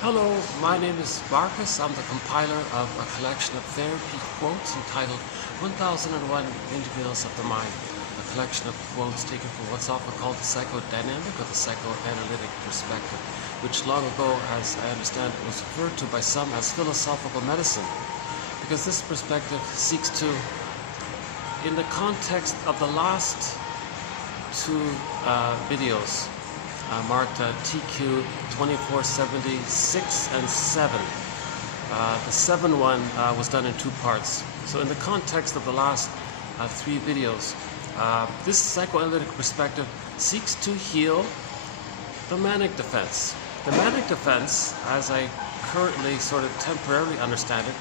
Hello, my name is Marcus. I'm the compiler of a collection of therapy quotes entitled 1001 Windmills of the Mind, a collection of quotes taken from what's often called the psychodynamic or the psychoanalytic perspective, which long ago, as I understand it, was referred to by some as philosophical medicine, because this perspective seeks to, in the context of the last two videos, marked TQ 2476 and 7. The 7 one was done in two parts. So in the context of the last three videos, this psychoanalytic perspective seeks to heal the manic defense. The manic defense, as I currently sort of temporarily understand it,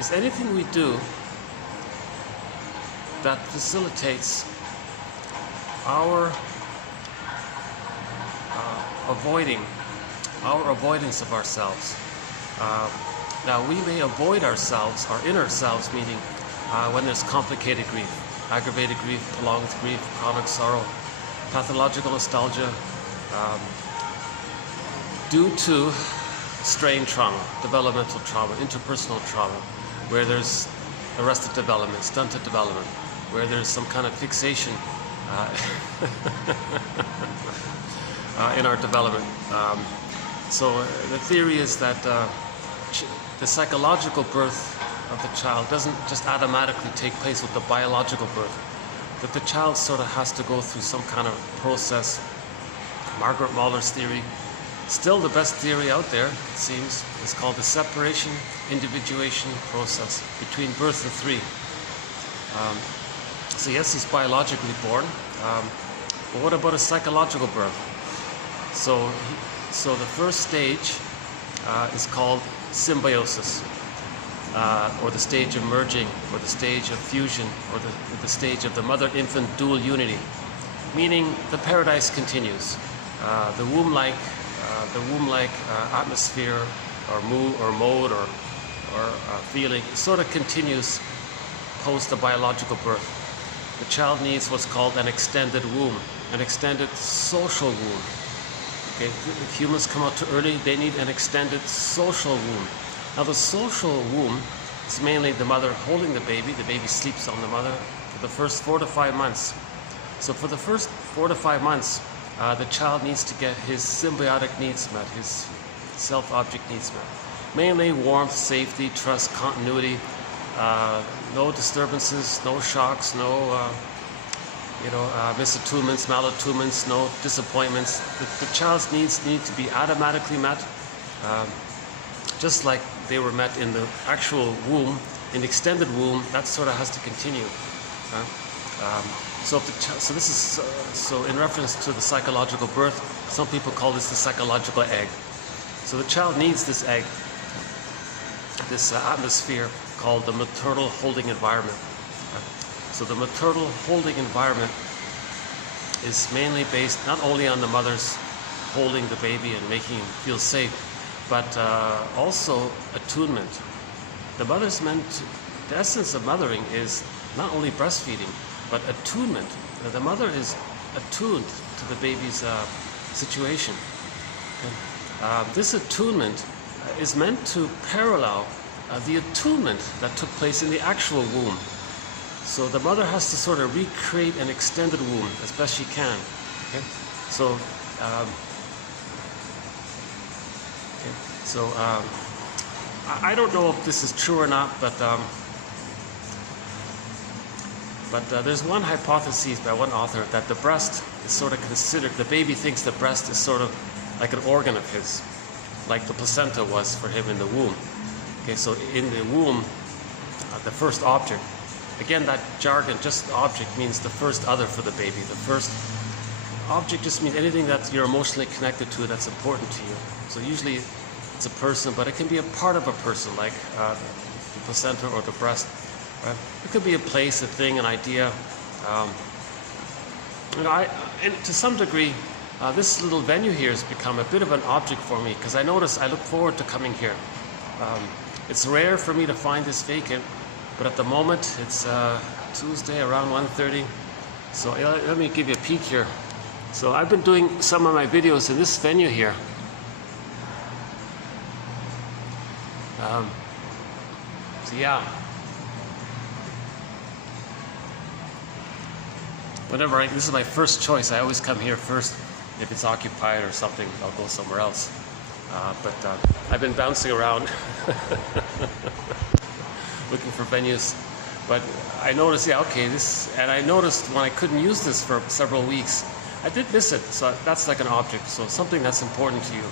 is anything we do that facilitates our avoidance of ourselves. Now we may avoid ourselves, our inner selves, meaning when there's complicated grief, aggravated grief, prolonged grief, chronic sorrow, pathological nostalgia, due to strain trauma, developmental trauma, interpersonal trauma, where there's arrested development, stunted development, where there's some kind of fixation in our development. So the theory is that the psychological birth of the child doesn't just automatically take place with the biological birth, that the child sort of has to go through some kind of process. Margaret Mahler's theory, still the best theory out there, it seems, is called the separation individuation process between birth and three. So yes, he's biologically born, but what about a psychological birth? So the first stage is called symbiosis, or the stage of merging, or the stage of fusion, or the stage of the mother-infant dual unity, meaning the paradise continues. The womb-like atmosphere, or mood, or mode, or feeling sort of continues post the biological birth. The child needs what's called an extended womb, an extended social womb. Okay, if humans come out too early, they need an extended social womb. Now the social womb is mainly the mother holding the baby sleeps on the mother for the first 4 to 5 months. So for the first 4 to 5 months, the child needs to get his symbiotic needs met, his self-object needs met. Mainly warmth, safety, trust, continuity, no disturbances, no shocks, no misattunements, malattunements, no disappointments. The child's needs need to be automatically met, just like they were met in the actual womb. In the extended womb, that sort of has to continue. So in reference to the psychological birth, some people call this the psychological egg. So the child needs this egg, this atmosphere called the maternal holding environment. So the maternal holding environment is mainly based not only on the mother's holding the baby and making him feel safe, but also attunement. The essence of mothering is not only breastfeeding, but attunement. The mother is attuned to the baby's situation. Okay? This attunement is meant to parallel the attunement that took place in the actual womb. So the mother has to sort of recreate an extended womb as best she can. Okay? I don't know if this is true or not, but there's one hypothesis by one author that the breast is sort of considered, the baby thinks the breast is sort of like an organ of his, like the placenta was for him in the womb. Okay, so in the womb, the first object, again, that jargon, just object, means the first other for the baby. The first object just means anything that you're emotionally connected to that's important to you. So usually it's a person, but it can be a part of a person, like the placenta or the breast. Right? It could be a place, a thing, an idea. And to some degree, this little venue here has become a bit of an object for me, because I look forward to coming here. It's rare for me to find this vacant, but at the moment it's Tuesday around 1:30. So let me give you a peek here. So I've been doing some of my videos in this venue here. So yeah. Whenever this is my first choice, I always come here first. If it's occupied or something, I'll go somewhere else. But I've been bouncing around looking for venues. But I noticed, yeah, okay, and I noticed when I couldn't use this for several weeks, I did miss it. So that's like an object, so something that's important to you.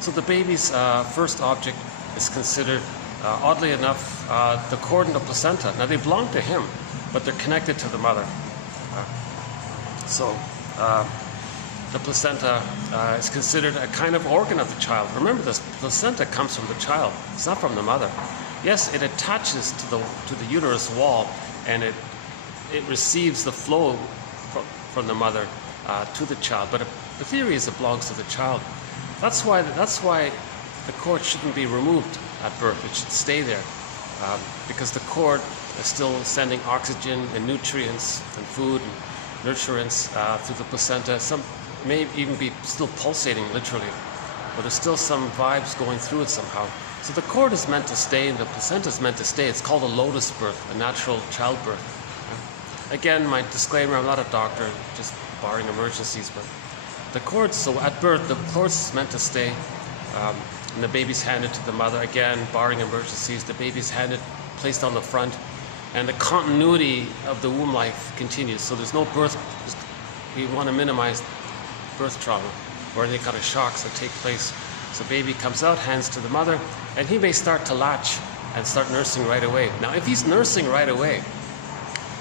So the baby's first object is considered, oddly enough, the cord and the placenta. Now they belong to him, but they're connected to the mother. The placenta is considered a kind of organ of the child. Remember, this placenta comes from the child. It's not from the mother. Yes, it attaches to the uterus wall, and it receives the flow from the mother to the child. But the theory is it belongs to the child. That's why the cord shouldn't be removed at birth. It should stay there because the cord is still sending oxygen and nutrients and food and nurturants through the placenta. Some may even be still pulsating literally, but there's still some vibes going through it somehow. So the cord is meant to stay and the placenta is meant to stay. It's called a lotus birth, a natural childbirth. Again, my disclaimer, I'm not a doctor, just barring emergencies, but the cord, so at birth, the cord is meant to stay, and the baby's handed to the mother. Again, barring emergencies, the baby's placed on the front, and the continuity of the womb life continues. So there's no birth. We want to minimize birth trauma or any kind of shocks that take place. So baby comes out, hands to the mother, and he may start to latch and start nursing right away. Now, if he's nursing right away,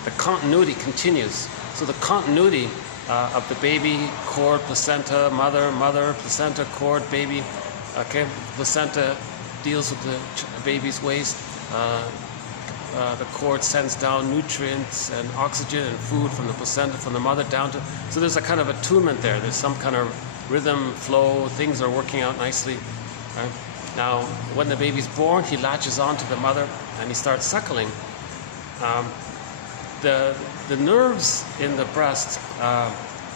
the continuity continues. So the continuity of the baby, cord, placenta, mother, placenta, cord, baby. Okay, placenta deals with the baby's waste. The cord sends down nutrients and oxygen and food from the placenta, from the mother down to. So there's a kind of attunement there. There's some kind of rhythm, flow. Things are working out nicely. Right? Now, when the baby's born, he latches on to the mother and he starts suckling. The nerves in the breast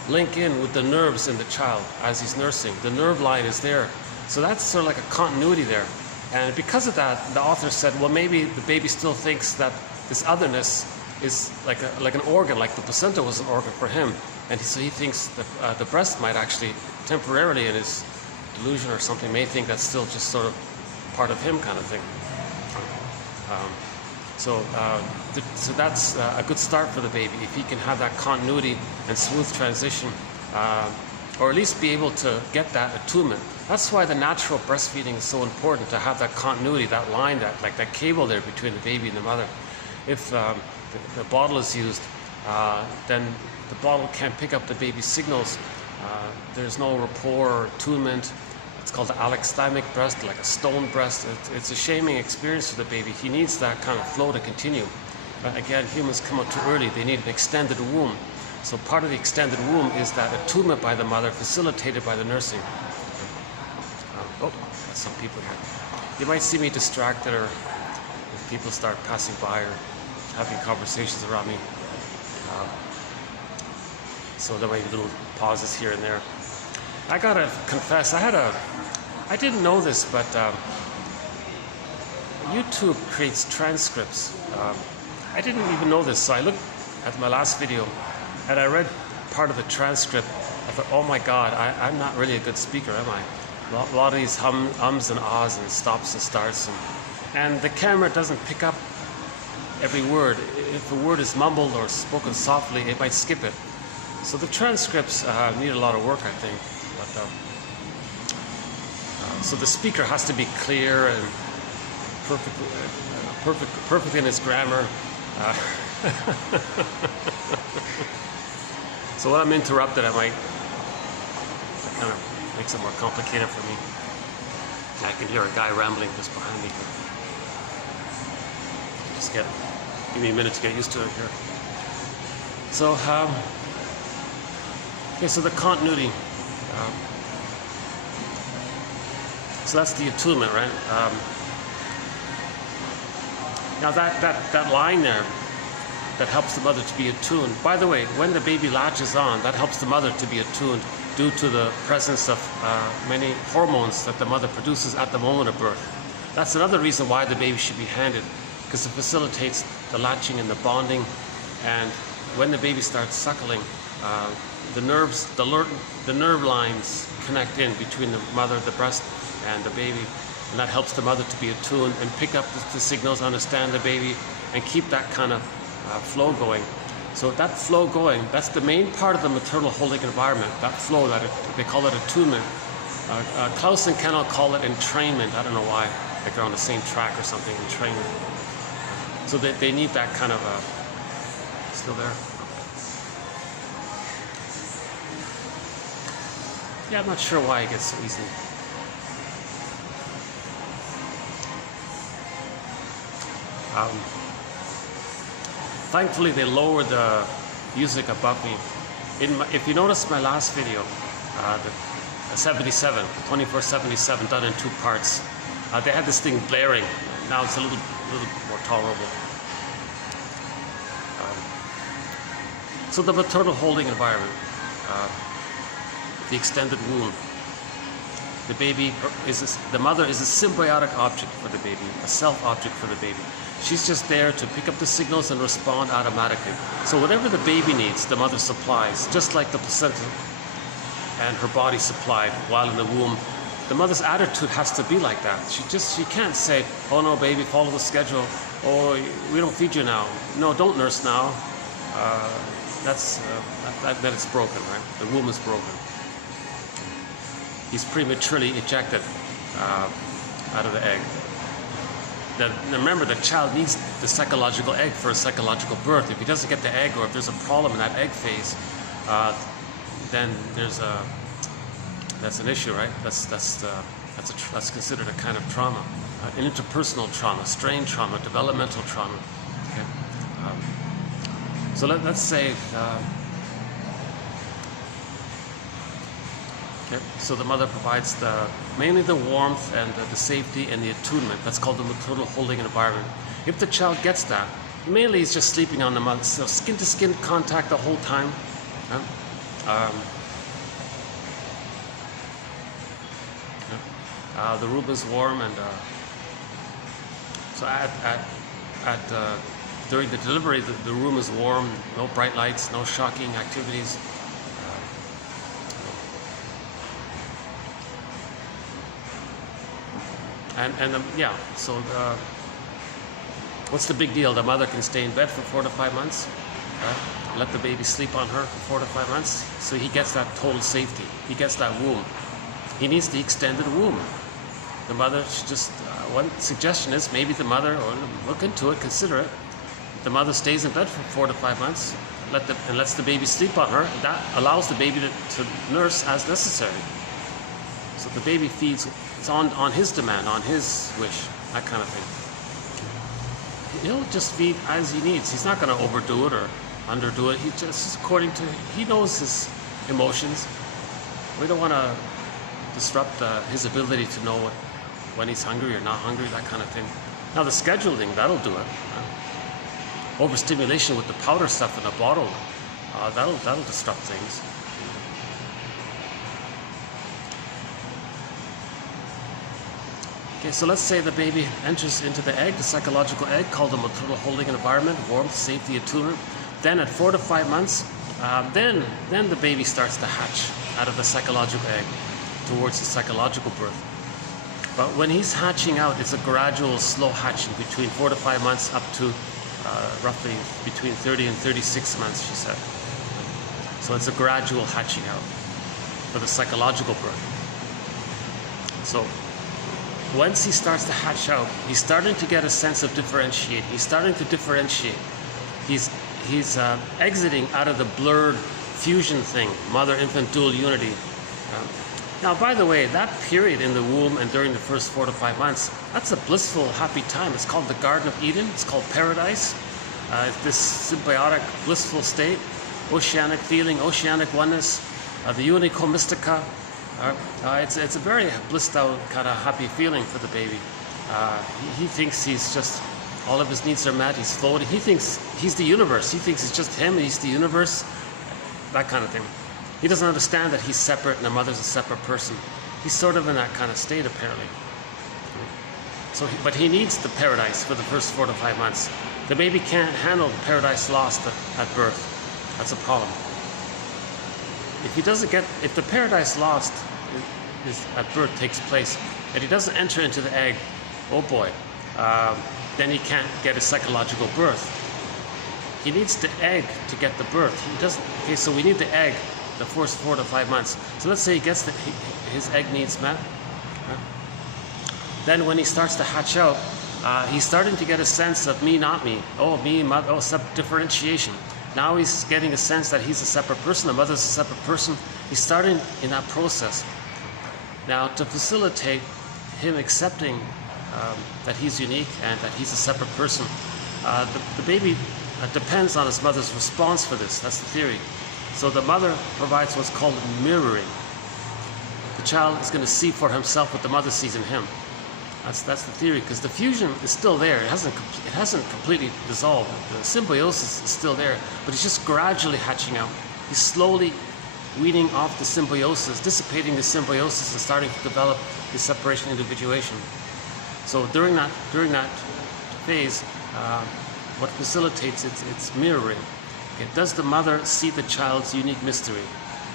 link in with the nerves in the child as he's nursing. The nerve line is there. So that's sort of like a continuity there. And because of that, the author said, well, maybe the baby still thinks that this otherness is like an organ, like the placenta was an organ for him. And so he thinks that the breast might actually temporarily, in his delusion or something, may think that's still just sort of part of him kind of thing. So that's a good start for the baby, if he can have that continuity and smooth transition, or at least be able to get that attunement. That's why the natural breastfeeding is so important, to have that continuity, that line, that cable there between the baby and the mother. If the bottle is used, then the bottle can't pick up the baby's signals. There's no rapport or attunement. It's called the alexithymic breast, like a stone breast. It's a shaming experience for the baby. He needs that kind of flow to continue. Again, humans come out too early. They need an extended womb. So part of the extended womb is that attunement by the mother, facilitated by the nursing. There's some people here. You might see me distracted, or if people start passing by or having conversations around me. So there might be little pauses here and there. I gotta confess, I didn't know this, but YouTube creates transcripts. I didn't even know this, so I looked at my last video and I read part of the transcript. I thought, oh my God, I'm not really a good speaker, am I? A lot of these ums and ahs and stops and starts, and the camera doesn't pick up every word. If a word is mumbled or spoken softly, it might skip it. So the transcripts need a lot of work, I think. But, so the speaker has to be clear and perfect in his grammar. So when I'm interrupted, that kind of makes it more complicated for me. I can hear a guy rambling just behind me here. Just give me a minute to get used to it here. So, okay, so the continuity. So that's the attunement, right? Now that line there, that helps the mother to be attuned. By the way, when the baby latches on, that helps the mother to be attuned. due to the presence of many hormones that the mother produces at the moment of birth. That's another reason why the baby should be handed, because it facilitates the latching and the bonding. And when the baby starts suckling, the nerve lines connect in between the mother, the breast, and the baby, and that helps the mother to be attuned and pick up the signals, understand the baby, and keep that kind of flow going. So that flow going, that's the main part of the maternal holding environment, that flow, they call it attunement. Klaus and Kennel call it entrainment. I don't know why, like they're on the same track or something, entrainment. So they need that kind of still there? Yeah, I'm not sure why it gets so easy. Thankfully, they lowered the music above me. If you notice my last video, the 77, 2477, done in 2 parts, they had this thing blaring. Now it's a little more tolerable. So the maternal holding environment, the extended womb. The mother is a symbiotic object for the baby, a self object for the baby. She's just there to pick up the signals and respond automatically. So whatever the baby needs, the mother supplies, just like the placenta and her body supplied while in the womb. The mother's attitude has to be like that. She can't say, oh no baby, follow the schedule. Oh, we don't feed you now. No, don't nurse now. Then it's broken, right? The womb is broken. He's prematurely ejected out of the egg. Remember, the child needs the psychological egg for a psychological birth. If he doesn't get the egg, or if there's a problem in that egg phase, then that's an issue, right? That's considered a kind of trauma, an interpersonal trauma, strain trauma, developmental trauma. Okay? So let's say. So the mother provides mainly the warmth and the safety and the attunement. That's called the maternal holding environment. If the child gets that, mainly he's just sleeping on the mother, so skin-to-skin contact the whole time. The room is warm, and so during the delivery, the room is warm. No bright lights, no shocking activities. So what's the big deal? The mother can stay in bed for 4 to 5 months, let the baby sleep on her for 4 to 5 months, so he gets that total safety. He gets that womb. He needs the extended womb. The mother should just, one suggestion is maybe the mother, or look into it, consider it, the mother stays in bed for 4 to 5 months and lets the baby sleep on her. That allows the baby to nurse as necessary. So the baby feeds. It's on his demand, on his wish, that kind of thing. He'll just feed as he needs. He's not going to overdo it or underdo it. He just, he knows his emotions. We don't want to disrupt his ability to know when he's hungry or not hungry, that kind of thing. Now the scheduling, that'll do it. Overstimulation with the powder stuff in a bottle, that'll disrupt things. Okay, so let's say the baby enters into the egg, the psychological egg, called the maternal holding environment, warmth, safety, attunement. Then at 4 to 5 months, then the baby starts to hatch out of the psychological egg towards the psychological birth. But when he's hatching out, it's a gradual, slow hatching between 4 to 5 months up to roughly between 30 and 36 months, she said. So it's a gradual hatching out for the psychological birth. So once he starts to hatch out, he's starting to get a sense of differentiate. He's starting to differentiate. He's exiting out of the blurred fusion thing, mother-infant dual unity. Now, by the way, that period in the womb and during the first 4 to 5 months, that's a blissful, happy time. It's called the Garden of Eden. It's called paradise. It's this symbiotic, blissful state, oceanic feeling, oceanic oneness, the unico mystica. It's a very blissed out, kind of happy feeling for the baby. He thinks he's just, all of his needs are met, he's floating. He thinks he's the universe. He thinks it's just him, he's the universe, that kind of thing. He doesn't understand that he's separate and the mother's a separate person. He's sort of in that kind of state apparently. So, but he needs the paradise for the first 4 to 5 months. The baby can't handle the paradise lost at birth. That's a problem. If the paradise lost is at birth takes place, and he doesn't enter into the egg, oh boy, then he can't get a psychological birth. He needs the egg to get the birth. He doesn't. Okay, so we need the egg the first 4 to 5 months. So let's say he gets his egg needs met. Then when he starts to hatch out, he's starting to get a sense of me, not me. Oh, me, mother, oh, differentiation. Now he's getting a sense that he's a separate person, the mother's a separate person. He's starting in that process. Now, to facilitate him accepting that he's unique and that he's a separate person, the baby depends on his mother's response for this. That's the theory. So the mother provides what's called mirroring. The child is going to see for himself what the mother sees in him. That's the theory, because the fusion is still there. It hasn't completely dissolved. The symbiosis is still there, but it's just gradually hatching out. He's slowly weaning off the symbiosis, dissipating the symbiosis, and starting to develop the separation individuation. So during that phase, what facilitates it's mirroring. Okay, does the mother see the child's unique mystery?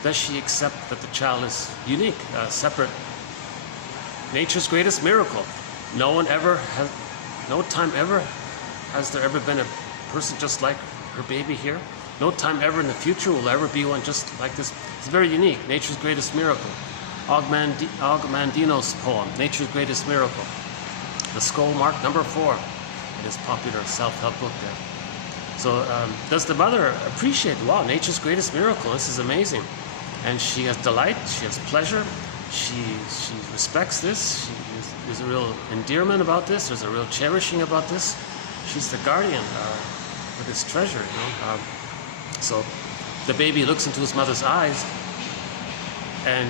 Does she accept that the child is unique, separate? Nature's greatest miracle. No time ever has there ever been a person just like her baby here. No time ever in the future will ever be one just like this. It's very unique. Nature's greatest miracle. Ogmandino's poem, Nature's Greatest Miracle. The scroll mark number 4 in his popular self-help book there. So does the mother appreciate, wow, nature's greatest miracle, this is amazing. And she has delight, she has pleasure, she respects this, there's a real endearment about this, there's a real cherishing about this. She's the guardian for this treasure, you know. So the baby looks into his mother's eyes, and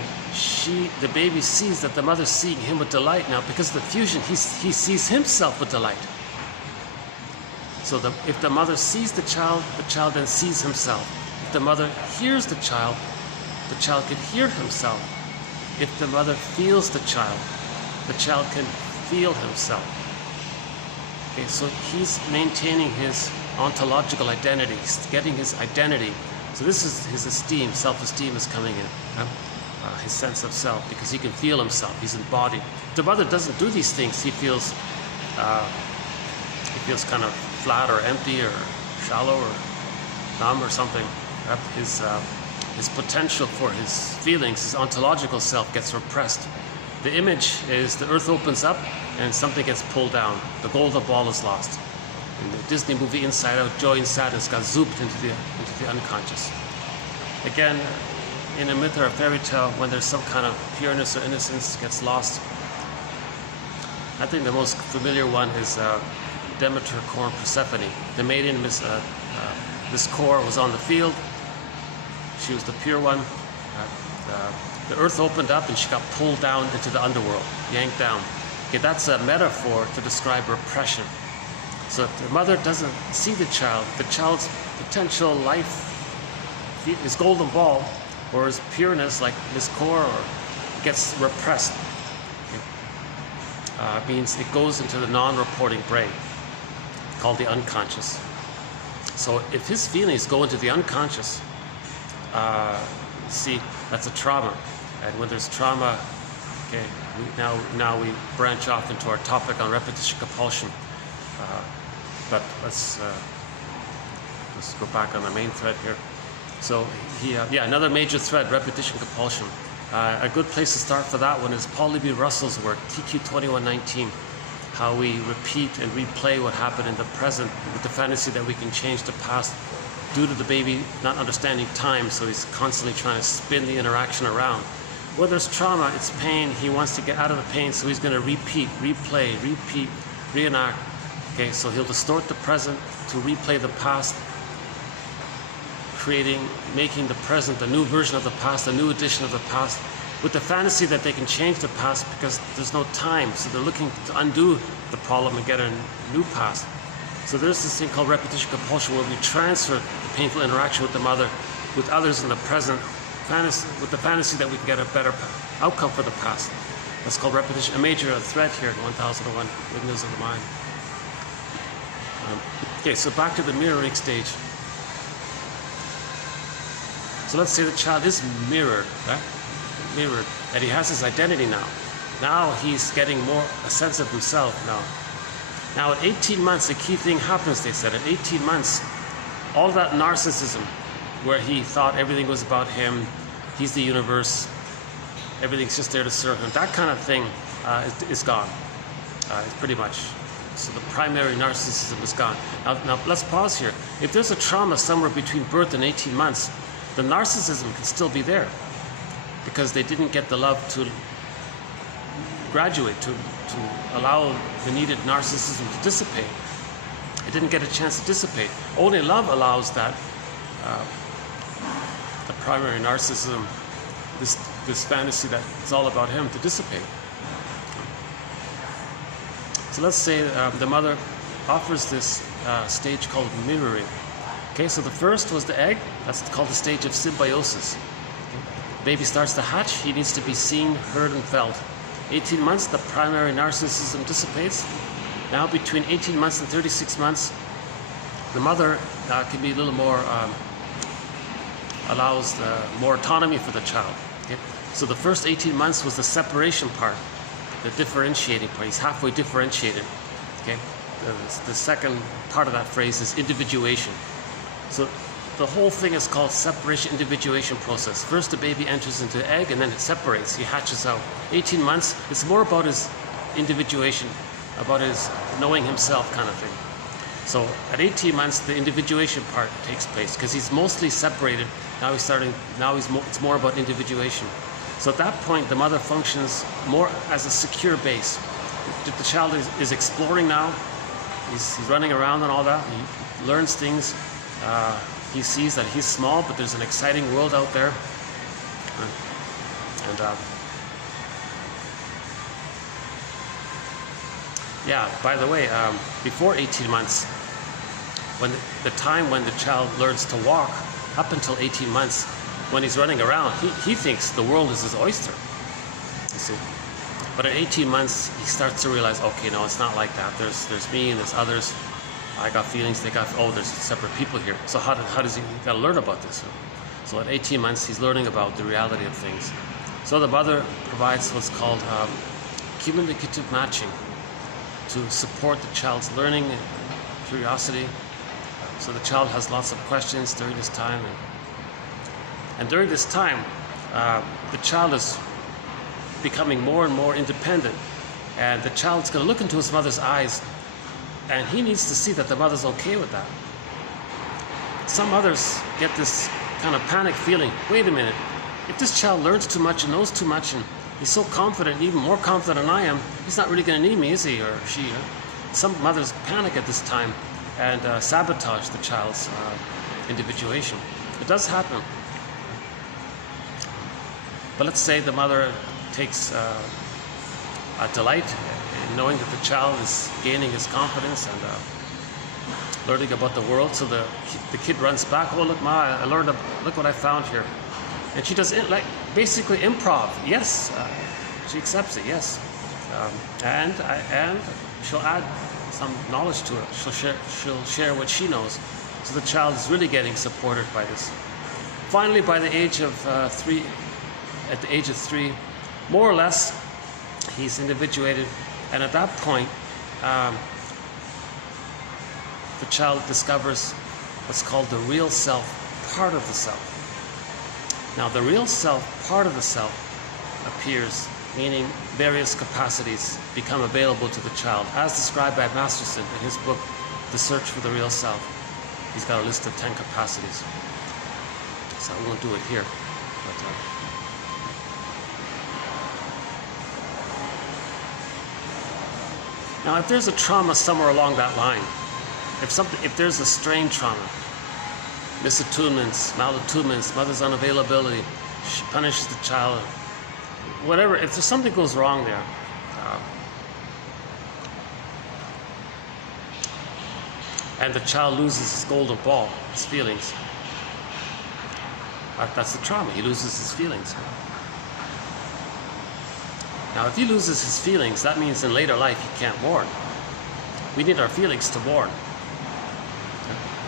the baby sees that the mother's seeing him with delight now. Because of the fusion, he sees himself with delight. So if the mother sees the child then sees himself. If the mother hears the child can hear himself. If the mother feels the child can feel himself. Okay, so he's maintaining his ontological identity, he's getting his identity. So this is his esteem, self-esteem is coming in. His sense of self, because he can feel himself, he's embodied. If the mother doesn't do these things, he feels kind of flat or empty or shallow or numb or something. His potential for his feelings, his ontological self gets repressed. The image is the earth opens up and something gets pulled down. The golden ball is lost. In the Disney movie Inside Out, joy and sadness got zooped into the unconscious. Again, in a myth or a fairy tale, when there's some kind of pureness or innocence gets lost. I think the most familiar one is Demeter, Core, and Persephone. The maiden, this Core, was on the field. She was the pure one. The earth opened up and she got pulled down into the underworld, yanked down. Okay, that's a metaphor to describe repression. So if the mother doesn't see the child's potential life, his golden ball, or his pureness, like his core, or gets repressed. Okay. Means it goes into the non-reporting brain, called the unconscious. So if his feelings go into the unconscious, see, that's a trauma. And when there's trauma, okay, now we branch off into our topic on repetition compulsion. But let's go back on the main thread here. So another major thread, repetition compulsion. A good place to start for that one is Paul Libby Russell's work, TQ 2119, how we repeat and replay what happened in the present with the fantasy that we can change the past due to the baby not understanding time, so he's constantly trying to spin the interaction around. Where there's trauma, it's pain, he wants to get out of the pain, so he's going to repeat, replay, repeat, reenact. Okay, so he'll distort the present to replay the past, making the present a new version of the past, a new edition of the past, with the fantasy that they can change the past because there's no time. So they're looking to undo the problem and get a new past. So there's this thing called repetition compulsion, where we transfer the painful interaction with the mother, with others in the present, the fantasy that we can get a better outcome for the past. That's called repetition, a major thread here in 1001 Windmills of the Mind. Okay, so back to the mirroring stage. So let's say the child is mirrored, right? Mirrored, and he has his identity now. Now he's getting more a sense of himself now. Now at 18 months, a key thing happens, they said. At 18 months, all that narcissism, where he thought everything was about him, he's the universe, everything's just there to serve him, that kind of thing is gone, pretty much. So the primary narcissism is gone. Now let's pause here. If there's a trauma somewhere between birth and 18 months, the narcissism can still be there because they didn't get the love to graduate, to allow the needed narcissism to dissipate. It didn't get a chance to dissipate. Only love allows that, the primary narcissism, this fantasy that it's all about him, to dissipate. So let's say the mother offers this stage called mirroring. Okay, so the first was the egg. That's called the stage of symbiosis. Okay. The baby starts to hatch. He needs to be seen, heard, and felt. 18 months, the primary narcissism dissipates. Now between 18 months and 36 months, the mother can be a little more, allows more autonomy for the child. Okay? So the first 18 months was the separation part, the differentiating part. He's halfway differentiated. Okay? The second part of that phrase is individuation. So the whole thing is called separation individuation process. First the baby enters into the egg and then it separates, he hatches out. 18 months, it's more about his individuation, about his knowing himself kind of thing. So at 18 months the individuation part takes place because he's mostly separated. Now it's more about individuation. So at that point the mother functions more as a secure base. The child is exploring now, he's running around and all that, he learns things. He sees that he's small, but there's an exciting world out there. Yeah, by the way, before 18 months, when the time when the child learns to walk, up until 18 months, when he's running around, he thinks the world is his oyster. You see? But at 18 months, he starts to realize, okay, no, it's not like that. There's me and there's others. I got feelings, they got, oh, there's separate people here. So how does he got to learn about this? So at 18 months, he's learning about the reality of things. So the mother provides what's called communicative matching to support the child's learning and curiosity. So the child has lots of questions during this time. And during this time, the child is becoming more and more independent. And the child's going to look into his mother's eyes, and he needs to see that the mother's okay with that. Some mothers get this kind of panic feeling. Wait a minute, if this child learns too much and knows too much and he's so confident, even more confident than I am, he's not really going to need me, is he or she? Some mothers panic at this time and sabotage the child's individuation. It does happen. But let's say the mother takes a delight in knowing that the child is gaining his confidence and learning about the world. So the kid runs back. Oh, look, Ma, I learned. Look what I found here. And she does it like basically improv. Yes, she accepts it. Yes, and she'll add some knowledge to it. She'll share what she knows. So the child is really getting supported by this. Finally, by the age of 3, at the age of 3, more or less, he's individuated, and at that point, the child discovers what's called the real self, part of the self. Now, the real self, part of the self, appears, meaning various capacities become available to the child, as described by Masterson in his book, The Search for the Real Self. He's got a list of 10 capacities. So I won't do it here. But, now, if there's a trauma somewhere along that line, if there's a strain trauma, misattunements, malattunements, mother's unavailability, she punishes the child, whatever, if there's something goes wrong there, and the child loses his golden ball, his feelings, That's the trauma. He loses his feelings. Now, if he loses his feelings, that means in later life he can't mourn. We need our feelings to mourn.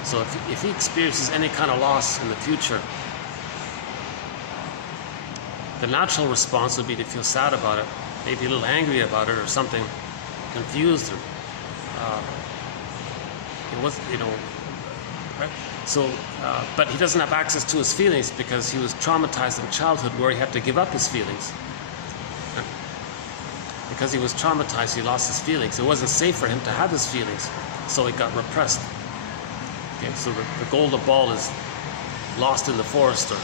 So if he experiences any kind of loss in the future, the natural response would be to feel sad about it, maybe a little angry about it or something, confused, or it was, right? So, but he doesn't have access to his feelings because he was traumatized in childhood where he had to give up his feelings. Because he was traumatized, he lost his feelings. It wasn't safe for him to have his feelings, so he got repressed. Okay, so the golden ball is lost in the forest, or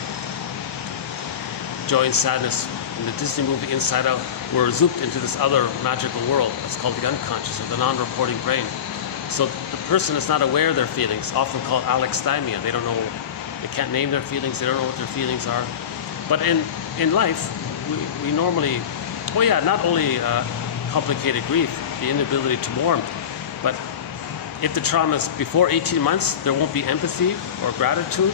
joy and sadness in the Disney movie Inside Out were zooped into this other magical world that's called the unconscious, or the non-reporting brain. So the person is not aware of their feelings, often called alexithymia. They don't know, they can't name their feelings, they don't know what their feelings are. But in life, we normally, well, yeah, not only complicated grief, the inability to mourn, but if the trauma is before 18 months, there won't be empathy or gratitude,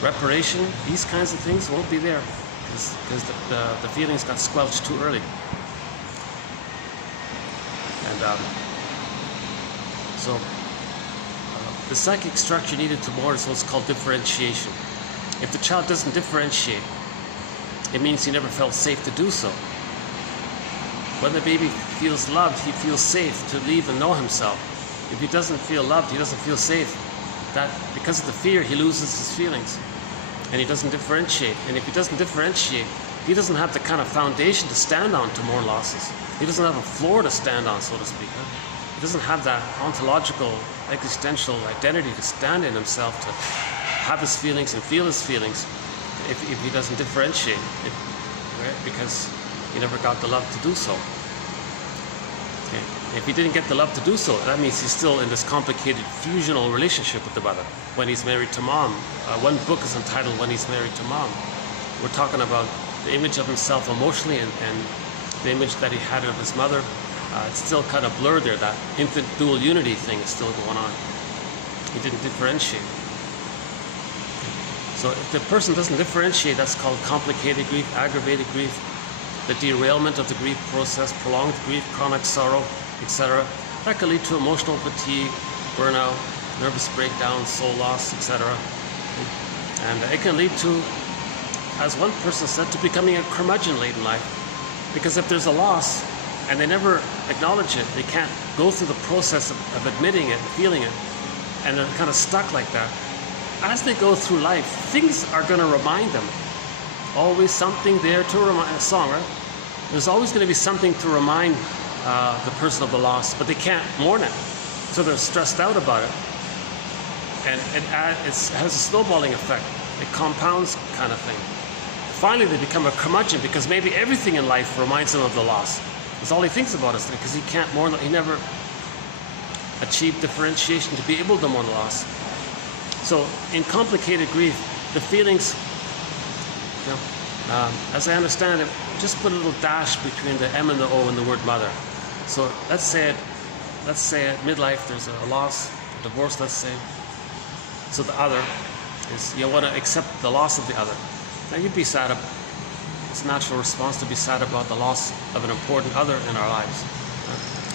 reparation, these kinds of things won't be there because the feelings got squelched too early. And so the psychic structure needed to mourn is what's called differentiation. If the child doesn't differentiate, it means he never felt safe to do so. When the baby feels loved, he feels safe to leave and know himself. If he doesn't feel loved, he doesn't feel safe. That because of the fear, he loses his feelings, and he doesn't differentiate. And if he doesn't differentiate, he doesn't have the kind of foundation to stand on to mourn losses. He doesn't have a floor to stand on, so to speak. He doesn't have that ontological, existential identity to stand in himself, to have his feelings and feel his feelings, if he doesn't differentiate, right? Because he never got the love to do so. Okay. If he didn't get the love to do so, that means he's still in this complicated fusional relationship with the mother when he's married to mom. One book is entitled When He's Married to Mom. We're talking about the image of himself emotionally and the image that he had of his mother. It's still kind of blurred there. That infant dual unity thing is still going on. He didn't differentiate. So if the person doesn't differentiate, that's called complicated grief, aggravated grief, the derailment of the grief process, prolonged grief, chronic sorrow, etc. That can lead to emotional fatigue, burnout, nervous breakdown, soul loss, etc. And it can lead to, as one person said, to becoming a curmudgeon late in life. Because if there's a loss and they never acknowledge it, they can't go through the process of admitting it, feeling it, and they're kind of stuck like that. As they go through life, things are going to remind them. Always something there to remind, a song, right? There's always going to be something to remind the person of the loss, but they can't mourn it. So they're stressed out about it. And it has a snowballing effect. It compounds kind of thing. Finally, they become a curmudgeon because maybe everything in life reminds him of the loss. That's all he thinks about is because he can't mourn, he never achieved differentiation to be able to mourn the loss. So in complicated grief, the feelings, as I understand it, just put a little dash between the M and the O in the word mother. So let's say at midlife there's a loss, a divorce, let's say. So the other is, you want to accept the loss of the other. Now you'd be sad. It's a natural response to be sad about the loss of an important other in our lives.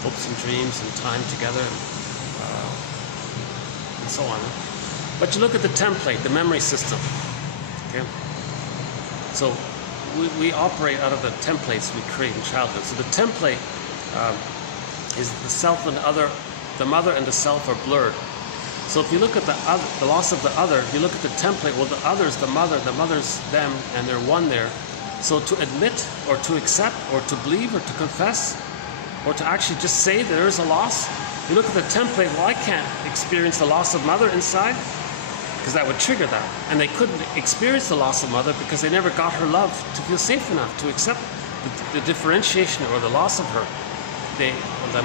Hopes and dreams and time together and so on. But you look at the template, the memory system. Okay? So we operate out of the templates we create in childhood. So the template is the self and the other, the mother and the self are blurred. So if you look at the loss of the other, you look at the template, well, the other's the mother's them, and they're one there. So to admit or to accept or to believe or to confess or to actually just say there is a loss, you look at the template, well, I can't experience the loss of mother inside because that would trigger that. And they couldn't experience the loss of mother because they never got her love to feel safe enough to accept the differentiation or the loss of her, the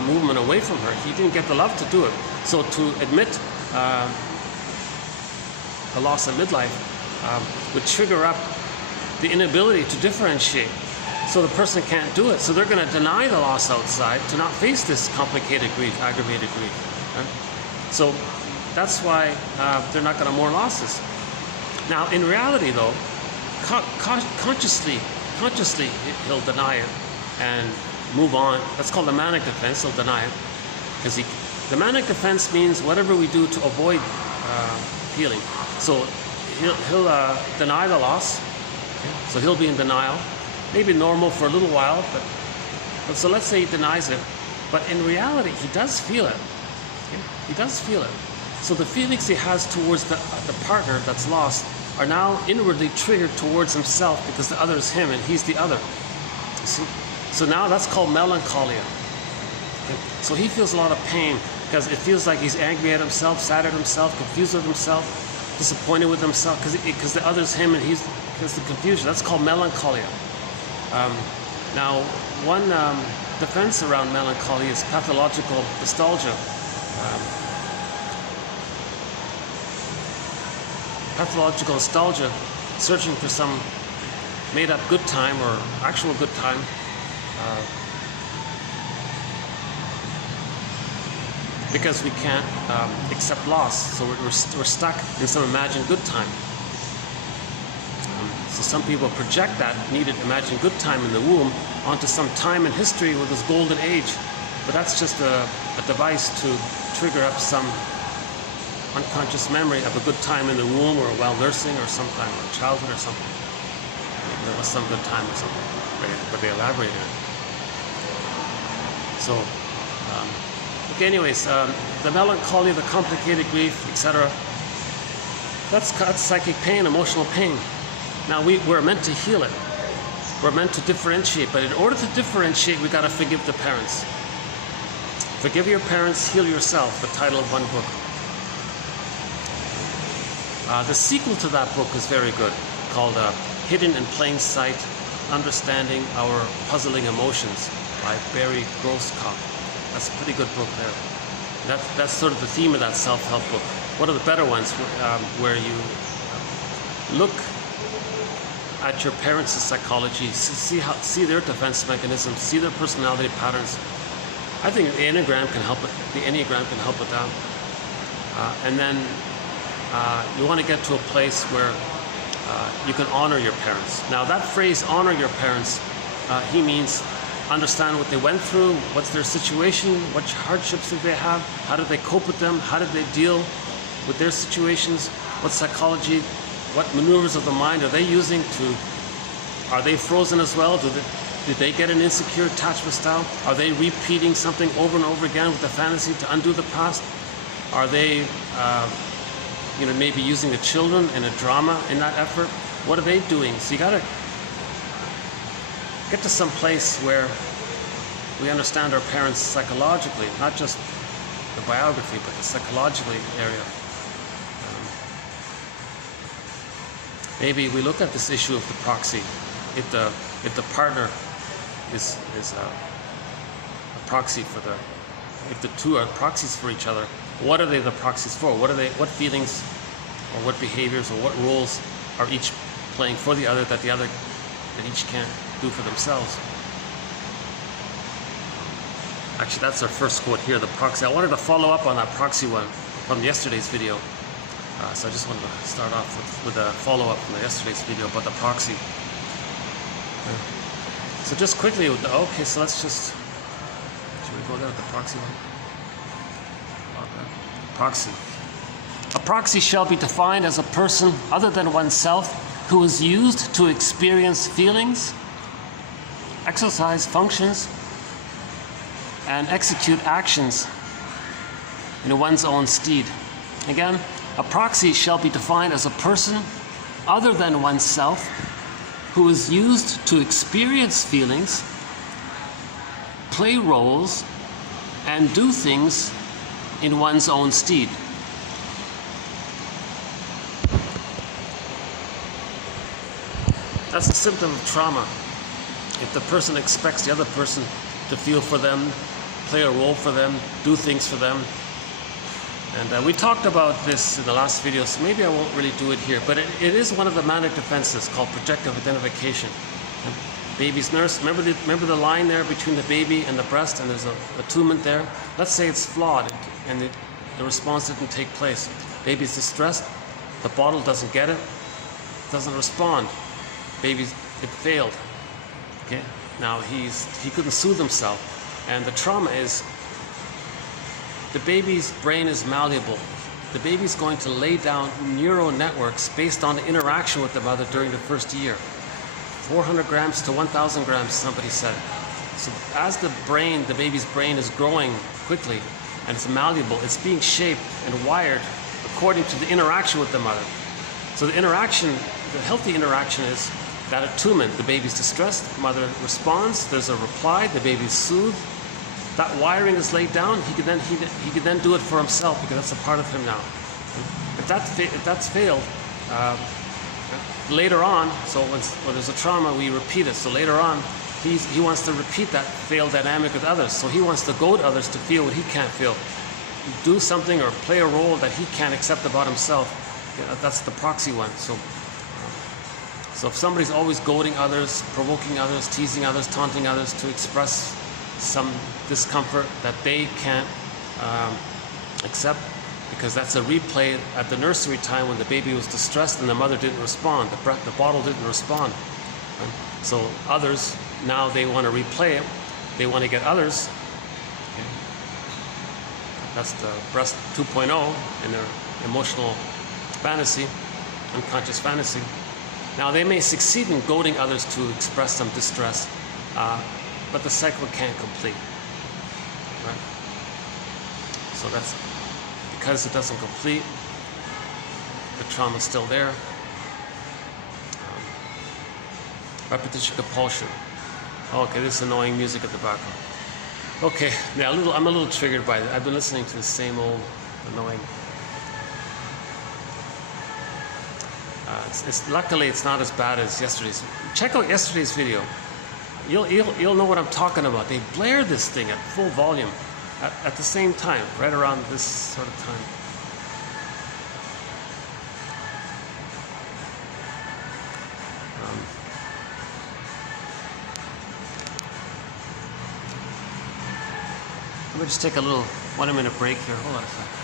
movement away from her. He didn't get the love to do it. So to admit a loss of midlife would trigger up the inability to differentiate. So the person can't do it. So they're going to deny the loss outside to not face this complicated grief, aggravated grief. Right? So that's why they're not going to mourn losses. Now, in reality, though, consciously he'll deny it and move on. That's called the manic defense. He'll deny it because the manic defense means whatever we do to avoid feeling. So he'll deny the loss. Okay? So he'll be in denial, maybe normal for a little while, but so let's say he denies it, but in reality he does feel it. Okay? He does feel it. So the feelings he has towards the partner that's lost are now inwardly triggered towards himself because the other is him and he's the other. You see? So now that's called melancholia. Okay? So he feels a lot of pain because it feels like he's angry at himself, sad at himself, confused with himself, disappointed with himself because the other's him and because the confusion. That's called melancholia. Now, one defense around melancholy is pathological nostalgia. Pathological nostalgia, searching for some made-up good time or actual good time. Because we can't accept loss, so we're stuck in some imagined good time. So some people project that needed imagined good time in the womb onto some time in history with this golden age, but that's just a device to trigger up some unconscious memory of a good time in the womb or while nursing or sometime in childhood or something. There was some good time or something, but they elaborated it. So, okay, anyways, the melancholy, the complicated grief, etc. That's psychic pain, emotional pain. Now we're meant to heal it. We're meant to differentiate, but in order to differentiate, we got to forgive the parents. Forgive your parents, heal yourself, the title of one book. The sequel to that book is very good, called Hidden in Plain Sight, Understanding Our Puzzling Emotions by Barry Groskopf. That's a pretty good book there. That's sort of the theme of that self-help book. One of the better ones where you look at your parents' psychology, see their defense mechanisms, see their personality patterns. I think the Enneagram can help with that. And then you want to get to a place where you can honor your parents. Now that phrase, honor your parents, he means understand what they went through, what's their situation, what hardships did they have, how did they cope with them, how did they deal with their situations, what psychology, what maneuvers of the mind are they using are they frozen as well? Did they get an insecure attachment style? Are they repeating something over and over again with the fantasy to undo the past? Are they maybe using the children in a drama in that effort? What are they doing? So you got to get to some place where we understand our parents psychologically, not just the biography, but the psychologically area. Maybe we look at this issue of the proxy. If the partner is a proxy for if the two are proxies for each other, what are they the proxies for? What feelings or what behaviors or what roles are each playing for the other that each can't do for themselves? Actually, that's our first quote here, the proxy. I wanted to follow up on that proxy one from yesterday's video. So I just wanted to start off with a follow-up from yesterday's video about the proxy. So just quickly, okay, so let's just, should we go there with the proxy one? Proxy. A proxy shall be defined as a person other than oneself who is used to experience feelings, exercise functions, and execute actions in one's own stead. Again, a proxy shall be defined as a person other than oneself who is used to experience feelings, play roles, and do things in one's own stead. That's a symptom of trauma. If the person expects the other person to feel for them, play a role for them, do things for them. And we talked about this in the last video, so maybe I won't really do it here, but it is one of the manic defenses called projective identification. And baby's nurse, remember the line there between the baby and the breast, and there's a attunement there? Let's say it's flawed and the response didn't take place. Baby's distressed, the bottle doesn't get it, doesn't respond. it failed. Okay, now he couldn't soothe himself, and the trauma is the baby's brain is malleable. The baby's going to lay down neural networks based on the interaction with the mother during the first year. 400 grams to 1,000 grams, somebody said. So as the baby's brain is growing quickly and it's malleable, it's being shaped and wired according to the interaction with the mother. So the healthy interaction is that attunement. The baby's distressed, mother responds, there's a reply, the baby's soothed. That wiring is laid down. He could then do it for himself because that's a part of him now. If that's failed, later on, so when there's a trauma, we repeat it. So later on, he wants to repeat that failed dynamic with others. So he wants to goad others to feel what he can't feel, do something or play a role that he can't accept about himself. That's the proxy one. So if somebody's always goading others, provoking others, teasing others, taunting others to express some discomfort that they can't accept, because that's a replay at the nursery time when the baby was distressed and the mother didn't respond, the bottle didn't respond. So others, now they want to replay it, they want to get others. Okay. That's the breast 2.0 in their emotional fantasy, unconscious fantasy. Now they may succeed in goading others to express some distress, but the cycle can't complete, right? So that's because it doesn't complete, the trauma's still there. Repetition compulsion. Okay, this annoying music at the background. Okay, yeah, I'm a little triggered by it. I've been listening to the same old annoying. Luckily, it's not as bad as yesterday's. Check out yesterday's video. You'll know what I'm talking about. They blared this thing at full volume at the same time, right around this sort of time. Let me just take a little 1-minute break here. Hold on a second.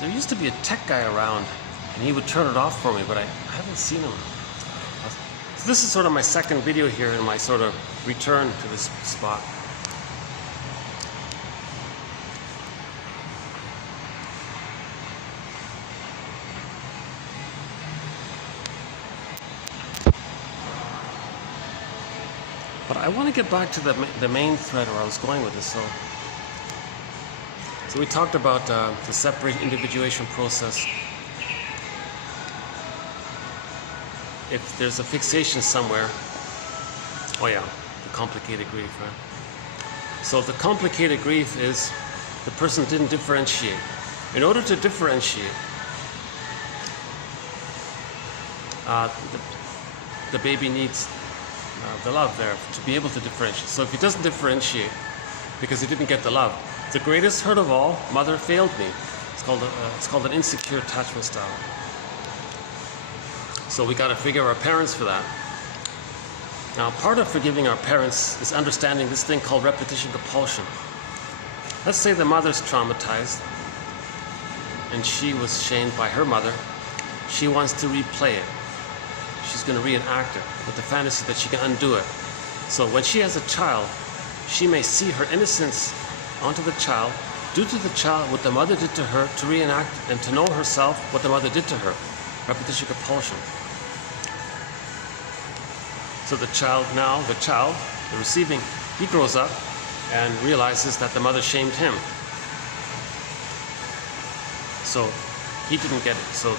There used to be a tech guy around, and he would turn it off for me, but I haven't seen him. So this is sort of my second video here in my sort of return to this spot. But I want to get back to the main thread where I was going with this. So we talked about the separate individuation process. If there's a fixation somewhere, oh yeah, the complicated grief, right? So the complicated grief is the person didn't differentiate. In order to differentiate, the baby needs the love there to be able to differentiate. So if he doesn't differentiate because he didn't get the love, the greatest hurt of all, mother failed me. It's called an insecure attachment style. So we got to forgive our parents for that. Now, part of forgiving our parents is understanding this thing called repetition compulsion. Let's say the mother's traumatized and she was shamed by her mother. She wants to replay it. She's going to reenact it with the fantasy that she can undo it. So when she has a child, she may see her innocence onto the child, due to the child what the mother did to her, to reenact and to know herself what the mother did to her. Repetition compulsion. So the child, the receiving, he grows up and realizes that the mother shamed him. So he didn't get it. So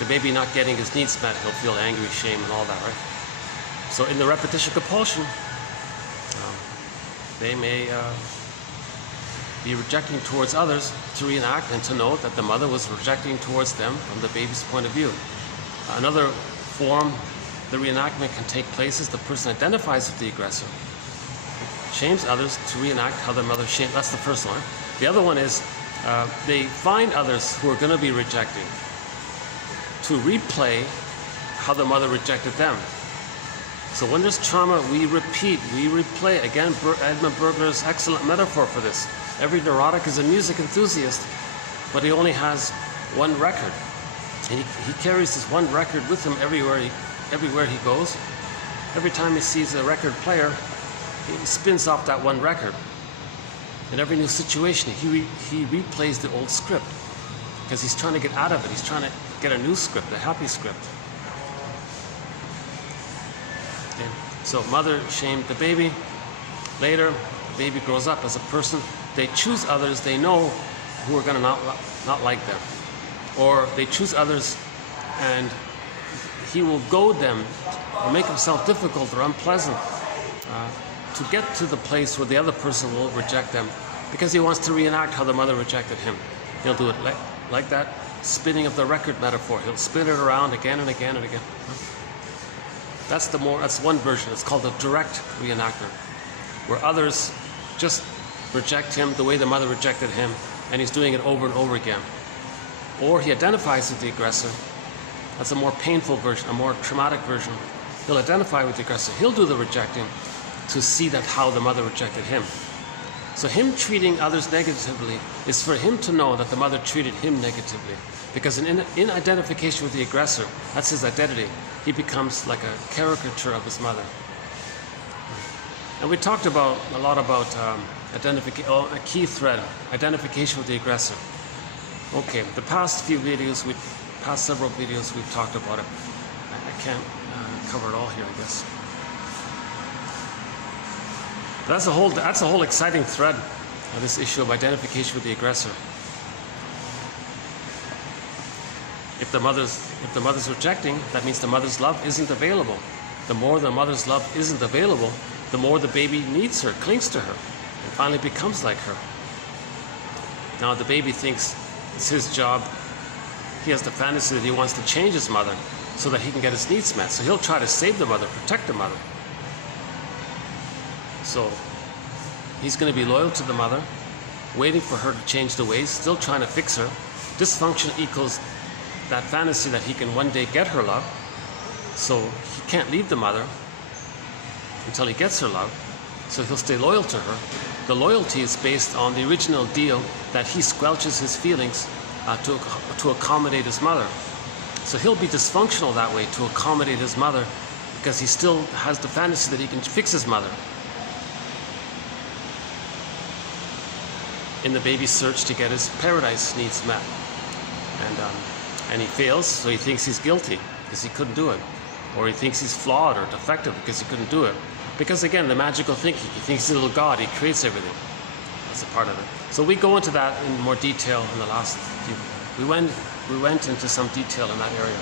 the baby not getting his needs met, he'll feel angry, shame, and all that, right? So in the repetition compulsion, they may be rejecting towards others to reenact and to note that the mother was rejecting towards them from the baby's point of view. Another form the reenactment can take place is the person identifies with the aggressor, shames others to reenact how their mother shamed. That's the first one. The other one is they find others who are going to be rejecting to replay how the mother rejected them. So when there's trauma, we repeat, we replay. Again, Edmund Berger's excellent metaphor for this. Every neurotic is a music enthusiast, but he only has one record. And he carries this one record with him everywhere he goes. Every time he sees a record player, he spins off that one record. In every new situation, he replays the old script because he's trying to get out of it. He's trying to get a new script, a happy script. Okay. So mother shamed the baby. Later, the baby grows up as a person. They choose others they know who are going to not like them. Or they choose others and he will goad them or make himself difficult or unpleasant to get to the place where the other person will reject them because he wants to reenact how the mother rejected him. He'll do it like that spinning of the record metaphor. He'll spin it around again and again and again. That's one version. It's called a direct reenactment, where others just reject him the way the mother rejected him, and he's doing it over and over again. Or he identifies with the aggressor. That's a more painful version, a more traumatic version. He'll identify with the aggressor. He'll do the rejecting to see that how the mother rejected him. So him treating others negatively is for him to know that the mother treated him negatively. Because in identification with the aggressor, that's his identity, he becomes like a caricature of his mother. And we talked a lot about a key thread, identification with the aggressor. Okay, the past several videos we've talked about it. I can't cover it all here, I guess. But that's a whole exciting thread of this issue of identification with the aggressor. If the mother's rejecting, that means the mother's love isn't available. The more the mother's love isn't available, the more the baby needs her, clings to her, and finally becomes like her. Now the baby thinks it's his job. He has the fantasy that he wants to change his mother so that he can get his needs met. So he'll try to save the mother, protect the mother. So he's going to be loyal to the mother, waiting for her to change the ways, still trying to fix her. Dysfunction equals that fantasy that he can one day get her love. So he can't leave the mother until he gets her love. So he'll stay loyal to her. The loyalty is based on the original deal that he squelches his feelings to accommodate his mother. So he'll be dysfunctional that way to accommodate his mother because he still has the fantasy that he can fix his mother. In the baby's search to get his paradise needs met. And he fails, so he thinks he's guilty because he couldn't do it. Or he thinks he's flawed or defective because he couldn't do it. Because again, the magical thinking, he thinks he's a little god, he creates everything. That's a part of it. So we go into that in more detail in the last few. We went into some detail in that area.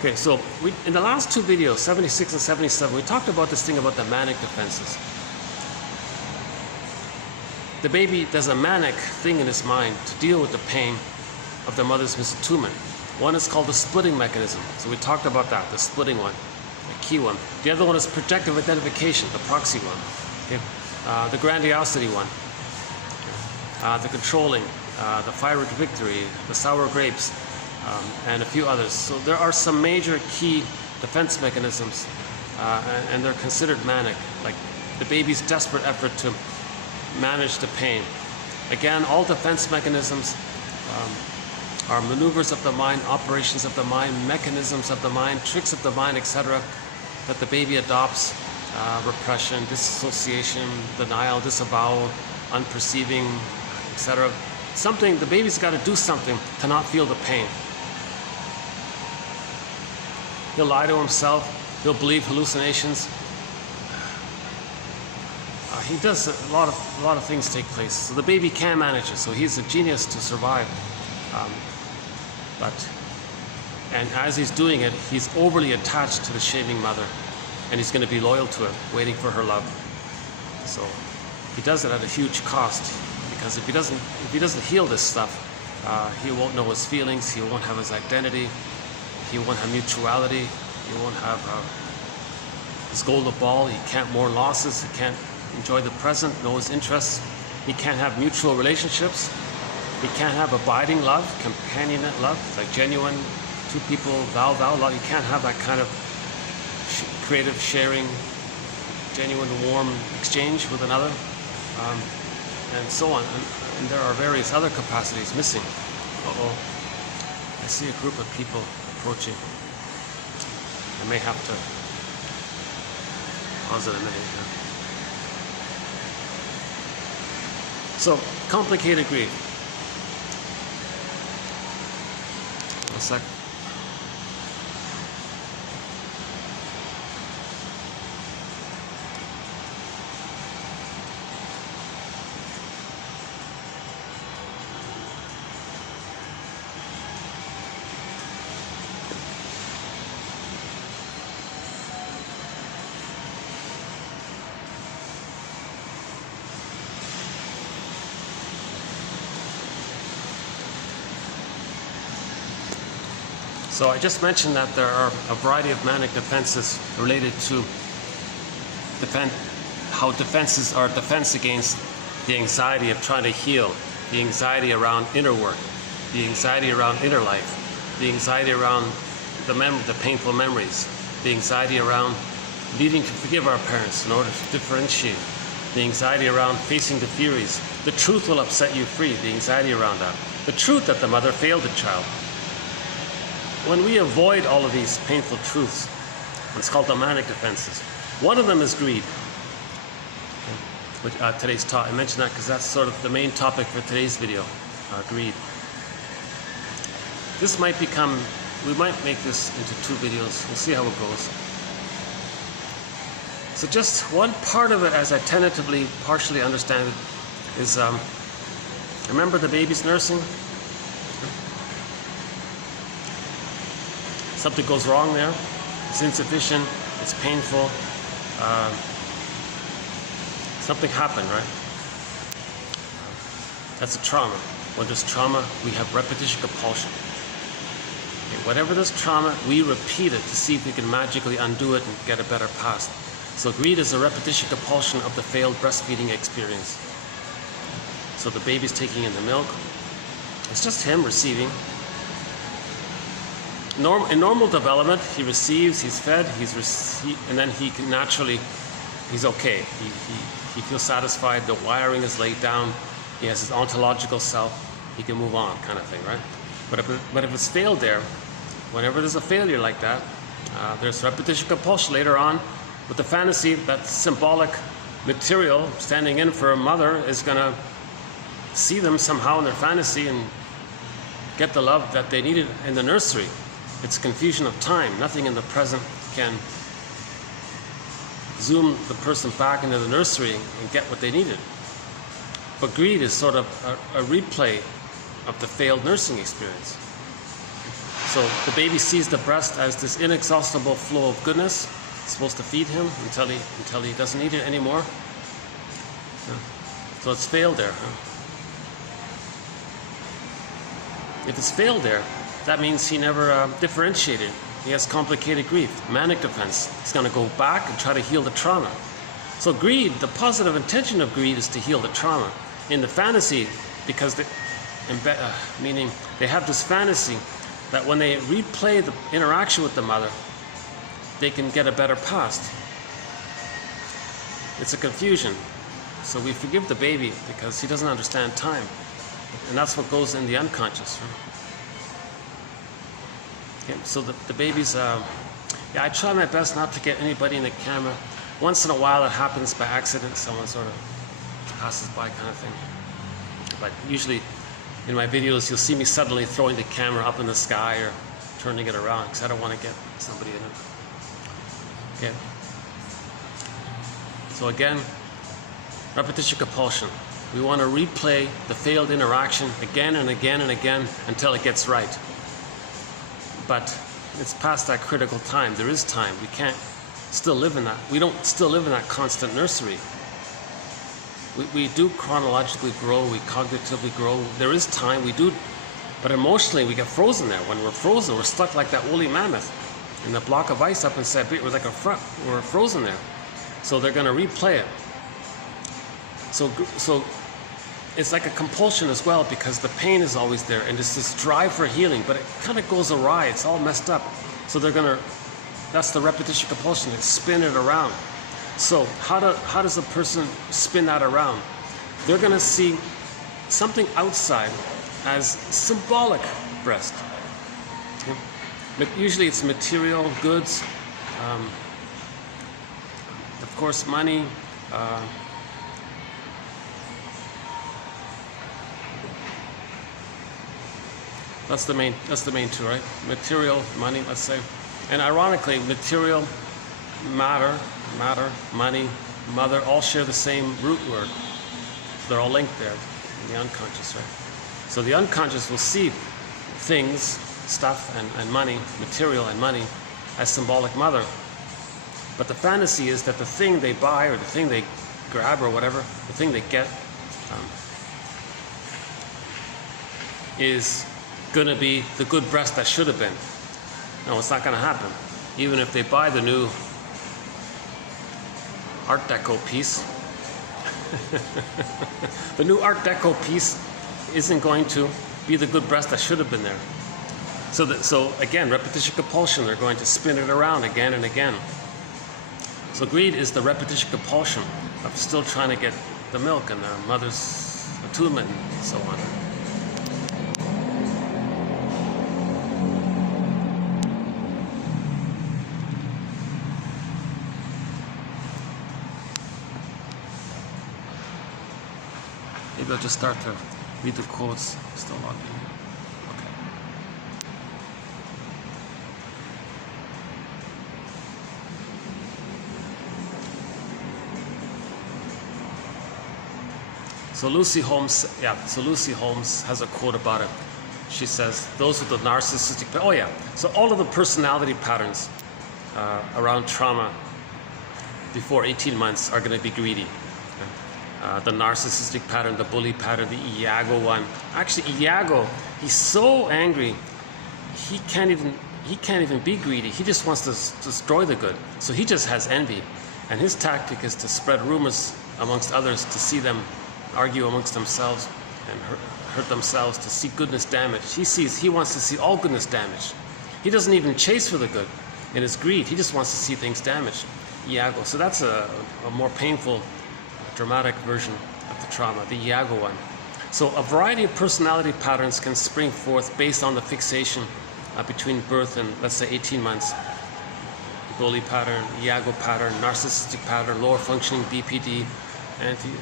Okay, so in the last two videos, 76 and 77, we talked about this thing about the manic defenses. The baby does a manic thing in his mind to deal with the pain of the mother's misattunement. One is called the splitting mechanism. So we talked about that, the splitting one, the key one. The other one is projective identification, the proxy one. Okay? The grandiosity one, the controlling, the fiery victory, the sour grapes, and a few others. So there are some major key defense mechanisms, and they're considered manic, like the baby's desperate effort to manage the pain. Again, all defense mechanisms are maneuvers of the mind, operations of the mind, mechanisms of the mind, tricks of the mind, etc., that the baby adopts. Repression, disassociation, denial, disavowal, unperceiving, etc. Something, the baby's got to do something to not feel the pain. He'll lie to himself, he'll believe hallucinations. He does a lot of things take place. So the baby can manage it, so he's a genius to survive. But And as he's doing it, he's overly attached to the shaming mother, and he's going to be loyal to it, waiting for her love. So he does it at a huge cost, because if he doesn't heal this stuff, he won't know his feelings, he won't have his identity, he won't have mutuality, he won't have his golden ball, he can't mourn losses, he can't enjoy the present, know his interests, he can't have mutual relationships, he can't have abiding love, companionate love, like genuine, two people, thou love. You can't have that kind of creative sharing, genuine, warm exchange with another, and so on. And there are various other capacities missing. Uh-oh. I see a group of people approaching. I may have to pause it a minute here. So, complicated grief. One sec. So I just mentioned that there are a variety of manic defenses related to how defenses are defense against the anxiety of trying to heal, the anxiety around inner work, the anxiety around inner life, the anxiety around the painful memories, the anxiety around needing to forgive our parents in order to differentiate, the anxiety around facing the furies. The truth will upset you free, the anxiety around that. The truth that the mother failed the child. When we avoid all of these painful truths, it's called the manic defenses. One of them is greed. Which, today's talk, I mentioned that because that's sort of the main topic for today's video, greed. This might become, we might make this into 2 videos. We'll see how it goes. So just one part of it, as I tentatively, partially understand it, is, remember the baby's nursing? Something goes wrong there, it's insufficient, it's painful, something happened, right? That's a trauma. When there's trauma, we have repetition compulsion. Okay, whatever this trauma, we repeat it to see if we can magically undo it and get a better past. So greed is a repetition compulsion of the failed breastfeeding experience. So the baby's taking in the milk, it's just him receiving. In normal development, he receives, he's fed, and then he can naturally, he's okay. He feels satisfied, the wiring is laid down, he has his ontological self, he can move on, kind of thing, right? But if it's failed there, whenever there's a failure like that, there's repetition compulsion later on with the fantasy that symbolic material standing in for a mother is going to see them somehow in their fantasy and get the love that they needed in the nursery. It's confusion of time. Nothing in the present can zoom the person back into the nursery and get what they needed. But greed is sort of a replay of the failed nursing experience. So the baby sees the breast as this inexhaustible flow of goodness. It's supposed to feed him until he doesn't need it anymore. So it's failed there. If it's failed there, that means he never differentiated. He has complicated grief, manic defense. He's going to go back and try to heal the trauma. So greed, the positive intention of greed is to heal the trauma. In the fantasy, because meaning they have this fantasy that when they replay the interaction with the mother, they can get a better past. It's a confusion. So we forgive the baby because he doesn't understand time. And that's what goes in the unconscious. Right? Okay, so the babies, yeah, I try my best not to get anybody in the camera. Once in a while it happens by accident, someone sort of passes by kind of thing. But usually in my videos you'll see me suddenly throwing the camera up in the sky or turning it around because I don't want to get somebody in it. Okay. So again, repetition compulsion. We want to replay the failed interaction again and again and again until it gets right. but it's past that critical time. There is time. We can't still live in that. We don't still live in that constant nursery. We do chronologically grow, we cognitively grow. There is time, we do, but emotionally we get frozen there. When we're frozen, we're stuck like that woolly mammoth in the block of ice up in Siberia. We're like we're frozen there. So they're going to replay it. So it's like a compulsion as well, because the pain is always there, and it's this drive for healing, but it kind of goes awry. It's all messed up. So that's the repetition compulsion. They spin it around. So how does a person spin that around? They're going to see something outside as symbolic breast. Okay? But usually it's material goods, of course money, that's the main two, right? Material, money, let's say. And ironically, material, matter, money, mother, all share the same root word. They're all linked there in the unconscious, right? So the unconscious will see things, stuff, and money, material and money, as symbolic mother. But the fantasy is that the thing they buy, or the thing they grab, or whatever, the thing they get, is going to be the good breast that should have been. No, it's not going to happen. Even if they buy the new Art Deco piece, the new Art Deco piece isn't going to be the good breast that should have been there. So again, repetition compulsion, they're going to spin it around again and again. So greed is the repetition compulsion of still trying to get the milk and their mother's attunement and so on. Maybe I'll just start to read the quotes. Still logged in. Okay. So Lucy Holmes has a quote about it. She says, those with the narcissistic, so all of the personality patterns around trauma before 18 months are going to be greedy. The narcissistic pattern, the bully pattern, the Iago one. Actually, Iago, he's so angry, he can't even be greedy. He just wants to destroy the good. So he just has envy. And his tactic is to spread rumors amongst others, to see them argue amongst themselves and hurt themselves, to see goodness damaged. He wants to see all goodness damaged. He doesn't even chase for the good in his greed. He just wants to see things damaged. Iago. So that's a more painful, dramatic version of the trauma, the Iago one. So a variety of personality patterns can spring forth based on the fixation between birth and, let's say, 18 months. Bully pattern, Iago pattern, narcissistic pattern, lower functioning BPD,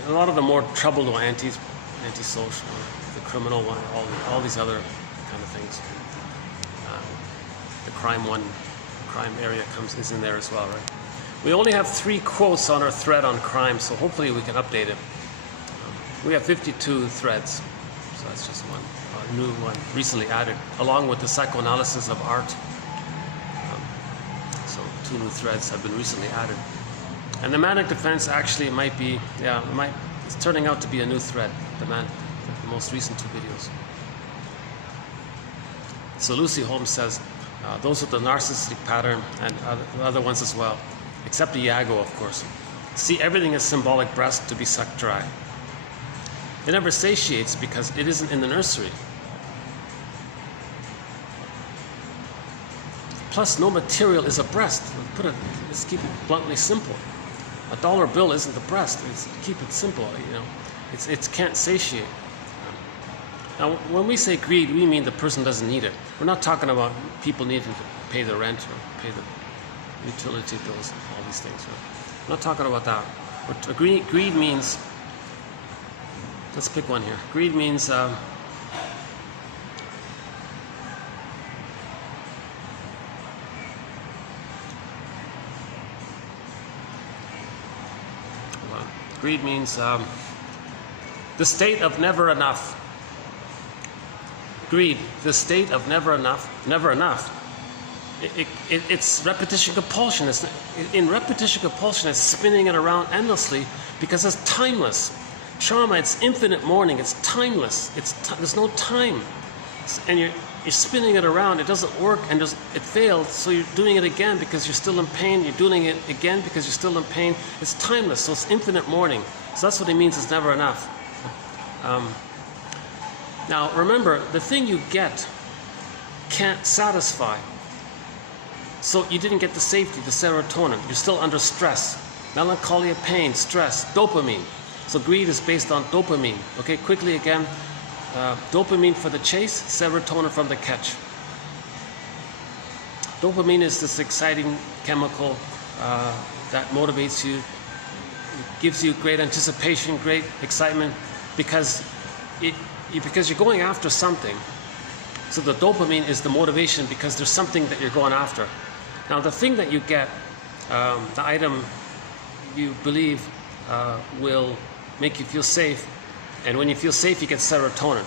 a lot of the more troubled one, antisocial, the criminal one, all these other kind of things. The crime area is in there as well, right? We only have 3 quotes on our thread on crime, so hopefully we can update it. We have 52 threads, so that's just one, a new one recently added, along with the psychoanalysis of art. So 2 new threads have been recently added. And the manic defense actually might be, it's turning out to be a new thread, the most recent 2 videos. So Lucy Holmes says, those with the narcissistic pattern and other ones as well, except the Iago, of course, see everything as symbolic breast to be sucked dry. It never satiates because it isn't in the nursery. Plus, no material is a breast. Let's keep it bluntly simple. A dollar bill isn't the breast. Keep it simple, you know. It can't satiate. Now, when we say greed, we mean the person doesn't need it. We're not talking about people needing to pay the rent or pay the utility bills, all these things. Right? I'm not talking about that. But greed means, let's pick one here. Greed means greed means the state of never enough. Greed, the state of never enough, never enough. It's repetition compulsion. In repetition compulsion, it's spinning it around endlessly because it's timeless. Trauma, it's infinite mourning. It's timeless. There's no time, and you're spinning it around. It doesn't work, and it failed. So you're doing it again because you're still in pain. You're doing it again because you're still in pain. It's timeless. So it's infinite mourning. So that's what he means. It's never enough. Now remember, the thing you get can't satisfy. So you didn't get the safety, the serotonin. You're still under stress. Melancholia, pain, stress, dopamine. So greed is based on dopamine. Okay, quickly again. Dopamine for the chase, serotonin from the catch. Dopamine is this exciting chemical that motivates you, gives you great anticipation, great excitement, because you're going after something. So the dopamine is the motivation because there's something that you're going after. Now the thing that you get, the item you believe will make you feel safe, and when you feel safe, you get serotonin.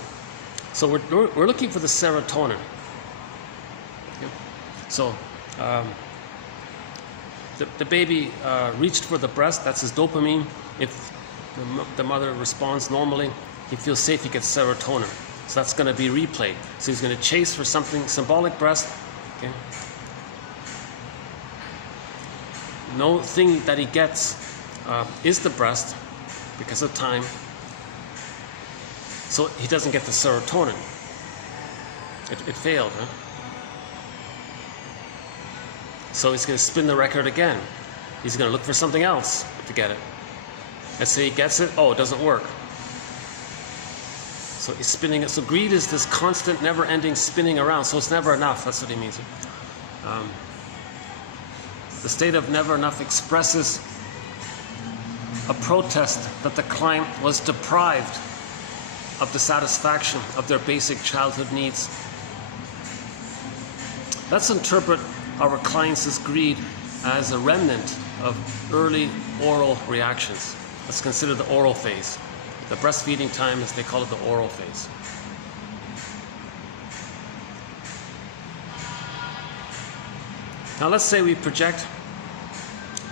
So we're looking for the serotonin. Okay. So the baby reached for the breast. That's his dopamine. If the mother responds normally, he feels safe. He gets serotonin. So that's going to be replayed. So he's going to chase for something symbolic breast. Okay. No thing that he gets is the breast because of time. So he doesn't get the serotonin. It failed, huh? So he's going to spin the record again. He's going to look for something else to get it. Let's say he gets it. Oh, it doesn't work. So he's spinning it. So greed is this constant, never-ending spinning around. So it's never enough. That's what he means. The state of never enough expresses a protest that the client was deprived of the satisfaction of their basic childhood needs. Let's interpret our clients' greed as a remnant of early oral reactions. Let's consider the oral phase. The breastfeeding time, as they call it, the oral phase. Now let's say we project,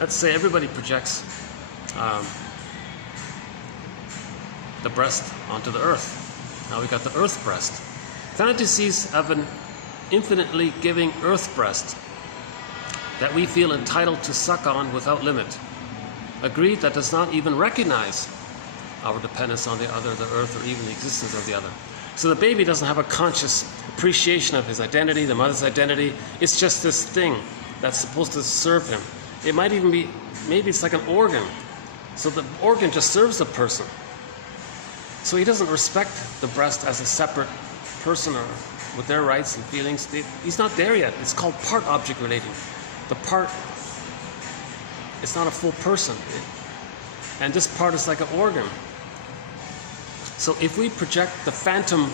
let's say everybody projects the breast onto the earth. Now we got the earth breast. Fantasies of an infinitely giving earth breast that we feel entitled to suck on without limit. A greed that does not even recognize our dependence on the other, the earth, or even the existence of the other. So the baby doesn't have a conscious appreciation of his identity, the mother's identity. It's just this thing that's supposed to serve him. It might even be, maybe it's like an organ. So the organ just serves the person. So he doesn't respect the breast as a separate person or with their rights and feelings. He's not there yet. It's called part object relating. The part, it's not a full person. And this part is like an organ. So if we project the phantom,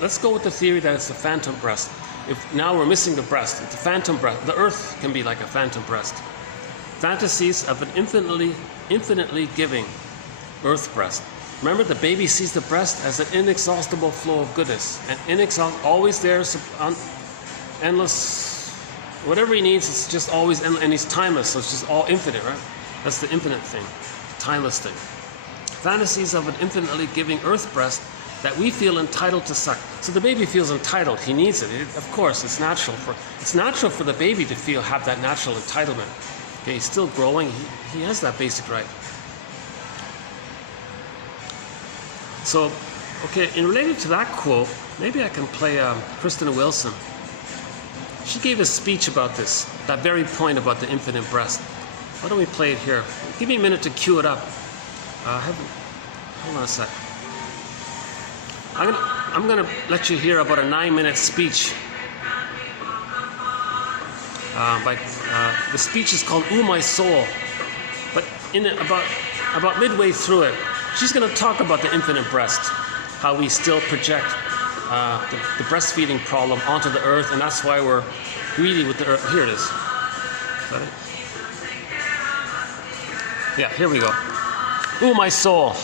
let's go with the theory that it's the phantom breast. If now we're missing the breast, it's the phantom breast. The earth can be like a phantom breast. Fantasies of an infinitely giving earth breast. Remember, the baby sees the breast as an inexhaustible flow of goodness, and always there, endless. Whatever he needs, it's just always, and he's timeless, so it's just all infinite, right? That's the infinite thing, timeless thing. Fantasies of an infinitely giving earth breast that we feel entitled to suck. So the baby feels entitled. He needs it. Of course, it's natural for the baby to have that natural entitlement. Okay, he's still growing. He has that basic right. So, okay, in related to that quote, maybe I can play Kristen Wilson. She gave a speech about this, that very point about the infinite breast. Why don't we play it here? Give me a minute to cue it up. Hold on a sec. I'm gonna let you hear about a 9-minute speech. The speech is called "Ooh, My Soul," but about midway through it, she's going to talk about the infinite breast, how we still project the breastfeeding problem onto the earth, and that's why we're greedy with the earth. Here it is. Is that it? Yeah, here we go. Ooh, my soul.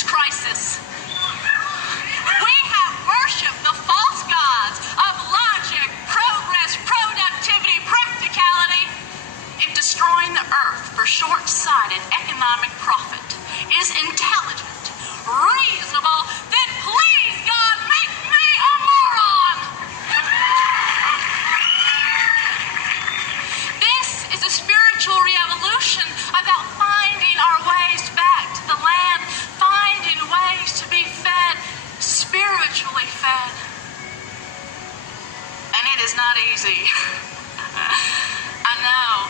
this crisis. We have worshipped the false gods of logic, progress, productivity, practicality. If destroying the earth for short-sighted economic profit is intelligent, reasonable, then please, God, make me a moron! This is a spiritual revolution about finding our ways back to the land, finding ways to be fed, spiritually fed. And it is not easy. I know.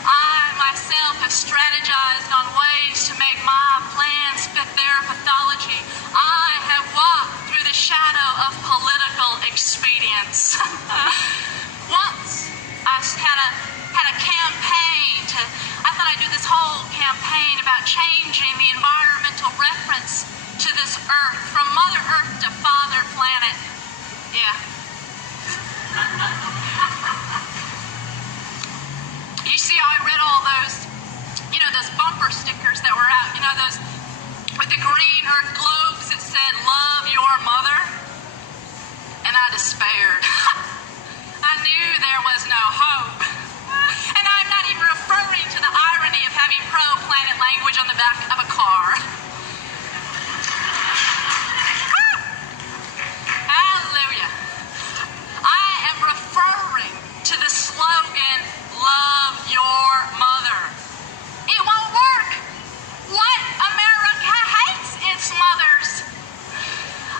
I myself have strategized on ways to make my plans fit their pathology. I have walked through the shadow of political expedience. Once I had a campaign I thought I'd do this whole campaign about changing the environmental reference to this earth, from Mother Earth to Father Planet. Yeah. You see, I read all those, those bumper stickers that were out, those with the green earth globes that said, "Love your mother." And I despaired. I knew there was no hope. And I'm not even referring to the irony of having pro-planet language on the back of a car. Hallelujah. I am referring to the slogan, "Love your mother." It won't work. What? America hates its mothers.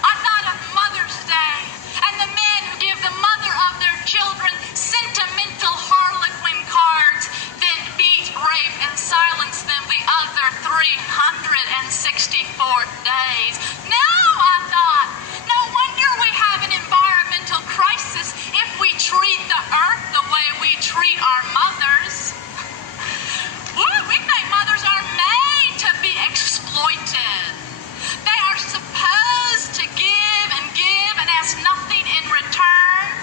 I thought of Mother's Day and the men who give the mother of their children sentimental harlequin cards, then beat, rape, and silence them the other 364 days. No, I thought, no wonder we have an environmental crisis if we treat the earth the way we treat our mothers. We think mothers are made to be exploited. They are supposed to give and ask nothing in return.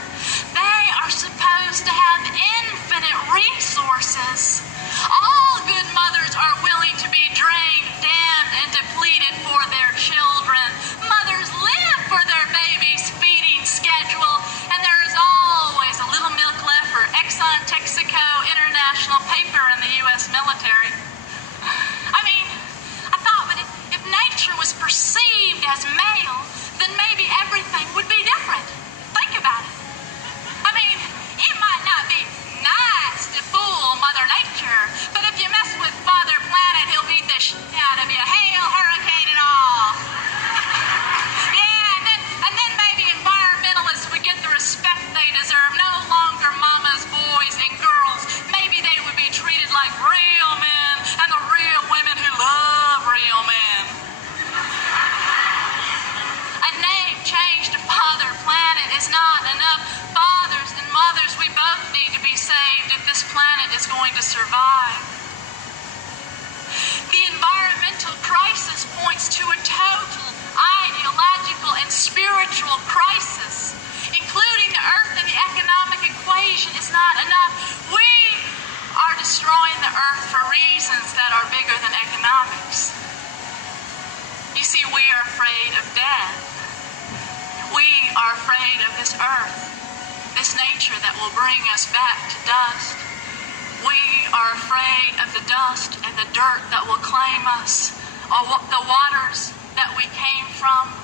They are supposed to have infinite resources. All good mothers are willing to be drained, damned, and depleted for their children. Mothers live for their babies' feeding schedule, and there is always a little milk left for Exxon, Texaco, International Paper, and the U.S. military. I thought, but if nature was perceived as male, then maybe everything would be different. Think about it. It might not be nice to fool Mother Nature, but if you mess with Father Planet, he'll beat the shit out of you. Hail, hurricane, and all. Yeah, and then maybe environmentalists would get the respect they deserve. No longer mamas, boys, and girls. Maybe they would be treated like real men and the real women who love real men. A name changed to Father Planet is not enough. Fathers and mothers, we both need to be saved if this planet is going to survive. The environmental crisis points to a total ideological and spiritual crisis. Including the earth and the economic equation is not enough. We are destroying the earth for reasons that are bigger than economics. You see, we are afraid of death. We are afraid of this earth, this nature that will bring us back to dust. We are afraid of the dust and the dirt that will claim us, or the waters that we came from,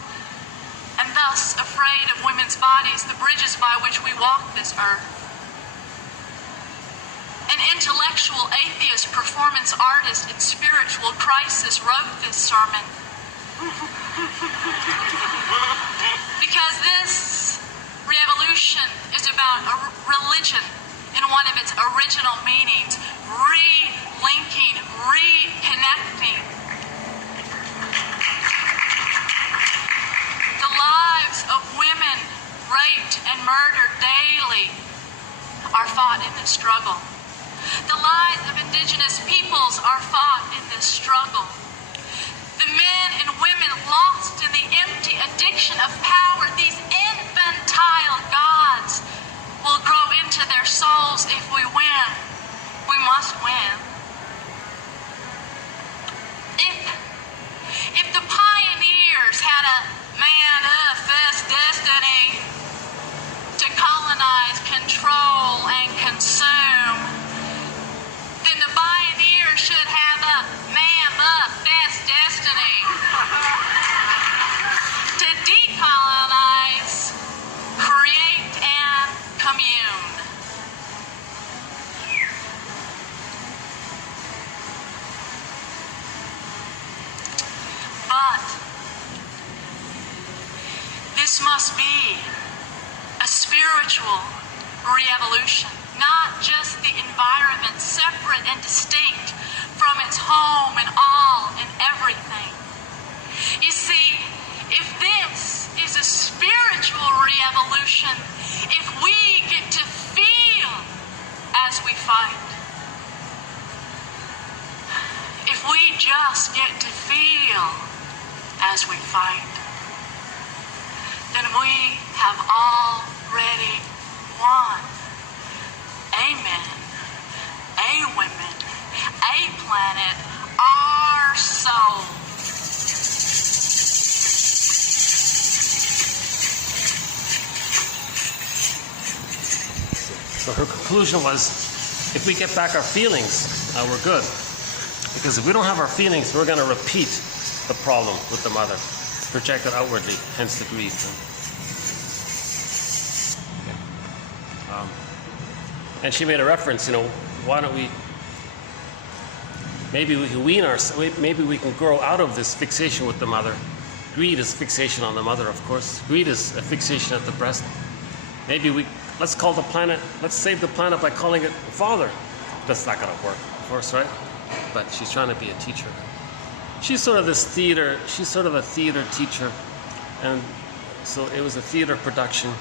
and thus afraid of women's bodies, the bridges by which we walk this earth. An intellectual atheist, performance artist, and spiritual crisis wrote this sermon. Because this revolution is about a religion in one of its original meanings, re-linking, reconnecting. The lives of women raped and murdered daily are fought in this struggle. The lives of indigenous peoples are fought in this struggle. The men and women lost in the empty addiction of power, these infantile gods, will grow into their souls if we win. We must win. If must be a spiritual re-evolution, not just the environment separate and distinct from its home and all and everything. You see, if this is a spiritual re-evolution, if we get to feel as we fight, if we just get to feel as we fight, then we have already won. Amen. A women, a planet, our soul. So her conclusion was, if we get back our feelings, we're good. Because if we don't have our feelings, we're going to repeat the problem with the mother, project it outwardly, hence the greed. And she made a reference, why don't we, maybe we can maybe we can grow out of this fixation with the mother. Greed is fixation on the mother, of course. Greed is a fixation at the breast. Maybe let's call the planet, let's save the planet by calling it Father. That's not going to work, of course, right? But she's trying to be a teacher. She's sort of a theater teacher. And so it was a theater production.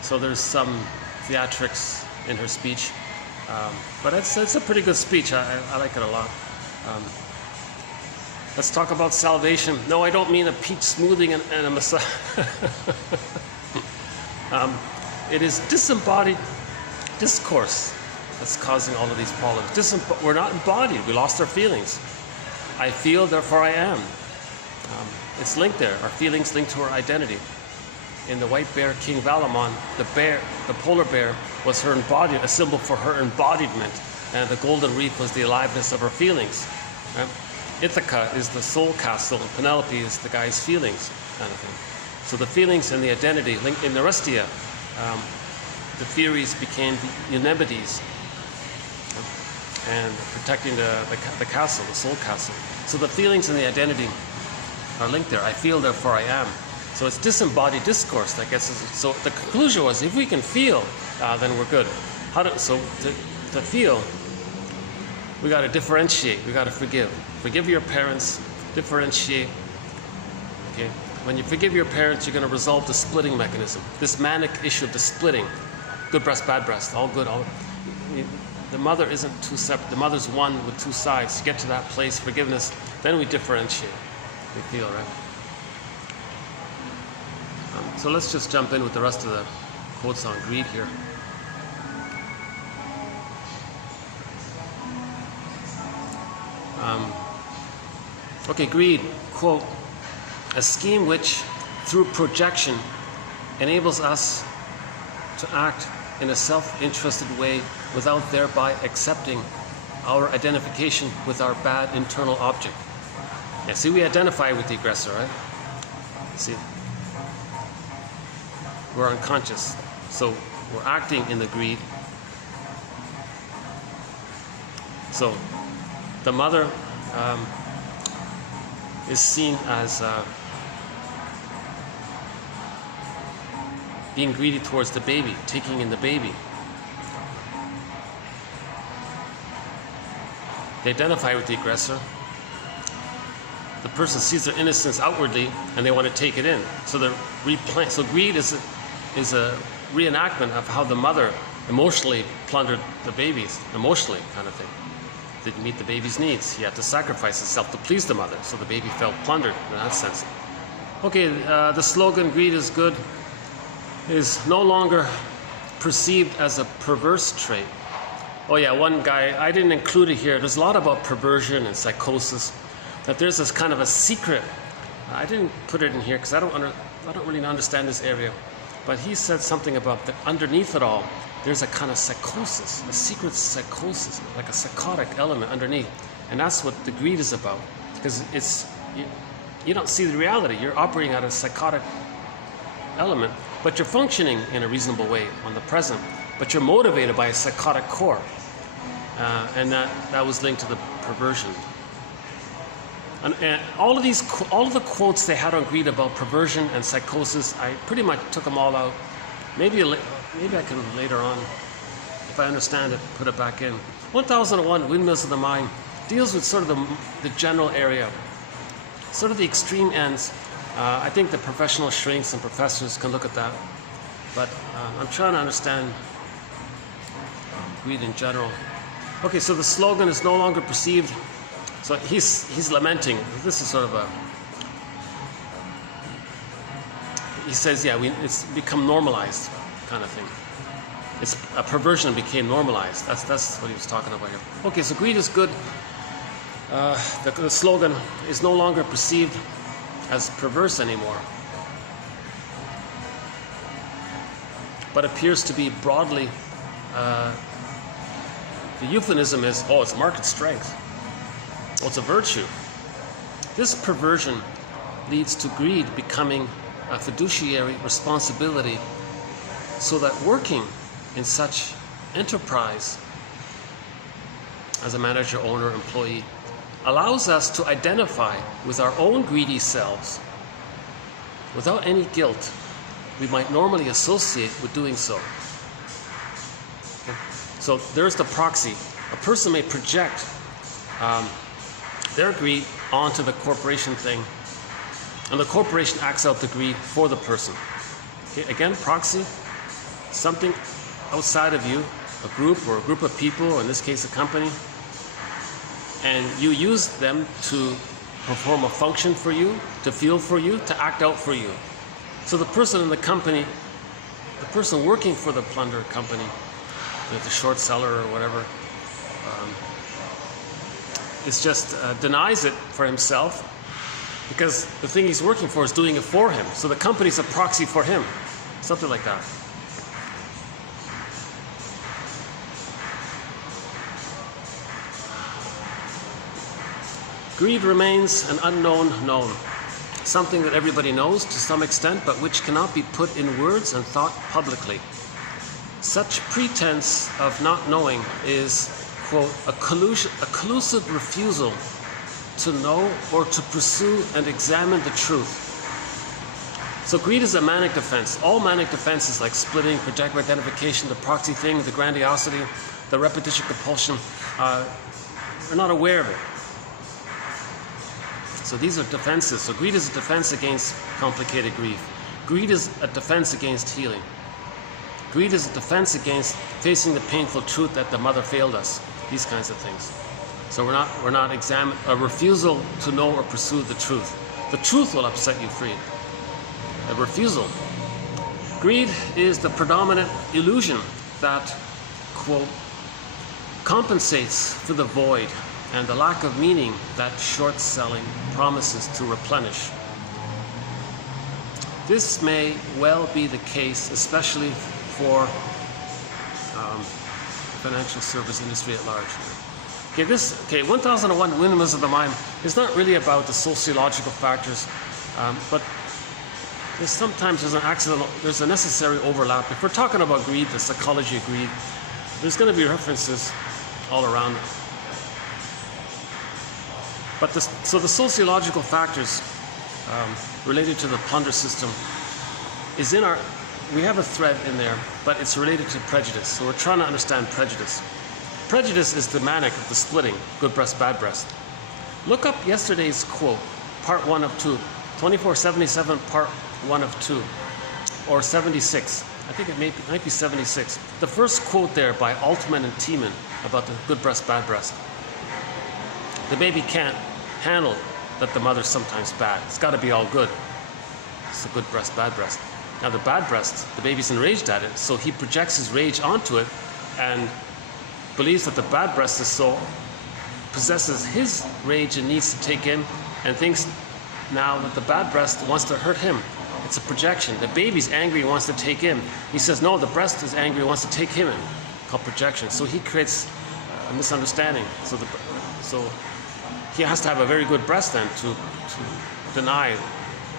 So there's some theatrics in her speech. But it's a pretty good speech. I like it a lot. Let's talk about salvation. No, I don't mean a peach smoothing and a massage. It is disembodied discourse that's causing all of these problems. We're not embodied. We lost our feelings. I feel, therefore I am. It's linked there. Our feelings linked to our identity. In the white bear, King Valamon, the polar bear, was a symbol for her embodiment, and the golden reef was the aliveness of her feelings. Right? Ithaca is the soul castle, and Penelope is the guy's feelings, kind of thing. So the feelings and the identity linked in Nerestia. The Furies became the Eumebides, and protecting the castle, the soul castle. So the feelings and the identity are linked there. I feel, therefore I am. So it's disembodied discourse that gets us. So the conclusion was, if we can feel, then we're good. To feel, we got to differentiate. We got to forgive. Forgive your parents. Differentiate. Okay. When you forgive your parents, you're going to resolve the splitting mechanism. This manic issue of the splitting, good breast, bad breast, all good, all. The mother isn't two separate. The mother's one with two sides. To get to that place, forgiveness, then we differentiate. We feel, right? So let's just jump in with the rest of the quotes on greed here. Okay, greed, quote, a scheme which, through projection, enables us to act in a self-interested way without thereby accepting our identification with our bad internal object. Yeah, see, we identify with the aggressor, right? See, we're unconscious, so we're acting in the greed. So the mother is seen as being greedy towards the baby, taking in the baby. They identify with the aggressor. The person sees their innocence outwardly, and they want to take it in. So So greed is a reenactment of how the mother emotionally plundered the babies, emotionally, kind of thing. Didn't meet the baby's needs. He had to sacrifice himself to please the mother, so the baby felt plundered in that sense. Okay, the slogan "Greed is good" is no longer perceived as a perverse trait. Oh yeah, one guy, I didn't include it here. There's a lot about perversion and psychosis. That there's this kind of a secret. I didn't put it in here because I don't really understand this area. But he said something about that underneath it all, there's a kind of psychosis, a secret psychosis, like a psychotic element underneath. And that's what the greed is about. Because you don't see the reality. You're operating out of a psychotic element, but you're functioning in a reasonable way on the present. But you're motivated by a psychotic core. And that was linked to the perversion. And all of the quotes they had on greed about perversion and psychosis, I pretty much took them all out. Maybe I can later on, if I understand it, put it back in. 1001, Windmills of the Mind, deals with sort of the general area, sort of the extreme ends. I think the professional shrinks and professors can look at that. But I'm trying to understand greed in general. Okay, so the slogan is no longer perceived. So he's lamenting. This is sort of he says, yeah, it's become normalized kind of thing. It's a perversion became normalized. That's what he was talking about here. Okay, so greed is good. The slogan is no longer perceived as perverse anymore, but appears to be broadly. The euphemism is, oh, it's market strength. Oh, it's a virtue. This perversion leads to greed becoming a fiduciary responsibility, so that working in such enterprise as a manager, owner, employee allows us to identify with our own greedy selves without any guilt we might normally associate with doing so. Okay. So there's the proxy. A person may project their greed onto the corporation thing, and the corporation acts out the greed for the person. Okay. Again, proxy, something outside of you, a group of people, or in this case a company, and you use them to perform a function for you, to feel for you, to act out for you. So the person in the company, the person working for the plunder company, the short seller or whatever, is just denies it for himself, because the thing he's working for is doing it for him. So the company's a proxy for him, something like that. Greed remains an unknown known, something that everybody knows to some extent, but which cannot be put in words and thought publicly. Such pretense of not knowing is, quote, a collusive refusal to know or to pursue and examine the truth. So greed is a manic defense. All manic defenses like splitting, projective identification, the proxy thing, the grandiosity, the repetition compulsion, are not aware of it. So these are defenses. So greed is a defense against complicated grief. Greed is a defense against healing. Greed is a defense against facing the painful truth that the mother failed us. These kinds of things. So we're not examining a refusal to know or pursue the truth. The truth will upset you free. A refusal. Greed is the predominant illusion that, quote, compensates for the void and the lack of meaning that short selling promises to replenish. This may well be the case, especially for financial service industry at large. Okay, 1001 Windmills of the Mind is not really about the sociological factors, but there's a necessary overlap. If we're talking about greed, the psychology of greed, there's going to be references all around it. But so the sociological factors related to the plunder system is we have a thread in there, but it's related to prejudice. So we're trying to understand prejudice. Prejudice is the manic of the splitting, good breast, bad breast. Look up yesterday's quote, part 1 of 2, 2477, part 1 of 2, or 76. I think it might be 76. The first quote there by Altman and Tiemann about the good breast, bad breast. The baby can't handle that the mother's sometimes bad. It's got to be all good. It's a good breast, bad breast. Now the bad breast, the baby's enraged at it, so he projects his rage onto it and believes that the bad breast is so, possesses his rage and needs to take in, and thinks now that the bad breast wants to hurt him. It's a projection. The baby's angry and wants to take in. He says, no, the breast is angry and wants to take him in. Called projection. So he creates a misunderstanding. So he has to have a very good breast then to deny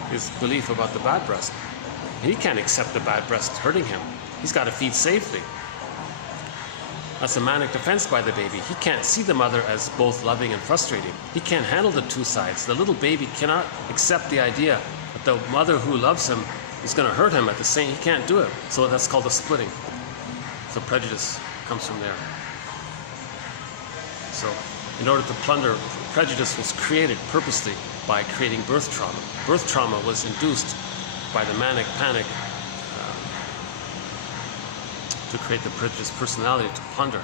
his belief about the bad breast. And he can't accept the bad breast hurting him. He's got to feed safely. That's a manic defense by the baby. He can't see the mother as both loving and frustrating. He can't handle the two sides. The little baby cannot accept the idea that the mother who loves him is going to hurt him at the same. He can't do it. So that's called a splitting. So prejudice comes from there. So in order to plunder, prejudice was created purposely by creating birth trauma. Birth trauma was induced by the manic panic to create the prejudiced personality to plunder.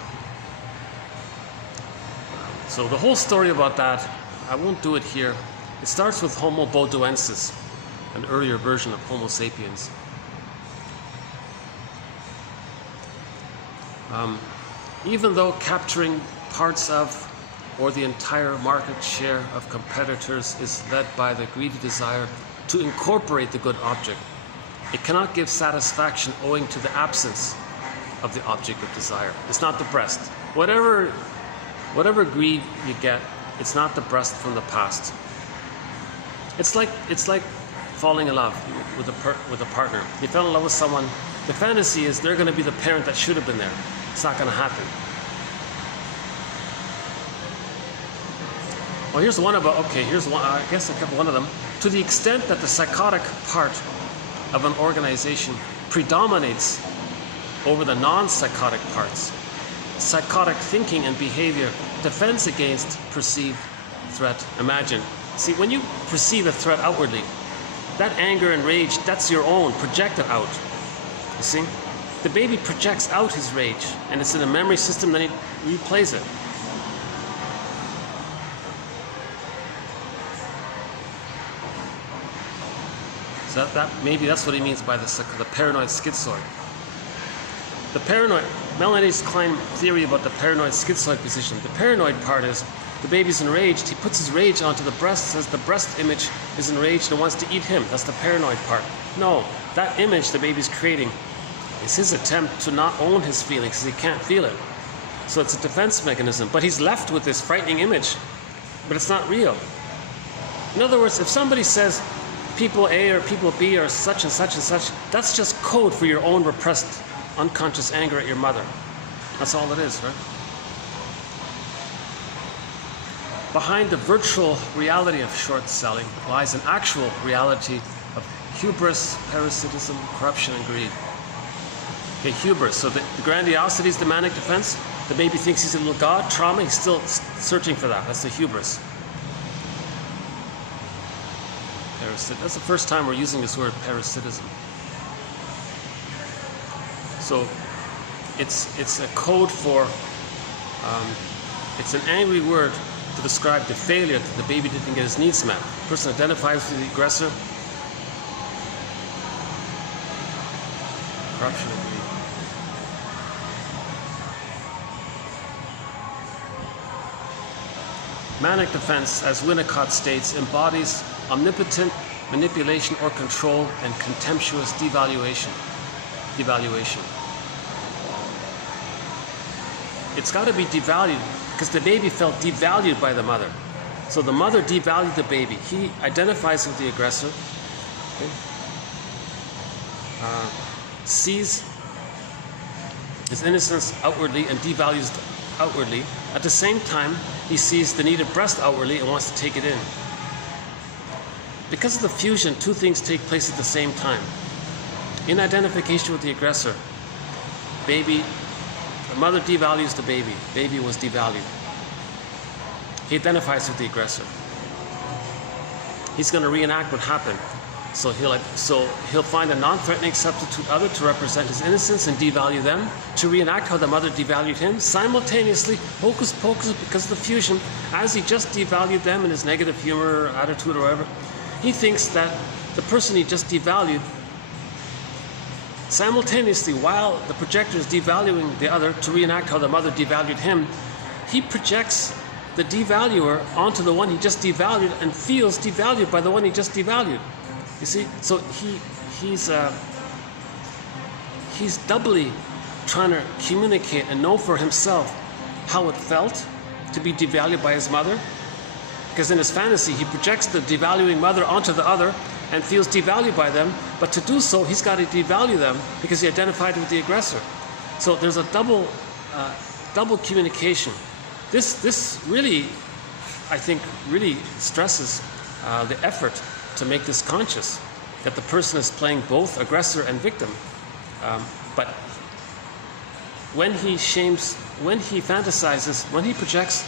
So the whole story about that, I won't do it here. It starts with Homo bodoensis, an earlier version of Homo sapiens. Even though capturing parts of or the entire market share of competitors is led by the greedy desire to incorporate the good object, it cannot give satisfaction owing to the absence of the object of desire. It's not the breast. Whatever greed you get, it's not the breast from the past. It's like falling in love with a partner. You fell in love with someone. The fantasy is they're going to be the parent that should have been there. It's not going to happen. Well, here's one about, here's one, I guess I kept one of them. To the extent that the psychotic part of an organization predominates over the non-psychotic parts, psychotic thinking and behavior defends against perceived threat. Imagine. See, when you perceive a threat outwardly, that anger and rage, that's your own, projected out. You see? The baby projects out his rage, and it's in a memory system, then he replays it. So maybe that's what he means by the paranoid schizoid. The paranoid, Melanie Klein theory about the paranoid schizoid position. The paranoid part is the baby's enraged. He puts his rage onto the breast, says the breast image is enraged and wants to eat him. That's the paranoid part. No, that image the baby's creating is his attempt to not own his feelings because he can't feel it. So it's a defense mechanism. But he's left with this frightening image, but it's not real. In other words, if somebody says people A or people B are such and such and such, that's just code for your own repressed unconscious anger at your mother. That's all it is, right? Behind the virtual reality of short selling lies an actual reality of hubris, parasitism, corruption, and greed. Okay, hubris. So the grandiosity is the manic defense. The baby thinks he's a little god. Trauma, he's still searching for that. That's the hubris. That's the first time we're using this word, parasitism. So it's a code for, it's an angry word to describe the failure that the baby didn't get his needs met. The person identifies with the aggressor. Corruption and greed. Manic defense, as Winnicott states, embodies omnipotent manipulation or control and contemptuous devaluation. It's got to be devalued because the baby felt devalued by the mother. So the mother devalued the baby. He identifies with the aggressor, okay? Sees his innocence outwardly and devalues outwardly. At the same time, he sees the needed breast outwardly and wants to take it in. Because of the fusion, two things take place at the same time. In identification with the aggressor, the mother devalues the baby. Baby was devalued. He identifies with the aggressor. He's going to reenact what happened. So he'll find a non-threatening substitute other to represent his innocence and devalue them, to reenact how the mother devalued him. Simultaneously, hocus pocus, because of the fusion, as he just devalued them in his negative humor or attitude or whatever, he thinks that the person he just devalued, simultaneously, while the projector is devaluing the other to reenact how the mother devalued him, he projects the devaluer onto the one he just devalued and feels devalued by the one he just devalued. You see, so he's doubly trying to communicate and know for himself how it felt to be devalued by his mother. Because in his fantasy, he projects the devaluing mother onto the other and feels devalued by them. But to do so, he's got to devalue them because he identified with the aggressor. So there's a double double communication. This really, I think, really stresses the effort to make this conscious, that the person is playing both aggressor and victim. But when he shames, when he fantasizes, when he projects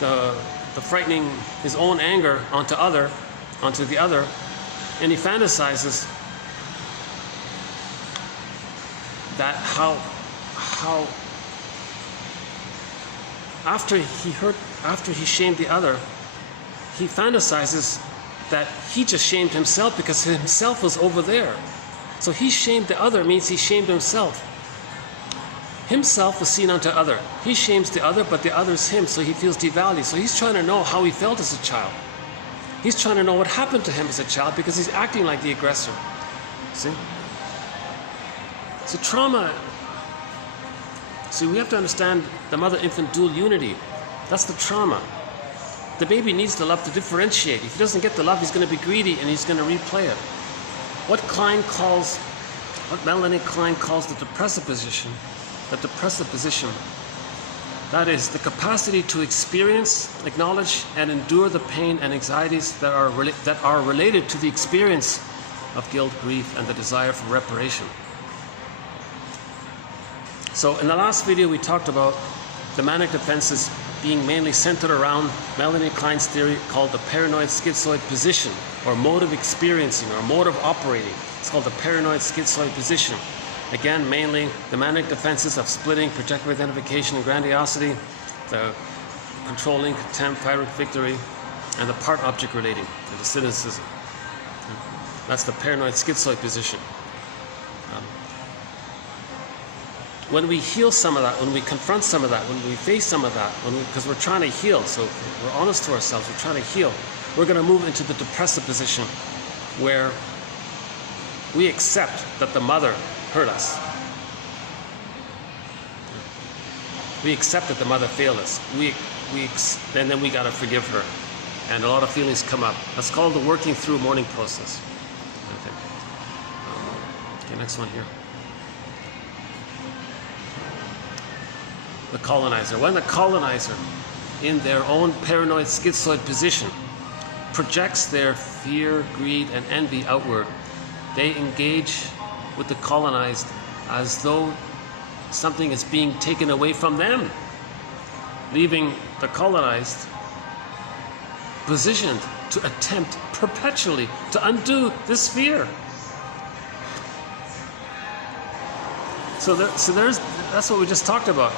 the frightening, his own anger onto the other, and he fantasizes that how after he shamed the other, he fantasizes that he just shamed himself because himself was over there. So he shamed the other means he shamed himself. Himself was seen unto other. He shames the other, but the other is him, so he feels devalued. So he's trying to know how he felt as a child. He's trying to know what happened to him as a child because he's acting like the aggressor. See? So trauma, see, we have to understand the mother-infant dual unity. That's the trauma. The baby needs the love to differentiate. If he doesn't get the love, he's going to be greedy and he's going to replay it. What Melanie Klein calls the depressive position, that is the capacity to experience, acknowledge, and endure the pain and anxieties that are related to the experience of guilt, grief, and the desire for reparation. So in the last video, we talked about the manic defenses being mainly centered around Melanie Klein's theory called the paranoid schizoid position, or mode of experiencing, or mode of operating. It's called the paranoid schizoid position. Again, mainly the manic defenses of splitting, projective identification, and grandiosity, the controlling, contempt, pyrrhic victory, and the part-object relating, and the cynicism. That's the paranoid schizoid position. When we heal some of that, when we confront some of that, when we face some of that, because we're trying to heal, so we're honest to ourselves, we're trying to heal, we're going to move into the depressive position where we accept that the mother hurt us. We accept that the mother failed us. And then we got to forgive her. And a lot of feelings come up. That's called the working through mourning process. Okay, next one here. The colonizer. When the colonizer, in their own paranoid schizoid position, projects their fear, greed, and envy outward, they engage with the colonized as though something is being taken away from them, leaving the colonized positioned to attempt perpetually to undo this fear. So that's what we just talked about.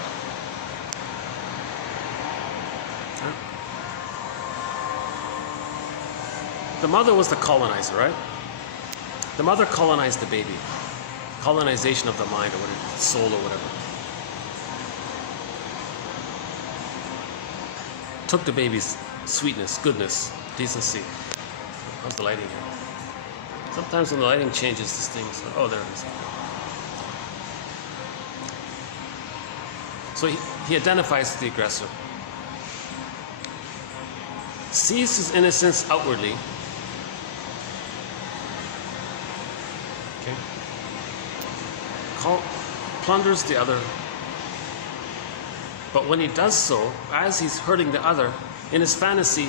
The mother was the colonizer, right? The mother colonized the baby. Colonization of the mind, or whatever, soul, or whatever. Took the baby's sweetness, goodness, decency. How's the lighting here? Sometimes when the lighting changes, this thing is, oh, there it is. So he identifies with the aggressor. Sees his innocence outwardly. Plunders the other, but when he does so, as he's hurting the other, in his fantasy,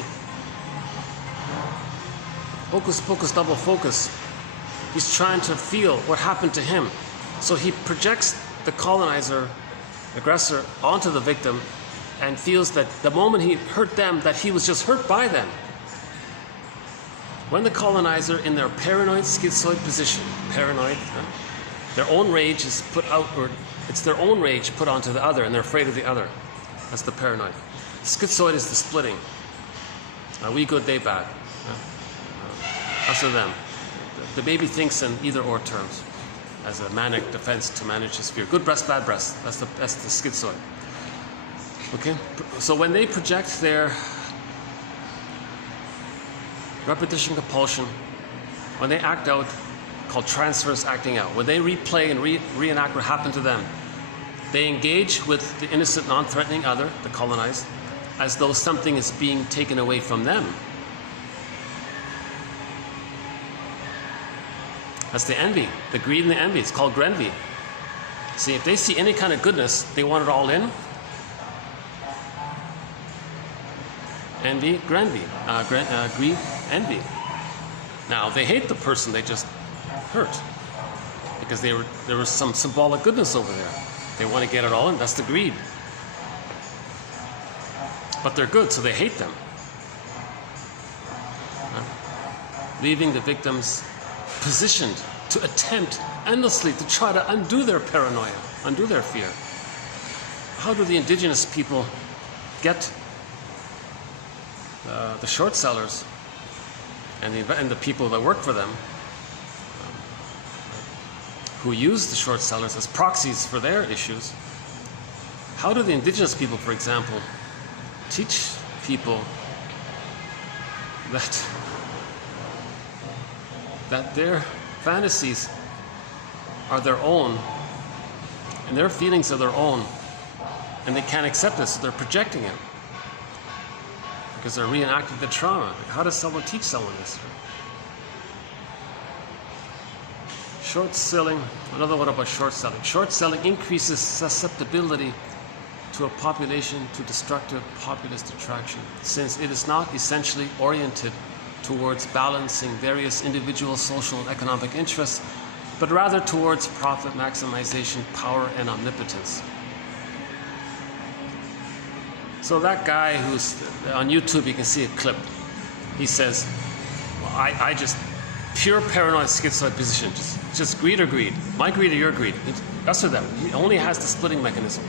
hocus pocus double focus, he's trying to feel what happened to him. So he projects the colonizer, aggressor, onto the victim and feels that the moment he hurt them, that he was just hurt by them. When the colonizer, in their paranoid schizoid position, paranoid, their own rage is put outward. It's their own rage put onto the other, and they're afraid of the other. That's the paranoid. Schizoid is the splitting. We good, they bad. Us or them. The baby thinks in either or terms as a manic defense to manage his fear. Good breast, bad breast. That's the schizoid. Okay? So when they project their repetition compulsion, when they act out, called transverse acting out. When they replay and reenact what happened to them, they engage with the innocent, non-threatening other, the colonized, as though something is being taken away from them. That's the envy, the greed and the envy. It's called grenvy. See, if they see any kind of goodness, they want it all in. envy, greed, envy. Now, they hate the person they just hurt because there was some symbolic goodness over there. They want to get it all in. That's the greed. But they're good, so they hate them. Leaving the victims positioned to attempt endlessly to try to undo their paranoia, undo their fear. How do the indigenous people get the short sellers and the people that work for them, who use the short sellers as proxies for their issues? How do the indigenous people, for example, teach people that their fantasies are their own and their feelings are their own, and they can't accept it, so they're projecting it because they're reenacting the trauma? How does someone teach someone this? Short selling. Another one about short selling. Short selling increases susceptibility to a population to destructive populist attraction, since it is not essentially oriented towards balancing various individual social and economic interests, but rather towards profit maximization, power, and omnipotence. So that guy who's on YouTube, you can see a clip. He says, well, I just pure paranoid schizoid position, just greed or greed. My greed or your greed. Us or them. He only has the splitting mechanism.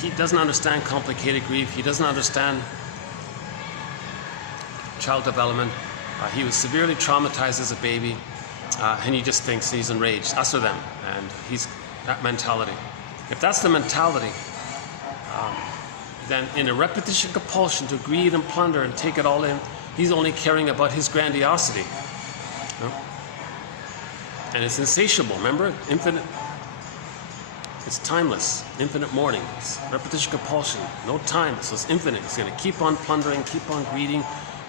He doesn't understand complicated grief. He doesn't understand child development. He was severely traumatized as a baby, and he just thinks he's enraged. Us or them. And he's that mentality. If that's the mentality, then in a repetition compulsion to greed and plunder and take it all in, he's only caring about his grandiosity. No? And it's insatiable, remember? Infinite. It's timeless, infinite mourning. It's repetition compulsion, no time, so it's infinite. It's going to keep on plundering, keep on greeding,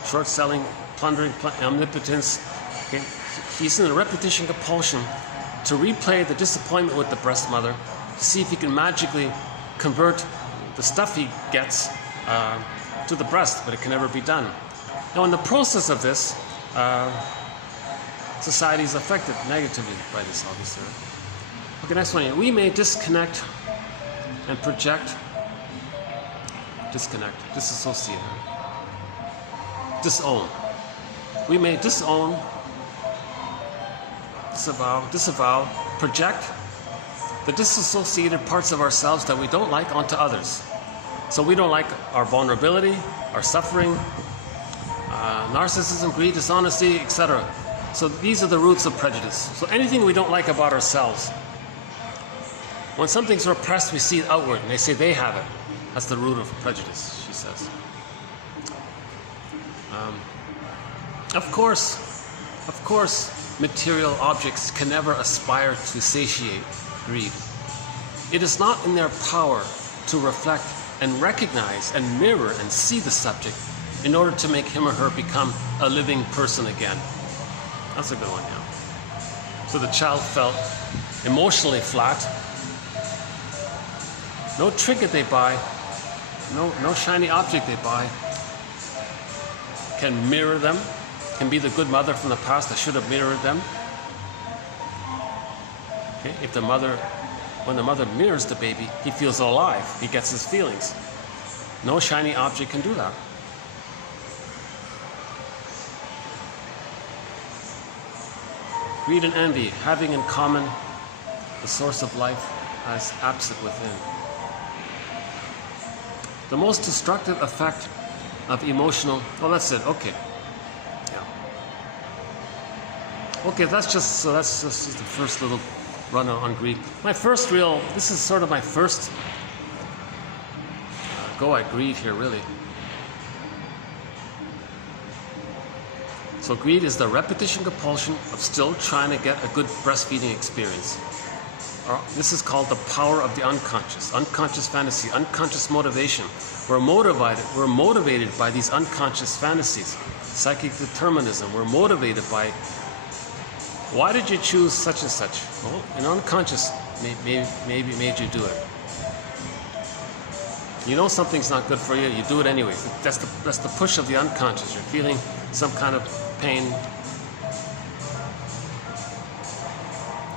short selling, plundering, omnipotence. Okay? He's in a repetition compulsion to replay the disappointment with the breast mother, to see if he can magically convert the stuff he gets to the breast, but it can never be done. Now, in the process of this, society is affected negatively by this, obviously. Okay, next one here. We may disconnect and project, disconnect, disassociate, disown. We may disown, disavow, project the disassociated parts of ourselves that we don't like onto others. So we don't like our vulnerability, our suffering, narcissism, greed, dishonesty, etc. So these are the roots of prejudice. So anything we don't like about ourselves, when something's repressed, we see it outward, and they say they have it. That's the root of prejudice, she says. Of course, material objects can never aspire to satiate greed. It is not in their power to reflect and recognize and mirror and see the subject in order to make him or her become a living person again. That's a good one, yeah. So the child felt emotionally flat. No trinket they buy, no shiny object they buy can mirror them, can be the good mother from the past that should have mirrored them. Okay? When the mother mirrors the baby, he feels alive, he gets his feelings. No shiny object can do that. Greed and envy, having in common the source of life as absent within. The most destructive effect of emotional, oh, that's it, okay. Yeah. Okay, that's just the first little run on greed. This is sort of my first go at greed here, really. So greed is the repetition compulsion of still trying to get a good breastfeeding experience. This is called the power of the unconscious fantasy, unconscious motivation. We're motivated by these unconscious fantasies. Psychic determinism. We're motivated by, why did you choose such and such? Well, an unconscious maybe made you do it. You know something's not good for you, you do it anyways. That's the push of the unconscious. You're feeling some kind of pain.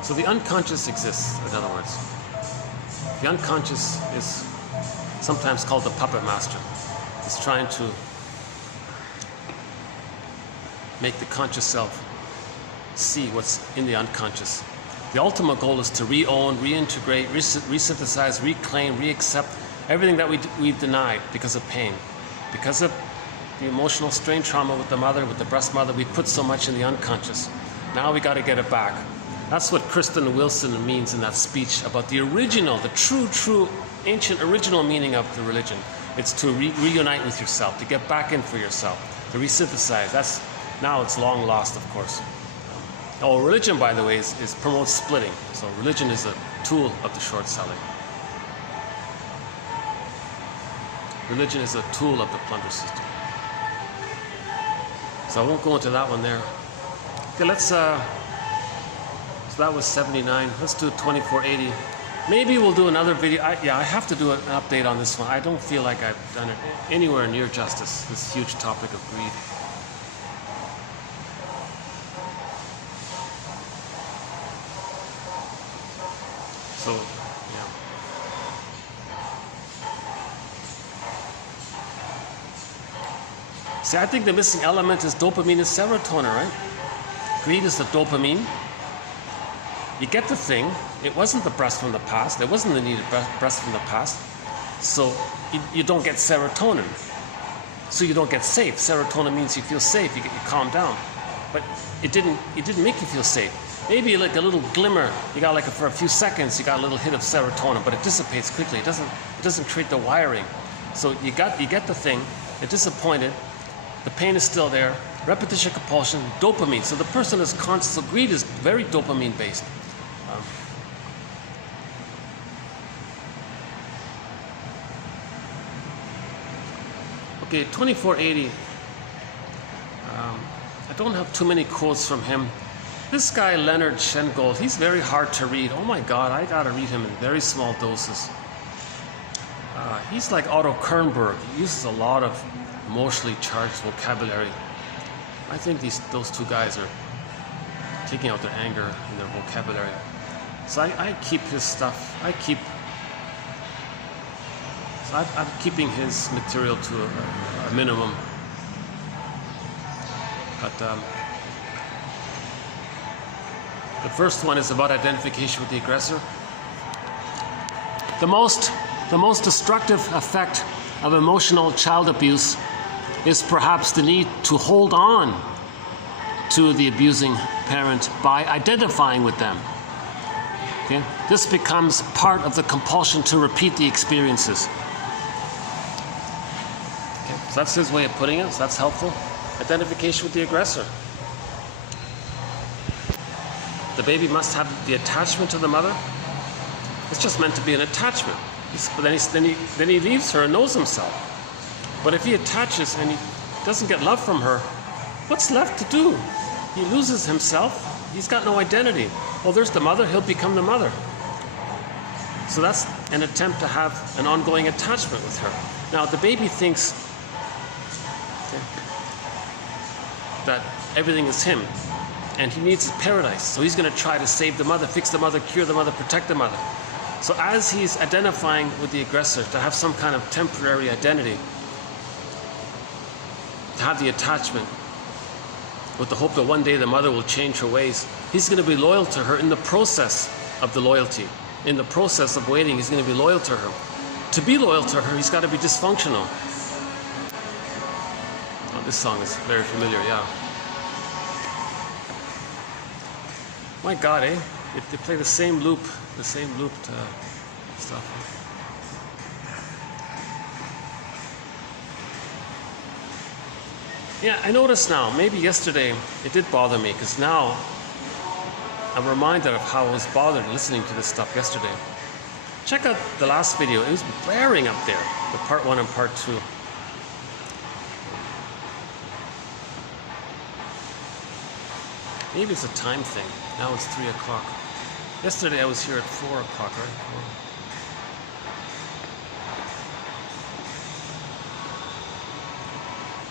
So the unconscious exists, in other words. The unconscious is sometimes called the puppet master. It's trying to make the conscious self see what's in the unconscious. The ultimate goal is to re-own, reintegrate, resynthesize, reclaim, re-accept everything that we've denied because of pain. Because of the emotional strain trauma with the mother, with the breast mother, we put so much in the unconscious. Now we got to get it back. That's what Kristen Wilson means in that speech about the original, the true, ancient original meaning of the religion. It's to reunite with yourself, to get back in for yourself, to resynthesize. Now it's long lost, of course. Religion, by the way, is promotes splitting. So religion is a tool of the short selling. Religion is a tool of the plunder system. So I won't go into that one there. Okay, so that was 79. Let's do 2480. Maybe we'll do another video. I have to do an update on this one. I don't feel like I've done it anywhere near justice, this huge topic of greed. So, yeah. See, I think the missing element is dopamine and serotonin, right? Greed is the dopamine. You get the thing. It wasn't the breast from the past. It wasn't the needed breast from the past. So you don't get serotonin. So you don't get safe. Serotonin means you feel safe. You calm down. But it didn't make you feel safe. Maybe like a little glimmer. You got for a few seconds. You got a little hit of serotonin, but it dissipates quickly. It doesn't create the wiring. So you get the thing. You're disappointed. The pain is still there. Repetition, compulsion, dopamine. So the person is conscious. So greed is very dopamine based. Okay, 2480. I don't have too many quotes from him. This guy, Leonard Shengold, he's very hard to read. Oh my God, I gotta read him in very small doses. He's like Otto Kernberg. He uses a lot of emotionally charged vocabulary. I think those two guys are taking out their anger in their vocabulary. So I keep his stuff. I'm keeping his material to a minimum. But the first one is about identification with the aggressor. The most destructive effect of emotional child abuse is perhaps the need to hold on to the abusing parent by identifying with them. Okay? This becomes part of the compulsion to repeat the experiences. Okay? So that's his way of putting it, so that's helpful. Identification with the aggressor. The baby must have the attachment to the mother. It's just meant to be an attachment. But then he leaves her and knows himself. But if he attaches and he doesn't get love from her, what's left to do? He loses himself. He's got no identity. Oh, there's the mother. He'll become the mother. So that's an attempt to have an ongoing attachment with her. Now, the baby thinks that everything is him, and he needs his paradise. So he's going to try to save the mother, fix the mother, cure the mother, protect the mother. So as he's identifying with the aggressor, to have some kind of temporary identity, to have the attachment, with the hope that one day the mother will change her ways, he's going to be loyal to her in the process of the loyalty. In the process of waiting, he's going to be loyal to her. To be loyal to her, he's got to be dysfunctional. Oh, this song is very familiar, yeah. My God, eh? They play the same looped stuff. Yeah, I noticed now, maybe yesterday it did bother me, because now I'm reminded of how I was bothered listening to this stuff yesterday. Check out the last video, it was blaring up there, the part 1 and part 2. Maybe it's a time thing. Now it's 3 o'clock. Yesterday I was here at 4 o'clock, right?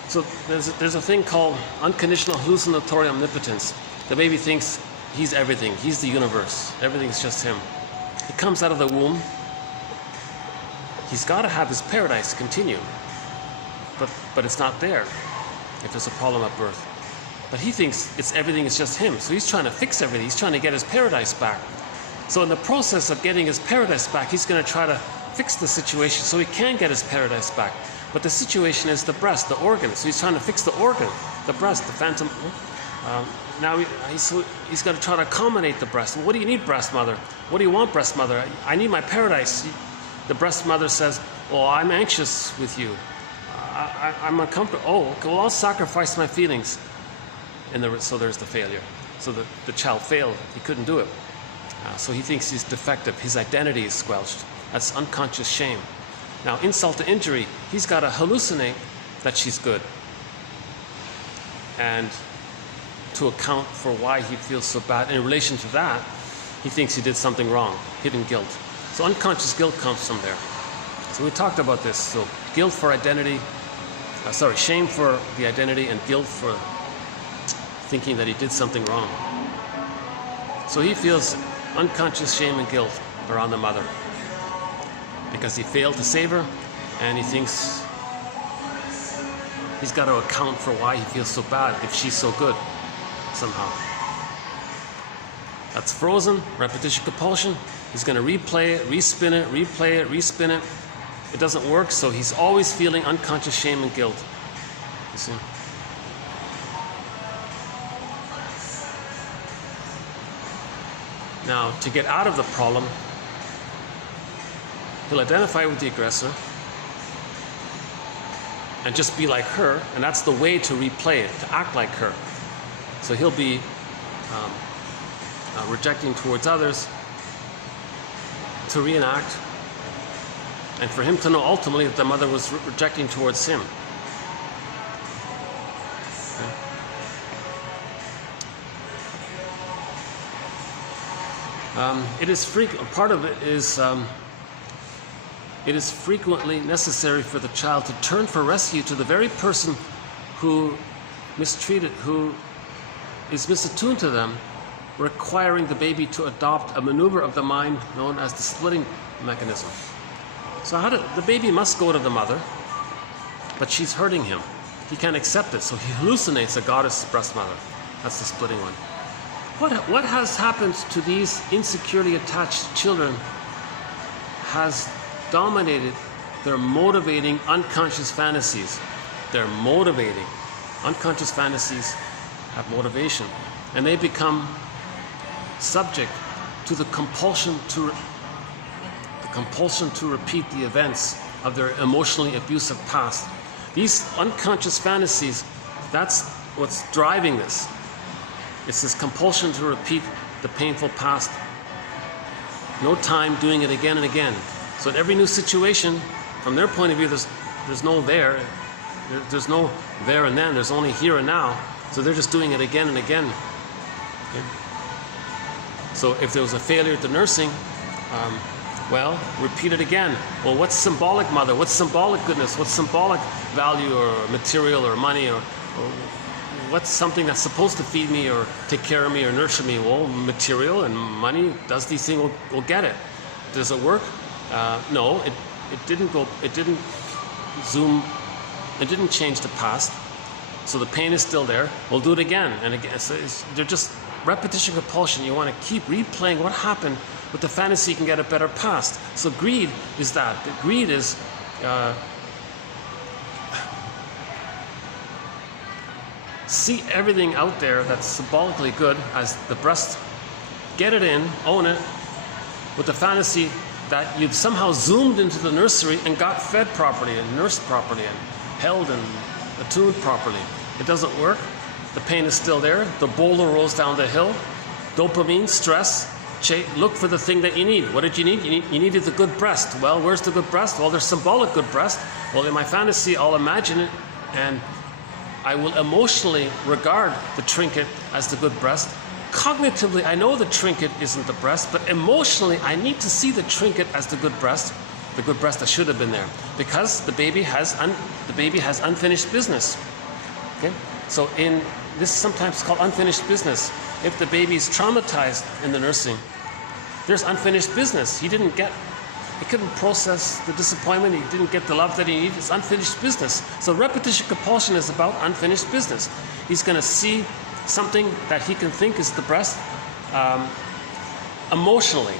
So there's a thing called unconditional hallucinatory omnipotence. The baby thinks he's everything. He's the universe. Everything's just him. He comes out of the womb. He's got to have his paradise continue. But it's not there if there's a problem at birth. But he thinks everything is just him. So he's trying to fix everything. He's trying to get his paradise back. So in the process of getting his paradise back, he's going to try to fix the situation so he can get his paradise back. But the situation is the breast, the organ. So he's trying to fix the organ, the breast, the phantom. Now he's got to try to accommodate the breast. Well, what do you need, breast mother? What do you want, breast mother? I need my paradise. The breast mother says, well, I'm anxious with you. I'm uncomfortable. Oh, okay, well, I'll sacrifice my feelings. So there's the failure. So the child failed. He couldn't do it. So he thinks he's defective. His identity is squelched. That's unconscious shame. Now, insult to injury, he's got to hallucinate that she's good. And to account for why he feels so bad, in relation to that, he thinks he did something wrong, hidden guilt. So unconscious guilt comes from there. So we talked about this. So guilt for identity, shame for the identity, and guilt for thinking that he did something wrong. So he feels unconscious shame and guilt around the mother because he failed to save her, and he thinks he's got to account for why he feels so bad if she's so good somehow. That's frozen, repetition compulsion. He's going to replay it, respin it, replay it, respin it. It doesn't work, so he's always feeling unconscious shame and guilt. You see? Now, to get out of the problem, he'll identify with the aggressor and just be like her, and that's the way to replay it, to act like her. So he'll be rejecting towards others, to reenact, and for him to know ultimately that the mother was rejecting towards him. It is part of it is it is frequently necessary for the child to turn for rescue to the very person who mistreated, who is misattuned to them, requiring the baby to adopt a maneuver of the mind known as the splitting mechanism. So the baby must go to the mother, but she's hurting him. He can't accept it, so he hallucinates a goddess breast mother. That's the splitting one. What has happened to these insecurely attached children has dominated their motivating unconscious fantasies. They're motivating. Unconscious fantasies have motivation, and they become subject to the compulsion to repeat the events of their emotionally abusive past. These unconscious fantasies, that's what's driving this. It's this compulsion to repeat the painful past. No time doing it again and again. So in every new situation, from their point of view, there's no there. There's no there and then. There's only here and now. So they're just doing it again and again. Okay? So if there was a failure at the nursing, well, repeat it again. Well, what's symbolic mother? What's symbolic goodness? What's symbolic value or material or money or what's something that's supposed to feed me or take care of me or nurture me? Well, material and money does these things. We'll get it. Does it work? No, it didn't go. It didn't zoom. It didn't change the past. So the pain is still there. We'll do it again and again. So they're just repetition compulsion. You want to keep replaying what happened with the fantasy you can get a better past. So greed is that. Greed is see everything out there that's symbolically good as the breast, get it in, own it, with the fantasy that you've somehow zoomed into the nursery and got fed properly and nursed properly and held and attuned properly. It doesn't work. The pain is still there. The boulder rolls down the hill. Dopamine, stress. Look for the thing that you need. What did you need? You needed the good breast. Well, where's the good breast? Well, there's symbolic good breast. Well, in my fantasy, I'll imagine it and I will emotionally regard the trinket as the good breast. Cognitively, I know the trinket isn't the breast, but emotionally, I need to see the trinket as the good breast that should have been there, because the baby has unfinished business. Okay? So this is sometimes called unfinished business. If the baby is traumatized in the nursing, there's unfinished business. He couldn't process the disappointment. He didn't get the love that he needed. It's unfinished business. So repetition compulsion is about unfinished business. He's going to see something that he can think is the breast emotionally.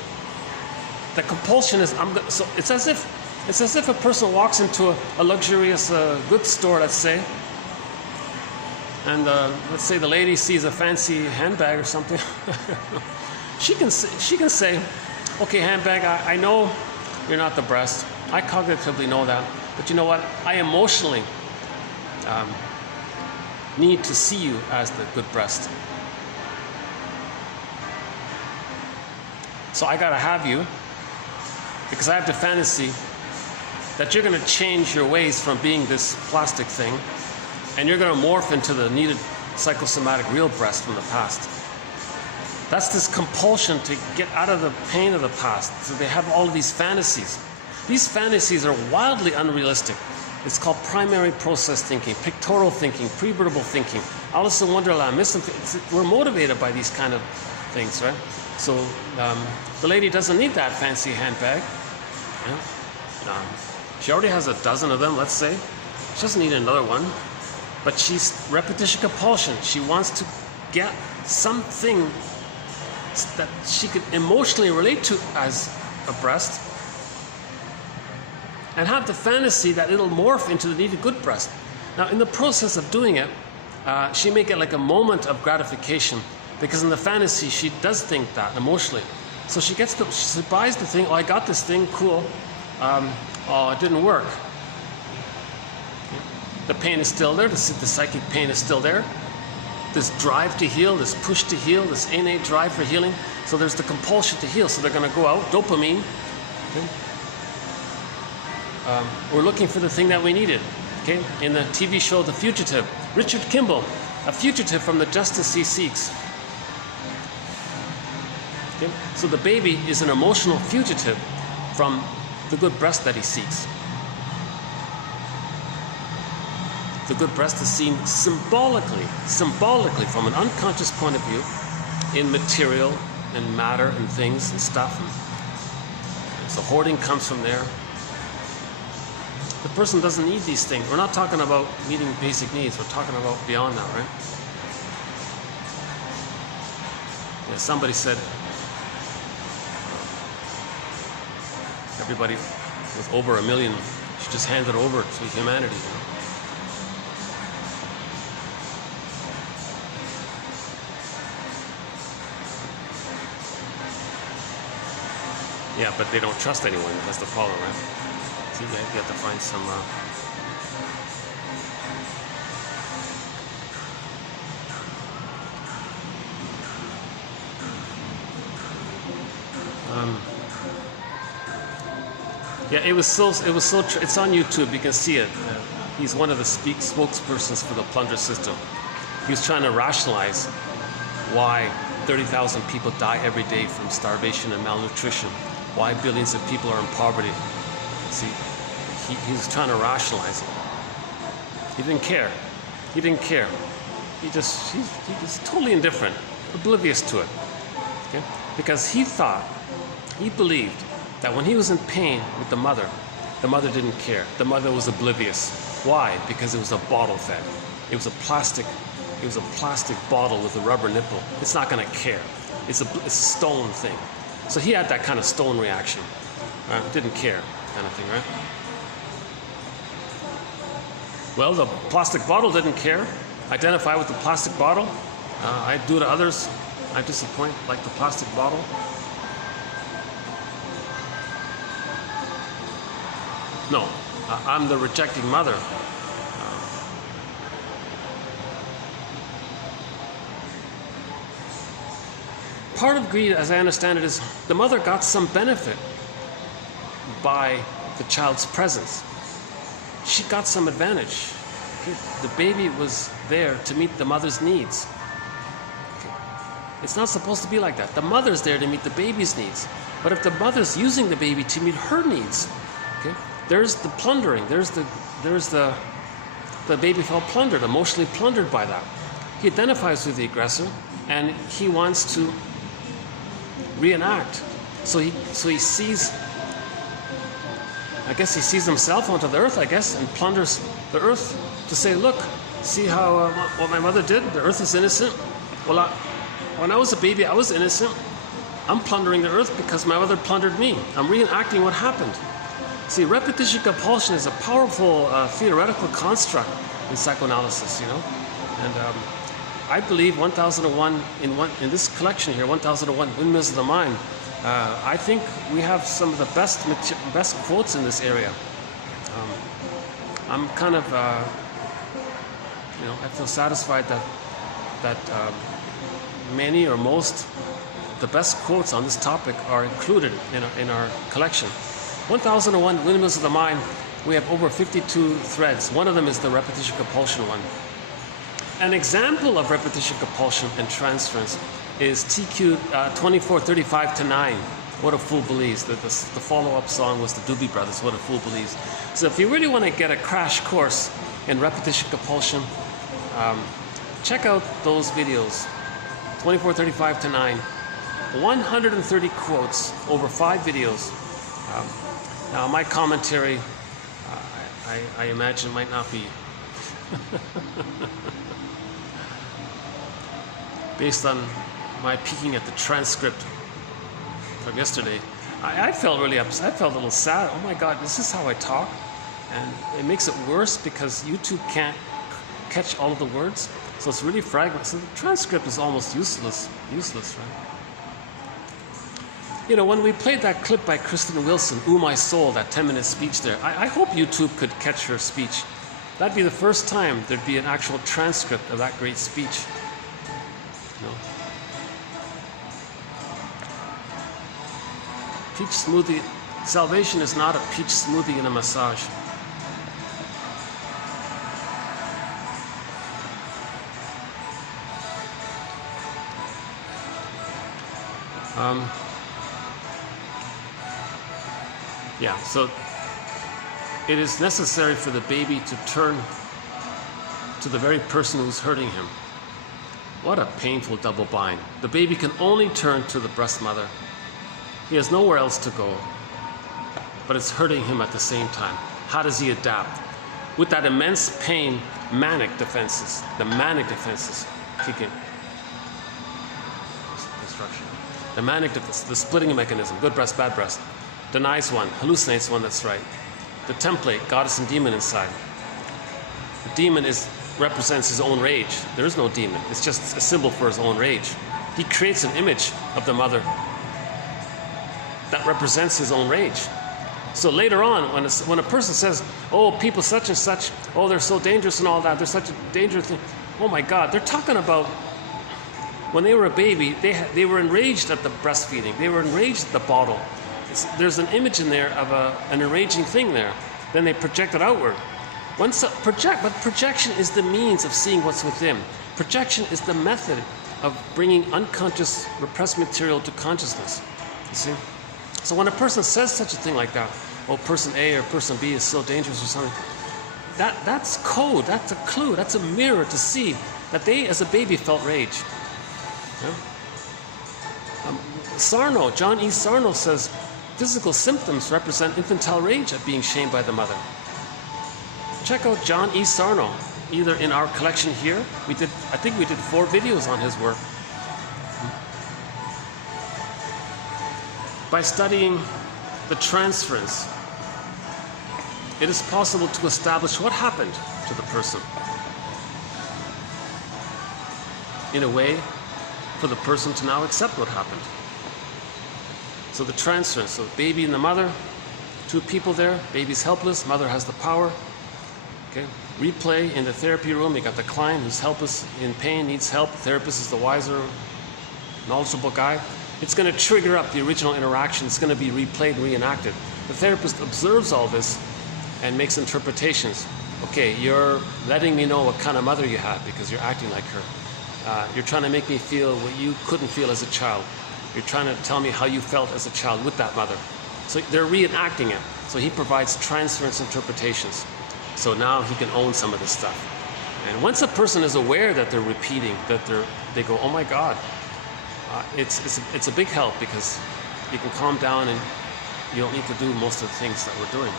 The compulsion is, so it's as if a person walks into a luxurious goods store, let's say, and let's say the lady sees a fancy handbag or something. she can say, okay, handbag, I know you're not the breast. I cognitively know that. But you know what? I emotionally need to see you as the good breast. So I gotta have you because I have the fantasy that you're gonna change your ways from being this plastic thing and you're gonna morph into the needed psychosomatic real breast from the past. That's this compulsion to get out of the pain of the past. So they have all of these fantasies. These fantasies are wildly unrealistic. It's called primary process thinking, pictorial thinking, pre-verbal thinking, Alice in Wonderland. We're motivated by these kind of things, right? So the lady doesn't need that fancy handbag. Yeah? She already has a dozen of them, let's say. She doesn't need another one. But she's repetition compulsion. She wants to get something that she could emotionally relate to as a breast and have the fantasy that it'll morph into the needed good breast. Now, in the process of doing it, she may get like a moment of gratification because in the fantasy, she does think that emotionally. So she buys the thing, oh, I got this thing, cool. Oh, it didn't work. The pain is still there, the psychic pain is still there. This drive to heal, this push to heal, this innate drive for healing. So there's the compulsion to heal. So they're going to go out, dopamine. Okay? We're looking for the thing that we needed. Okay? In the TV show The Fugitive, Richard Kimball, a fugitive from the justice he seeks. Okay? So the baby is an emotional fugitive from the good breast that he seeks. The good breast is seen symbolically from an unconscious point of view in material and matter and things and stuff. So hoarding comes from there. The person doesn't need these things. We're not talking about meeting basic needs. We're talking about beyond that, right? Yeah, somebody said everybody with over 1 million should just hand it over to humanity. You know? Yeah, but they don't trust anyone. That's the problem, right? See, you have to find some... yeah, it's on YouTube. You can see it. He's one of the spokespersons for the plunder system. He was trying to rationalize why 30,000 people die every day from starvation and malnutrition. Why billions of people are in poverty. See, he was trying to rationalize it. He didn't care. He didn't care. He's totally indifferent, oblivious to it. Okay? Because he believed that when he was in pain with the mother didn't care. The mother was oblivious. Why? Because it was a bottle fed. It was a plastic bottle with a rubber nipple. It's not going to care. It's a stone thing. So he had that kind of stone reaction. Right? Didn't care kind of thing, right? Well, the plastic bottle didn't care. Identify with the plastic bottle. I do to others. I disappoint like the plastic bottle. No, I'm the rejecting mother. Part of greed, as I understand it, is the mother got some benefit by the child's presence. She got some advantage. Okay? The baby was there to meet the mother's needs. Okay? It's not supposed to be like that. The mother's there to meet the baby's needs. But if the mother's using the baby to meet her needs, okay, there's the plundering, there's the the baby felt plundered, emotionally plundered by that. He identifies with the aggressor, and he wants to reenact. So he sees, I guess he sees himself onto the earth, I guess, and plunders the earth to say, look, see how what my mother did? The earth is innocent. Well, when I was a baby, I was innocent. I'm plundering the earth because my mother plundered me. I'm reenacting what happened. See, repetition compulsion is a powerful theoretical construct in psychoanalysis, you know. And I believe 1001 in this collection here, 1001 Windmills of the Mind. I think we have some of the best quotes in this area. I'm kind of, you know, I feel satisfied that many or most of the best quotes on this topic are included in our collection. 1001 Windmills of the Mind. We have over 52 threads. One of them is the repetition compulsion one. An example of repetition compulsion and transference is TQ 2435-9. What a Fool Believes. The follow-up song was the Doobie Brothers, What a Fool Believes. So if you really want to get a crash course in repetition compulsion, check out those videos, 2435-9. 130 quotes over 5 videos. Now my commentary, I imagine, might not be based on my peeking at the transcript from yesterday. I felt really upset. I felt a little sad. Oh my God, this is how I talk? And it makes it worse because YouTube can't catch all of the words. So it's really fragmented. So the transcript is almost useless, right? You know, when we played that clip by Kristen Wilson, Ooh My Soul, that 10-minute speech there, I hope YouTube could catch her speech. That'd be the first time there'd be an actual transcript of that great speech. You know? Peach smoothie. Salvation is not a peach smoothie and a massage. Yeah, so it is necessary for the baby to turn to the very person who's hurting him. What a painful double bind. The baby can only turn to the breast mother. He has nowhere else to go, but it's hurting him at the same time. How does he adapt? With that immense pain, manic defenses, the manic defenses kick in. Instruction. The manic defense, the splitting mechanism, good breast, bad breast. Denies one, hallucinates one, that's right. The template, goddess and demon inside. The demon represents his own rage. There is no demon, it's just a symbol for his own rage. He creates an image of the mother that represents his own rage. So later on, when a person says, oh, people such and such, oh, they're so dangerous and all that, they're such a dangerous thing. Oh my God, they're talking about when they were a baby, they were enraged at the breastfeeding. They were enraged at the bottle. There's an image in there of an enraging thing there. Then they project it outward. But projection is the means of seeing what's within. Projection is the method of bringing unconscious, repressed material to consciousness. You see? So when a person says such a thing like that, oh, person A or person B is so dangerous or something, that's code, that's a clue, that's a mirror to see that they, as a baby, felt rage. Yeah? Sarno, John E. Sarno says, physical symptoms represent infantile rage at being shamed by the mother. Check out John E. Sarno, either in our collection here. I think we did 4 videos on his work. By studying the transference, it is possible to establish what happened to the person in a way for the person to now accept what happened. So the transference, so baby and the mother, 2 people there, baby's helpless, mother has the power. Okay, replay in the therapy room, you got the client who's helpless, in pain, needs help, the therapist is the wiser, knowledgeable guy. It's going to trigger up the original interaction, it's going to be replayed and reenacted. The therapist observes all this and makes interpretations. Okay, you're letting me know what kind of mother you had because you're acting like her. You're trying to make me feel what you couldn't feel as a child. You're trying to tell me how you felt as a child with that mother. So they're reenacting it. So he provides transference interpretations. So now he can own some of this stuff. And once a person is aware that they're repeating, that they go, oh my God, it's a big help, because you can calm down and you don't need to do most of the things that we're doing.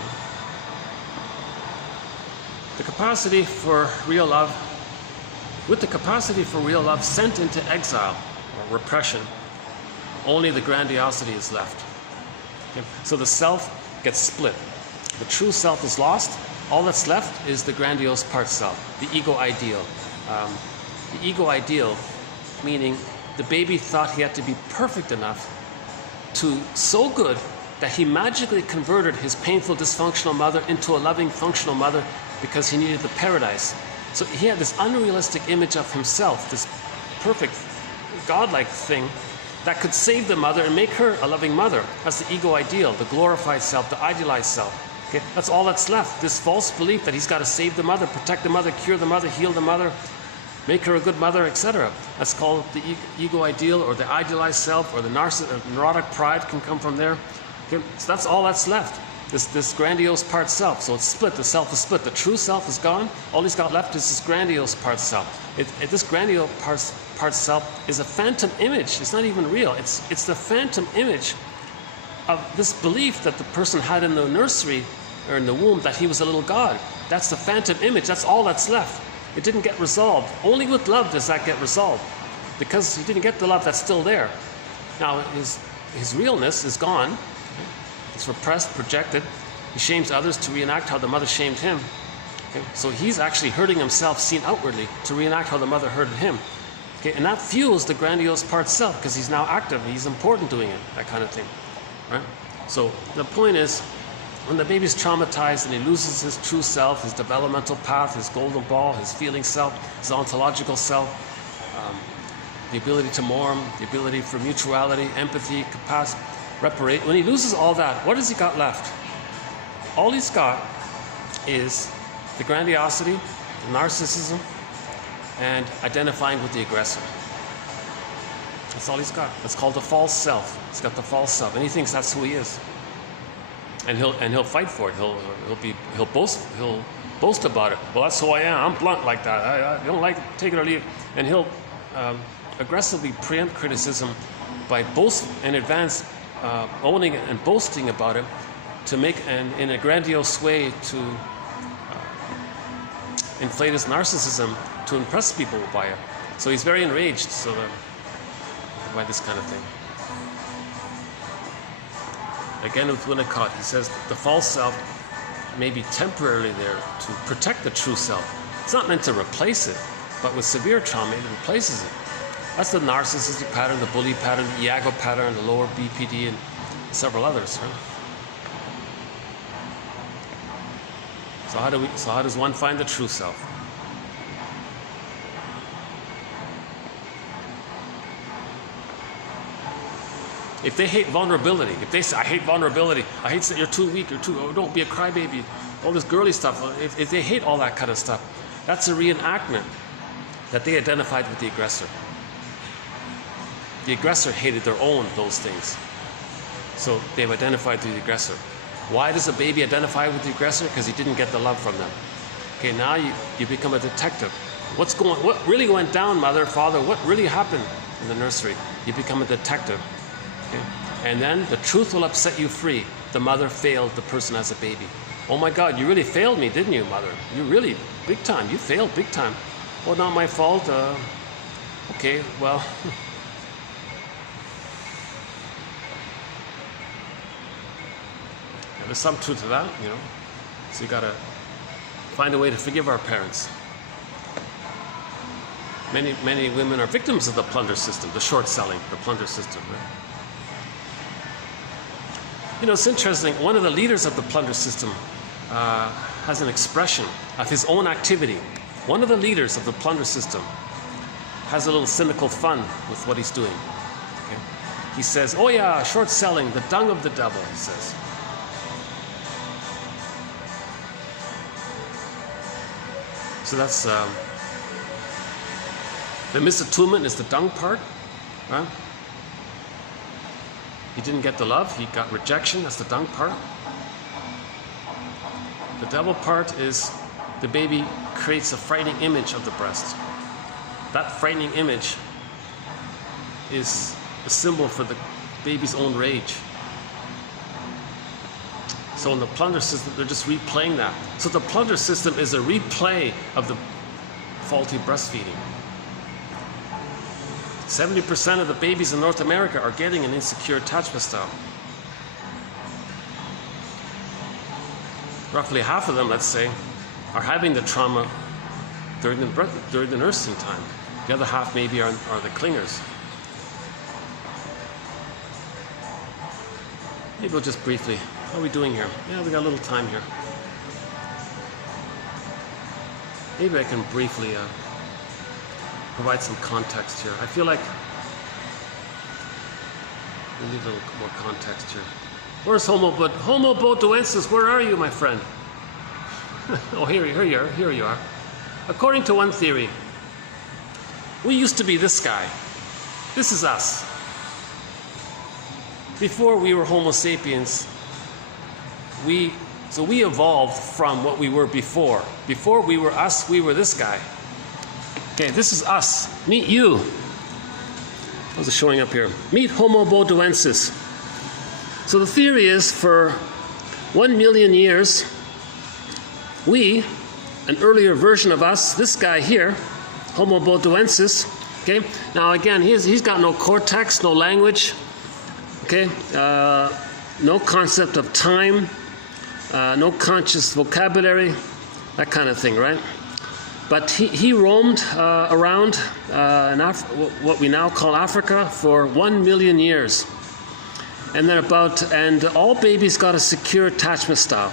The capacity for real love, with the capacity for real love sent into exile or repression, only the grandiosity is left. Okay? So the self gets split. The true self is lost. All that's left is the grandiose part self, the ego ideal. The ego ideal, meaning the baby thought he had to be perfect enough to so good that he magically converted his painful, dysfunctional mother into a loving, functional mother because he needed the paradise. So he had this unrealistic image of himself, this perfect, godlike thing that could save the mother and make her a loving mother. That's the ego ideal, the glorified self, the idealized self. Okay? That's all that's left, this false belief that he's got to save the mother, protect the mother, cure the mother, heal the mother, make her a good mother, etc. That's called the ego ideal, or the idealized self, or the neurotic pride can come from there. Okay? So that's all that's left, this grandiose part self. So it's split, the self is split. The true self is gone. All he's got left is this grandiose part self. This grandiose part self is a phantom image. It's not even real. It's the phantom image of this belief that the person had in the nursery or in the womb that he was a little god. That's the phantom image. That's all that's left. It didn't get resolved. Only with love does that get resolved, because he didn't get the love that's still there. Now his realness is gone. It's repressed, projected. He shames others to reenact how the mother shamed him. Okay? So he's actually hurting himself seen outwardly to reenact how the mother hurted him. Okay? And that fuels the grandiose part self, because he's now active, he's important doing it, that kind of thing. Right? So the point is, when the baby's traumatized and he loses his true self, his developmental path, his golden ball, his feeling self, his ontological self, the ability to mourn, the ability for mutuality, empathy, capacity, reparate. When he loses all that, what has he got left? All he's got is the grandiosity, the narcissism, and identifying with the aggressor. That's all he's got. That's called the false self. He's got the false self, and he thinks that's who he is. And he'll fight for it. He'll boast about it. Well, that's who I am. I'm blunt like that. I don't like take it or leave it. And he'll aggressively preempt criticism by in advance owning it and boasting about it, to make in a grandiose way to inflate his narcissism, to impress people by it. So he's very enraged by this kind of thing. Again, with Winnicott, he says the false self may be temporarily there to protect the true self. It's not meant to replace it, but with severe trauma, it replaces it. That's the narcissistic pattern, the bully pattern, the Iago pattern, the lower BPD, and several others. Right? So how does one find the true self? If they hate vulnerability, if they say, I hate vulnerability, I hate that you're too weak, don't be a crybaby, all this girly stuff, if they hate all that kind of stuff, that's a reenactment that they identified with the aggressor. The aggressor hated their own, those things. So they've identified with the aggressor. Why does a baby identify with the aggressor? Because he didn't get the love from them. Okay, now you become a detective. What really went down, mother, father? What really happened in the nursery? You become a detective. Okay? And then the truth will upset you free. The mother failed the person as a baby. Oh my God, you really failed me, didn't you, mother? You really, big time, you failed big time. Oh, not my fault. Okay, well. There's some truth to that, you know. So you gotta find a way to forgive our parents. Many women are victims of the plunder system, the short selling, the plunder system, right? You know, it's interesting, one of the leaders of the plunder system has an expression of his own activity. One of the leaders of the plunder system has a little cynical fun with what he's doing. Okay? He says, oh yeah, short selling, the dung of the devil, he says. So that's, the misattunement is the dung part, right? He didn't get the love, he got rejection, that's the dung part. The devil part is the baby creates a frightening image of the breast. That frightening image is a symbol for the baby's own rage. So in the plunder system, they're just replaying that. So the plunder system is a replay of the faulty breastfeeding. 70% of the babies in North America are getting an insecure attachment style. Roughly half of them, let's say, are having the trauma during the nursing time. The other half maybe are the clingers. Maybe we'll just briefly, how are we doing here? Yeah, we got a little time here. Maybe I can briefly provide some context here. I feel like we need a little more context here. Where's Homo botuensis? Where are you, my friend? Oh, here you are. According to one theory, we used to be this guy. This is us. Before we were Homo sapiens, we evolved from what we were before. Before we were us, we were this guy. Okay, this is us. Meet you. How's it showing up here? Meet Homo botuensis. So the theory is for 1 million years, we, an earlier version of us, this guy here, Homo botuensis, okay? Now again, he's got no cortex, no language, okay? No concept of time, no conscious vocabulary, that kind of thing, right? But he roamed around in what we now call Africa for 1 million years. And then and all babies got a secure attachment style.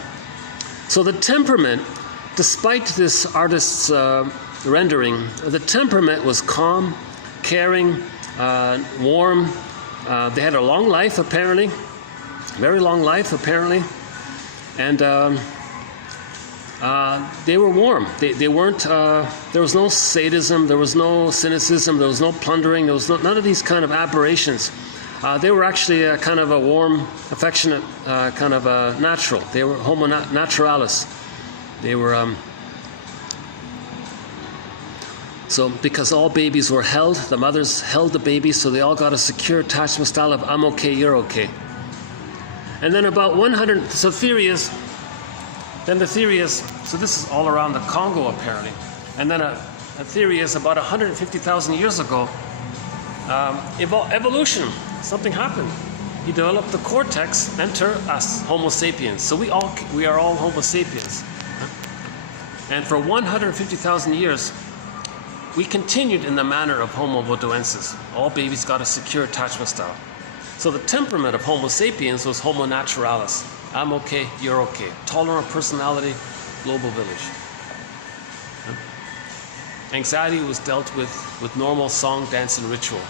So the temperament, despite this artist's rendering, the temperament was calm, caring, warm. They had a long life, apparently, very long life, apparently, and they were warm. They weren't. There was no sadism. There was no cynicism. There was no plundering. There was none of these kind of aberrations. They were actually a kind of a warm, affectionate, kind of a natural. They were homo naturalis. They were. So because all babies were held, the mothers held the babies, so they all got a secure attachment style of I'm okay, you're okay. And then about 100. So the theory is. So this is all around the Congo apparently. And then a theory is about 150,000 years ago, evolution, something happened. He developed the cortex, enter us, Homo sapiens. So we are all Homo sapiens. And for 150,000 years, we continued in the manner of Homo botuensis. All babies got a secure attachment style. So the temperament of Homo sapiens was Homo naturalis. I'm okay, you're okay. Tolerant personality, global village. Anxiety was dealt with normal song, dance, and ritual.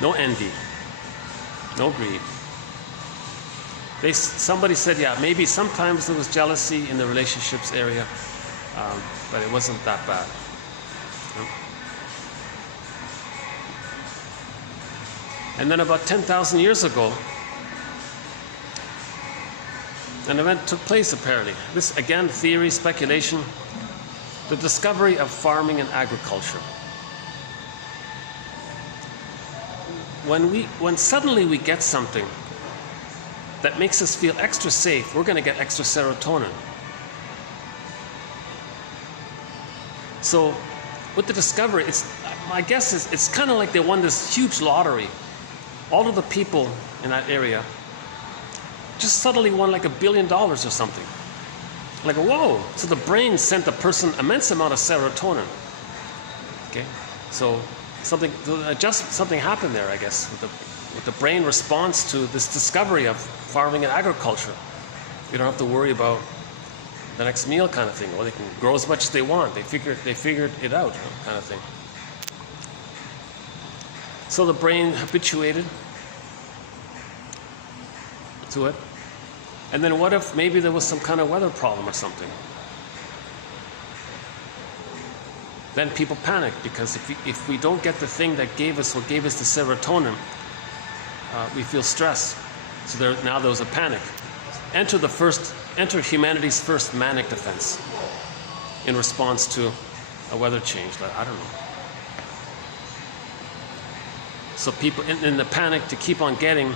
No envy, no greed. Somebody said, yeah, maybe sometimes there was jealousy in the relationships area, but it wasn't that bad. And then about 10,000 years ago, an event took place apparently. This, again, theory, speculation, the discovery of farming and agriculture. When suddenly we get something that makes us feel extra safe, we're going to get extra serotonin. So with the discovery, my guess is it's kind of like they won this huge lottery. All of the people in that area just suddenly won like $1 billion or something. Like, whoa! So the brain sent the person immense amount of serotonin. Okay, so something happened there, I guess, with the brain response to this discovery of farming and agriculture. You don't have to worry about the next meal kind of thing, or they can grow as much as they want. They figured it out, kind of thing. So the brain habituated to it. And then what if maybe there was some kind of weather problem or something? Then people panic, because if we don't get the thing that gave us the serotonin, we feel stressed. So now there was a panic. Enter the first enter humanity's first manic defense in response to a weather change. I don't know. So people, in the panic to keep on getting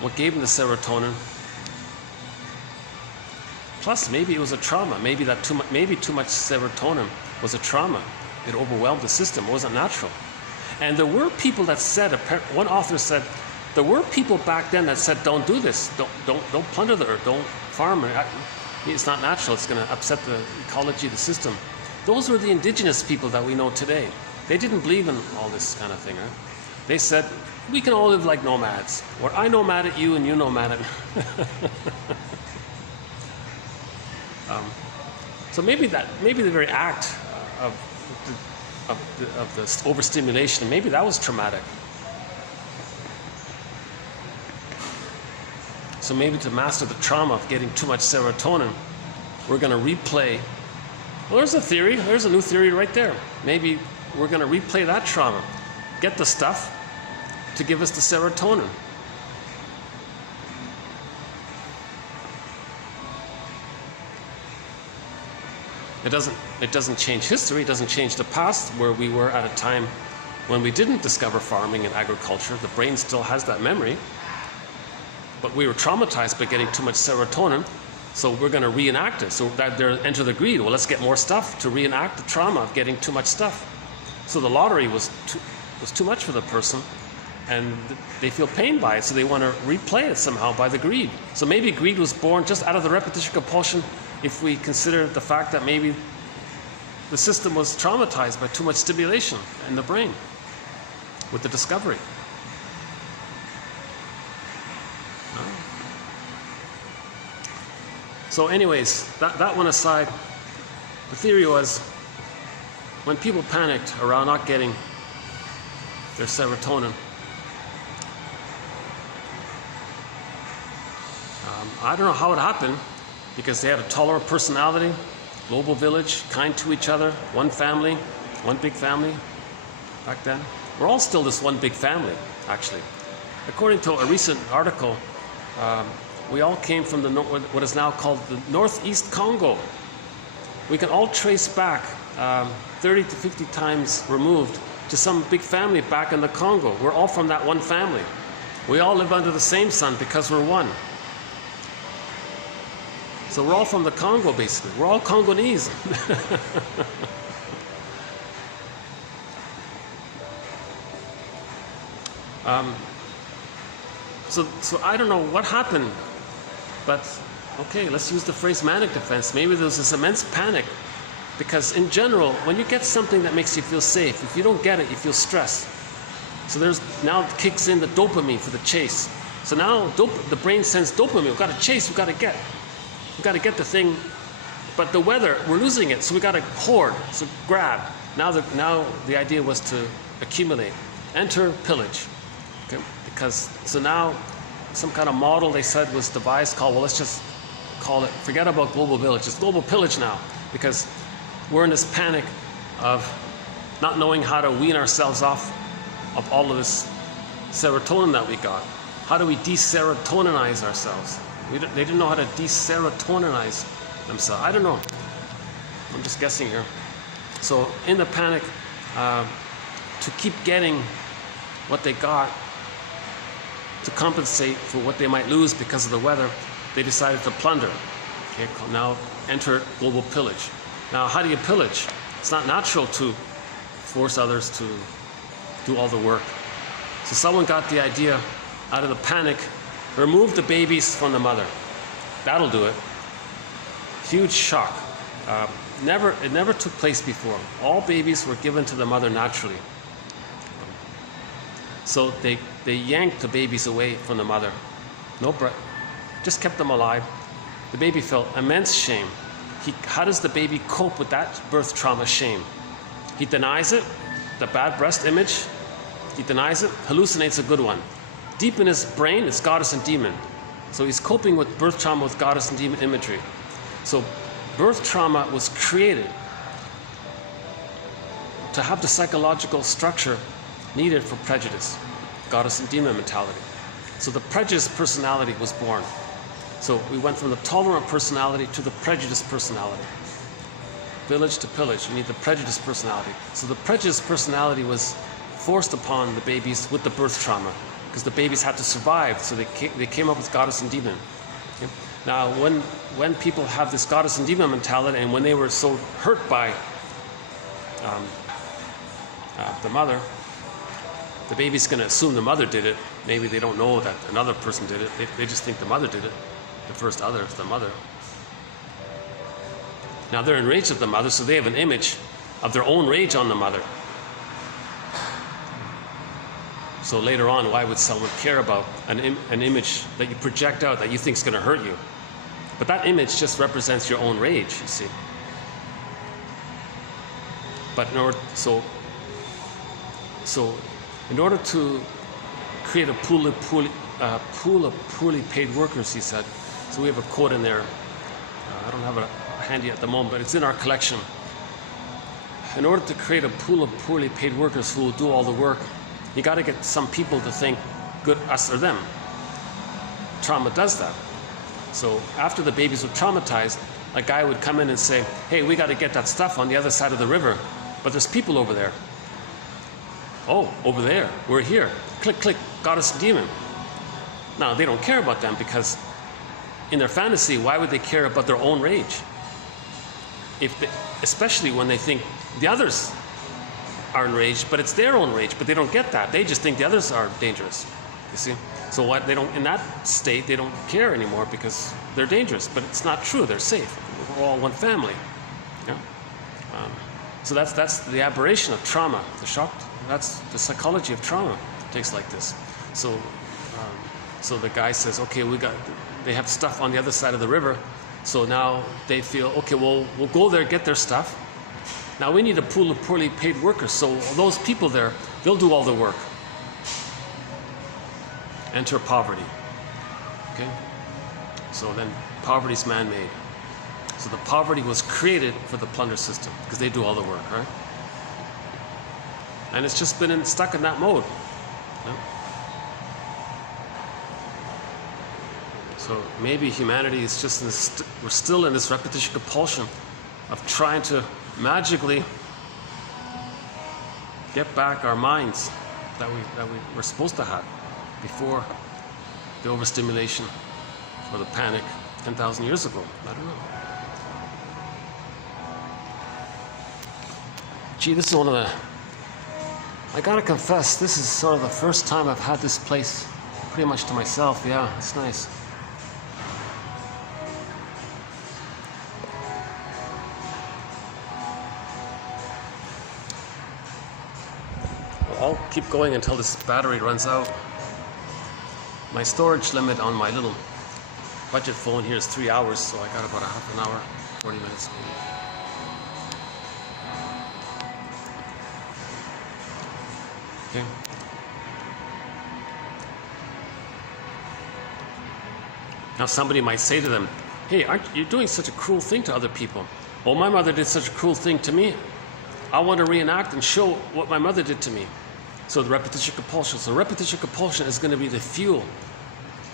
what gave them the serotonin, plus maybe it was a trauma. Maybe too much serotonin was a trauma. It overwhelmed the system. It wasn't natural. And there were people that said, one author said, there were people back then that said, don't do this. Don't plunder the earth. Don't farm it. It's not natural. It's going to upset the ecology of the system. Those were the indigenous people that we know today. They didn't believe in all this kind of thing. Right? They said, we can all live like nomads. Or I nomad at you and you nomad at me. So maybe the very act of the overstimulation, maybe that was traumatic. So maybe to master the trauma of getting too much serotonin, we're going to replay. Well, there's a theory. There's a new theory right there. Maybe we're going to replay that trauma. Get the stuff to give us the serotonin. It doesn't change history. It doesn't change the past, where we were at a time when we didn't discover farming and agriculture. The brain still has that memory. But we were traumatized by getting too much serotonin, so we're going to reenact it. So that there enter the greed. Well, let's get more stuff to reenact the trauma of getting too much stuff. So the lottery was too much for the person, and they feel pain by it, so they want to replay it somehow by the greed. So maybe greed was born just out of the repetition compulsion, if we consider the fact that maybe the system was traumatized by too much stimulation in the brain with the discovery. So anyways, that one aside, the theory was when people panicked around not getting their serotonin, I don't know how it happened, because they had a tolerant personality, global village, kind to each other, one family, one big family back then. We're all still this one big family, actually. According to a recent article, we all came from what is now called the Northeast Congo. We can all trace back 30 to 50 times removed to some big family back in the Congo. We're all from that one family. We all live under the same sun because we're one. So we're all from the Congo, basically. We're all Congolese. So I don't know what happened, but okay, let's use the phrase manic defense. Maybe there was this immense panic, because in general, when you get something that makes you feel safe, if you don't get it, you feel stress. So now it kicks in the dopamine for the chase. So now the brain sends dopamine. We've got to chase. We've got to get the thing. But the weather, we're losing it, so we got to hoard. So grab. Now the idea was to accumulate. Enter pillage. Okay? So now some kind of model they said was devised called, well, let's just call it, forget about global village, it's global pillage now, because we're in this panic of not knowing how to wean ourselves off of all of this serotonin that we got. How do we de-serotoninize ourselves? They didn't know how to de-serotoninize themselves. I don't know. I'm just guessing here. So in the panic, to keep getting what they got, to compensate for what they might lose because of the weather, they decided to plunder. Okay, now enter global pillage. Now, how do you pillage? It's not natural to force others to do all the work. So someone got the idea out of the panic, remove the babies from the mother. That'll do it. Huge shock. It never took place before. All babies were given to the mother naturally. So they yanked the babies away from the mother. No breath. Just kept them alive. The baby felt immense shame. How does the baby cope with that birth trauma shame? He denies it, the bad breast image. He denies it, hallucinates a good one. Deep in his brain, it's goddess and demon. So he's coping with birth trauma with goddess and demon imagery. So birth trauma was created to have the psychological structure needed for prejudice, goddess and demon mentality. So the prejudiced personality was born. So we went from the tolerant personality to the prejudiced personality. Village to pillage, you need the prejudiced personality. So the prejudiced personality was forced upon the babies with the birth trauma, because the babies had to survive, so they came up with goddess and demon. Okay? Now, when people have this goddess and demon mentality, and when they were so hurt by the mother, the baby's going to assume the mother did it. Maybe they don't know that another person did it. They just think the mother did it. The first other is the mother. Now they're enraged at the mother, so they have an image of their own rage on the mother. So later on, why would someone care about an image that you project out that you think is going to hurt you? But that image just represents your own rage, you see. But in order to create a pool of poorly paid workers, he said. So we have a quote in there. I don't have it handy at the moment, but it's in our collection. In order to create a pool of poorly paid workers who will do all the work, you got to get some people to think good, us or them. Trauma does that. So after the babies were traumatized, a guy would come in and say, hey, we got to get that stuff on the other side of the river, but there's people over there. Oh, over there, we're here. Click, click, goddess and demon. Now, they don't care about them because in their fantasy, why would they care about their own rage? Especially when they think the others are enraged, but it's their own rage, but they don't get that. They just think the others are dangerous, you see? So what they don't, in that state, they don't care anymore because they're dangerous, but it's not true, they're safe. We're all one family. Yeah? So that's the aberration of trauma, the shock. That's the psychology of trauma. It takes like this. So the guy says, okay, they have stuff on the other side of the river. So now they feel, okay, well, we'll go there, get their stuff. Now we need a pool of poorly paid workers. So those people there, they'll do all the work. Enter poverty. Okay? So then poverty's man-made. So the poverty was created for the plunder system because they do all the work, right? And it's just been stuck in that mode. Yeah? So maybe humanity is just we're still in this repetition compulsion of trying to magically get back our minds that we were supposed to have before the overstimulation or the panic 10,000 years ago. I don't know. Gee, this is one of the... I gotta confess, this is sort of the first time I've had this place pretty much to myself. Yeah, it's nice. I'll keep going until this battery runs out. My storage limit on my little budget phone here is 3 hours, so I got about a half an hour, 40 minutes maybe. Okay. Now somebody might say to them, hey, aren't you doing such a cruel thing to other people? Well, my mother did such a cruel thing to me. I want to reenact and show what my mother did to me. So the repetition compulsion. So repetition compulsion is going to be the fuel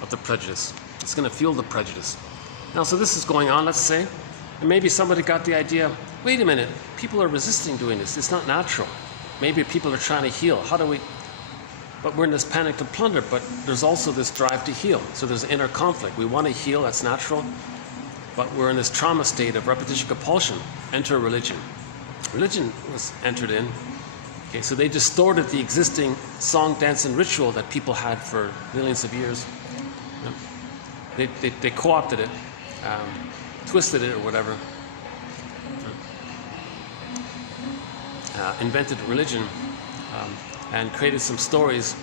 of the prejudice. It's going to fuel the prejudice. Now, so this is going on, let's say, and maybe somebody got the idea, wait a minute, people are resisting doing this. It's not natural. Maybe people are trying to heal. How do we... But we're in this panic to plunder, but there's also this drive to heal. So there's an inner conflict. We want to heal, that's natural, but we're in this trauma state of repetition compulsion. Enter religion. Religion was entered in. Okay, so they distorted the existing song, dance, and ritual that people had for millions of years. They co-opted it, twisted it or whatever, invented religion, and created some stories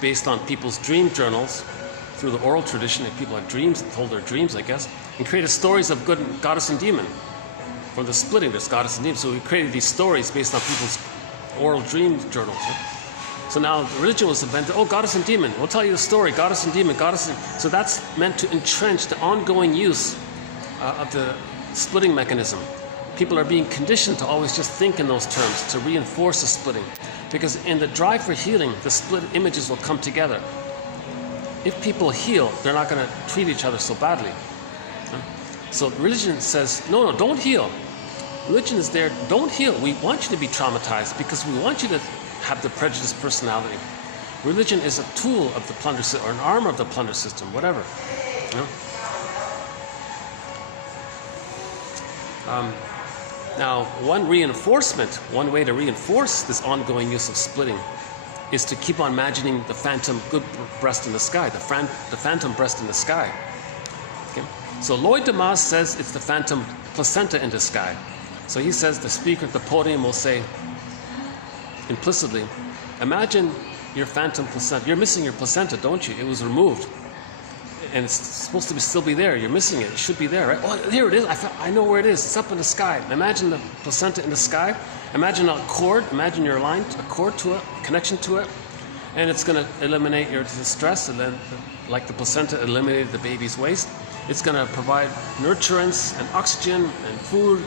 based on people's dream journals through the oral tradition. If people had dreams, told their dreams, I guess, and created stories of good goddess and demon. For the splitting, there's goddess and demon. So we created these stories based on people's oral dream journals. So now the religion was invented. Oh, goddess and demon. We'll tell you the story. Goddess and demon. Goddess and... So that's meant to entrench the ongoing use of the splitting mechanism. People are being conditioned to always just think in those terms to reinforce the splitting. Because in the drive for healing, the split images will come together. if people heal, they're not going to treat each other so badly. So religion says, no, don't heal. Religion is there, don't heal. We want you to be traumatized because we want you to have the prejudiced personality. Religion is a tool of the plunder system, or an arm of the plunder system, whatever. Now, one way to reinforce this ongoing use of splitting is to keep on imagining the phantom good breast in the sky, the phantom breast in the sky. Okay? So Lloyd Demas says it's the phantom placenta in the sky. So he says, the speaker at the podium will say, implicitly, imagine your phantom placenta. You're missing your placenta, don't you? It was removed. And it's supposed to still be there. You're missing it. It should be there, right? Oh, here it is. I know where it is. It's up in the sky. Imagine the placenta in the sky. Imagine a cord. Imagine your line, a cord to it, connection to it. And it's going to eliminate your distress, and then, like the placenta eliminated the baby's waste. It's going to provide nurturance and oxygen and food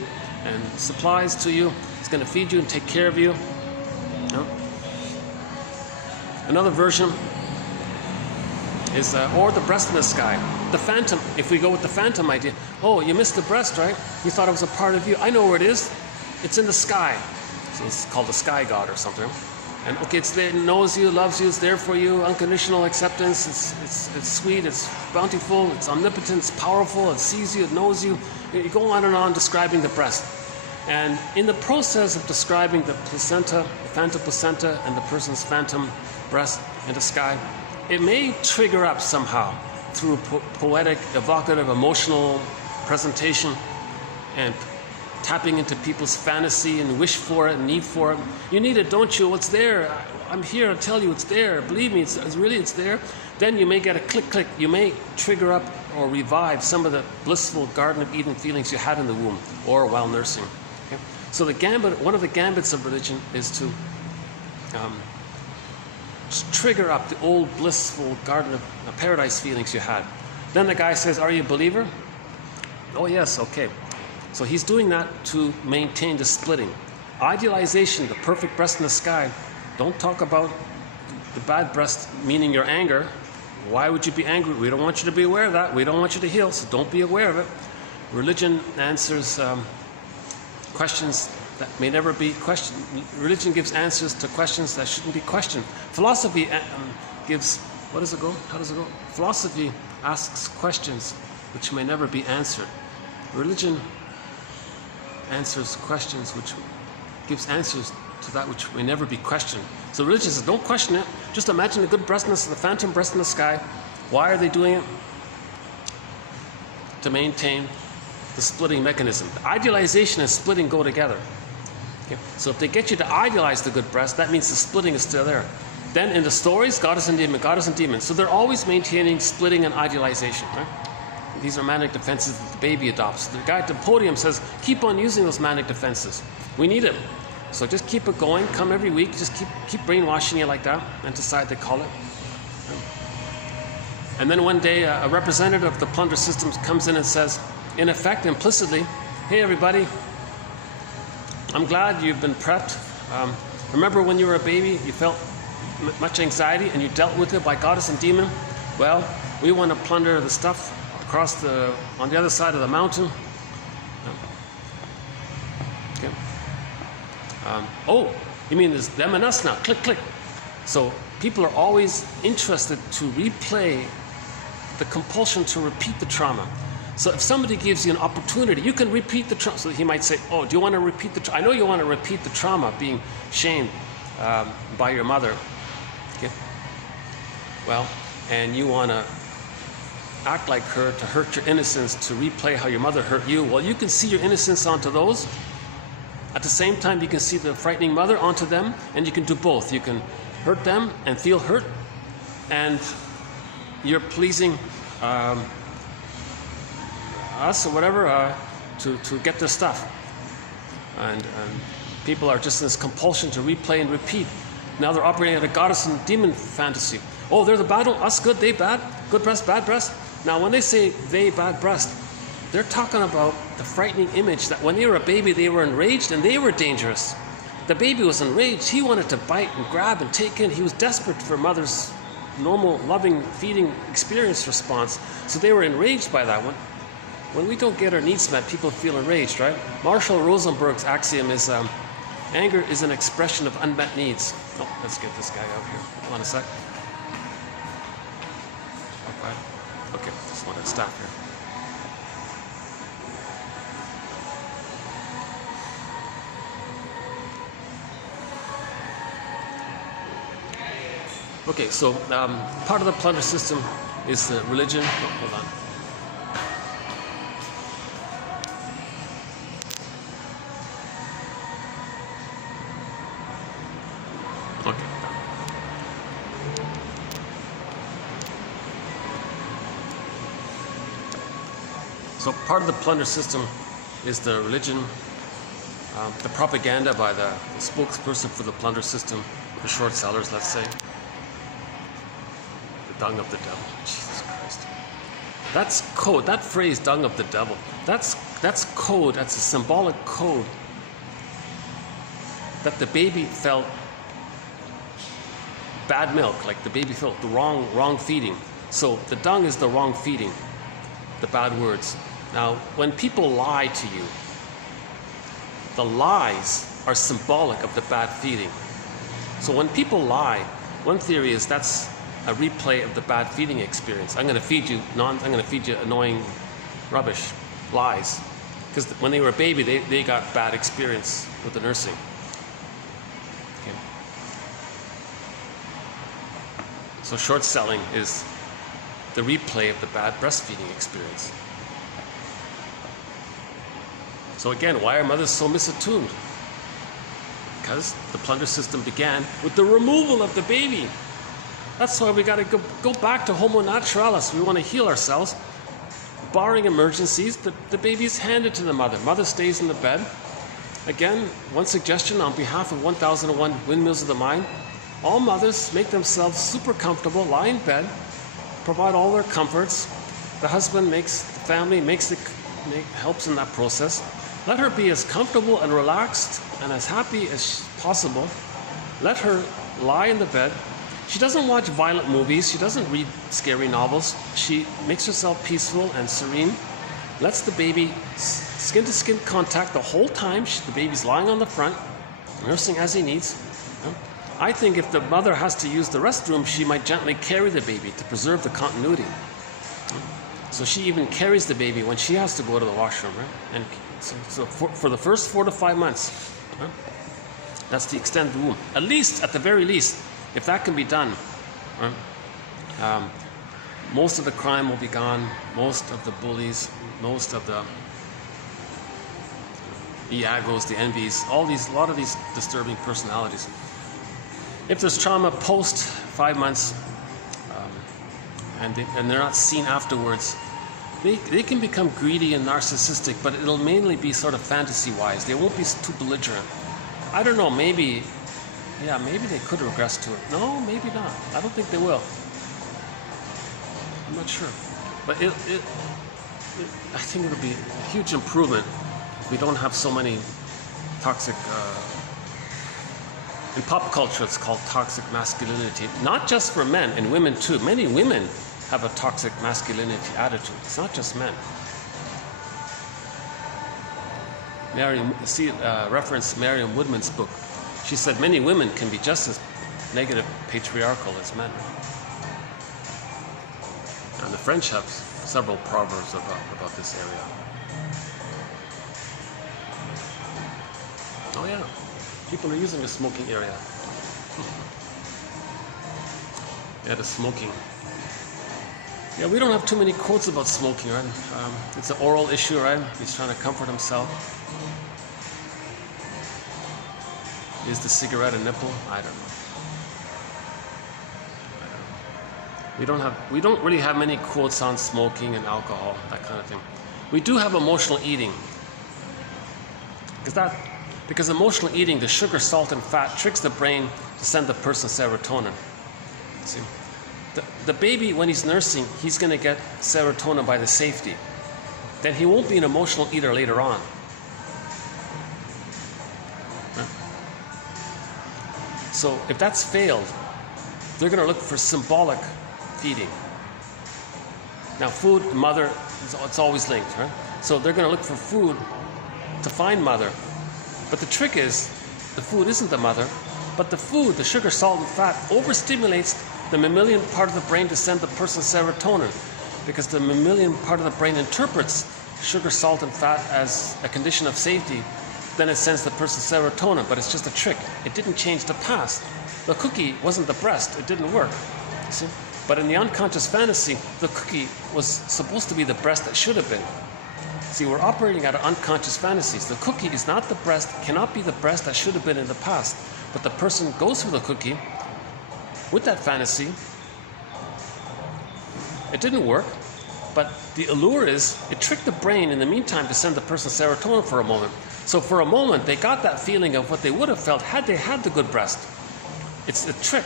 and supplies to you. It's going to feed you and take care of you. Another version is, or the breast in the sky. The phantom, if we go with the phantom idea, oh, you missed the breast, right? You thought it was a part of you. I know where it is. It's in the sky. So it's called the sky god or something. And okay, it's there, it knows you, loves you, it's there for you, unconditional acceptance, it's sweet, it's bountiful, it's omnipotent, it's powerful, it sees you, it knows you. You go on and on describing the breast. And in the process of describing the placenta, the phantom placenta, and the person's phantom breast in the sky, it may trigger up somehow through poetic, evocative, emotional presentation and tapping into people's fantasy and wish for it and need for it. You need it, don't you? It's there. I'm here to tell you it's there. Believe me, it's there. Then you may get a click. You may trigger up or revive some of the blissful Garden of Eden feelings you had in the womb or while nursing. Okay? So one of the gambits of religion is to trigger up the old blissful Garden of Paradise feelings you had. Then the guy says, are you a believer? Oh yes, okay. So he's doing that to maintain the splitting. Idealization, the perfect breast in the sky. Don't talk about the bad breast, meaning your anger. Why would you be angry? We don't want you to be aware of that. We don't want you to heal, so don't be aware of it. Religion answers questions that may never be questioned. Religion gives answers to questions that shouldn't be questioned. Philosophy gives, what does it go? How does it go? Philosophy asks questions which may never be answered. Religion answers questions which gives answers to that which may never be questioned. So religion says, don't question it. Just imagine the good breastness of the phantom breast in the sky. Why are they doing it? To maintain the splitting mechanism. The idealization and splitting go together. Okay? So if they get you to idealize the good breast, that means the splitting is still there. Then in the stories, goddess and demon. So they're always maintaining splitting and idealization, right? These are manic defenses that the baby adopts. The guy at the podium says, keep on using those manic defenses. We need them. So just keep it going. Come every week. Just keep brainwashing you like that. Menticide, they call it. And then one day, a representative of the plunder systems comes in and says, in effect, implicitly, hey everybody, I'm glad you've been prepped. Remember when you were a baby, you felt much anxiety and you dealt with it by goddess and demon? Well, we want to plunder the stuff on the other side of the mountain. Okay. Oh, you mean there's them and us now? Click. So people are always interested to replay the compulsion to repeat the trauma. So if somebody gives you an opportunity, you can repeat the trauma. So he might say, oh, do you want to repeat the trauma? I know you want to repeat the trauma, being shamed by your mother. Okay. Well, and you want to act like her to hurt your innocence, to replay how your mother hurt you. Well, you can see your innocence onto those. At the same time, you can see the frightening mother onto them, and you can do both. You can hurt them and feel hurt, and you're pleasing us or whatever to get their stuff. And people are just in this compulsion to replay and repeat. Now they're operating at a goddess and demon fantasy. Oh, they're the bad one, us good, they bad, good breast, bad breast. Now when they say they bad breast, they're talking about the frightening image that when they were a baby, they were enraged and they were dangerous. The baby was enraged. He wanted to bite and grab and take in. He was desperate for mother's normal, loving, feeding experience response. So they were enraged by that one. When we don't get our needs met, people feel enraged, right? Marshall Rosenberg's axiom is anger is an expression of unmet needs. Oh, let's get this guy out here. Hold on a sec. Okay, just want to stop here. Okay, so part of the plunder system is the religion. Oh, hold on. Okay. So part of the plunder system is the religion, the propaganda by the spokesperson for the plunder system, the short sellers, let's say. Dung of the devil. Jesus Christ. That's code. That phrase, dung of the devil, that's code. That's a symbolic code that the baby felt bad milk, like the baby felt the wrong feeding. So the dung is the wrong feeding, the bad words. Now, when people lie to you, the lies are symbolic of the bad feeding. So when people lie, one theory is that's a replay of the bad feeding experience. I'm going to feed you annoying rubbish, lies. Because when they were a baby, they got bad experience with the nursing. Okay. So short selling is the replay of the bad breastfeeding experience. So again, why are mothers so misattuned? Because the plunder system began with the removal of the baby. That's why we got to go back to homo naturalis. We want to heal ourselves. Barring emergencies, the baby's handed to the mother. Mother stays in the bed. Again, one suggestion on behalf of 1001 Windmills of the Mind. All mothers make themselves super comfortable, lie in bed, provide all their comforts. The husband makes, the family helps in that process. Let her be as comfortable and relaxed and as happy as possible. Let her lie in the bed. She doesn't watch violent movies. She doesn't read scary novels. She makes herself peaceful and serene. Lets the baby skin-to-skin contact the whole time. The baby's lying on the front, nursing as he needs. I think if the mother has to use the restroom, she might gently carry the baby to preserve the continuity. So she even carries the baby when she has to go to the washroom, right? And so for the first 4 to 5 months, that's the extent of the womb. At least, at the very least, if that can be done, right, most of the crime will be gone, most of the bullies, most of the Iagos, the envies, a lot of these disturbing personalities. If there's trauma post 5 months, and they're not seen afterwards, they can become greedy and narcissistic, but it'll mainly be sort of fantasy-wise. They won't be too belligerent. I don't know, maybe they could regress to it. No, maybe not. I don't think they will. I'm not sure. But I think it'll be a huge improvement if we don't have so many toxic, in pop culture it's called toxic masculinity. Not just for men, and women too. Many women have a toxic masculinity attitude. It's not just men. Reference Mariam Woodman's book. She said many women can be just as negative patriarchal as men. And the French have several proverbs about this area. Oh yeah, people are using the smoking area. Yeah, the smoking. Yeah, we don't have too many quotes about smoking, right? It's an oral issue, right? He's trying to comfort himself. Is the cigarette a nipple? I don't know. We don't really have many quotes on smoking and alcohol, that kind of thing. We do have emotional eating. Because emotional eating, the sugar, salt, and fat tricks the brain to send the person serotonin. See? The baby, when he's nursing, he's going to get serotonin by the safety. Then he won't be an emotional eater later on. So if that's failed, they're going to look for symbolic feeding. Now food, mother, it's always linked, right? So they're going to look for food to find mother. But the trick is, the food isn't the mother, but the food, the sugar, salt, and fat, overstimulates the mammalian part of the brain to send the person serotonin, because the mammalian part of the brain interprets sugar, salt, and fat as a condition of safety. Then it sends the person serotonin, but it's just a trick. It didn't change the past. The cookie wasn't the breast, it didn't work. See? But in the unconscious fantasy, the cookie was supposed to be the breast that should have been. See, we're operating out of unconscious fantasies. The cookie is not the breast, cannot be the breast that should have been in the past. But the person goes for the cookie with that fantasy. It didn't work, but the allure is, it tricked the brain in the meantime to send the person serotonin for a moment. So for a moment, they got that feeling of what they would have felt had they had the good breast. It's a trick.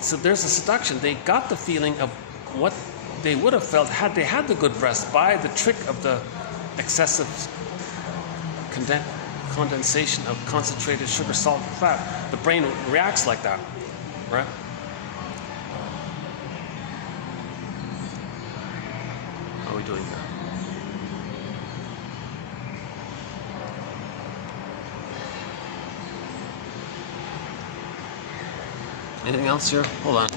So there's a seduction. They got the feeling of what they would have felt had they had the good breast by the trick of the excessive condensation of concentrated sugar, salt, and fat. The brain reacts like that, right? How are we doing here? Anything else here? Hold on.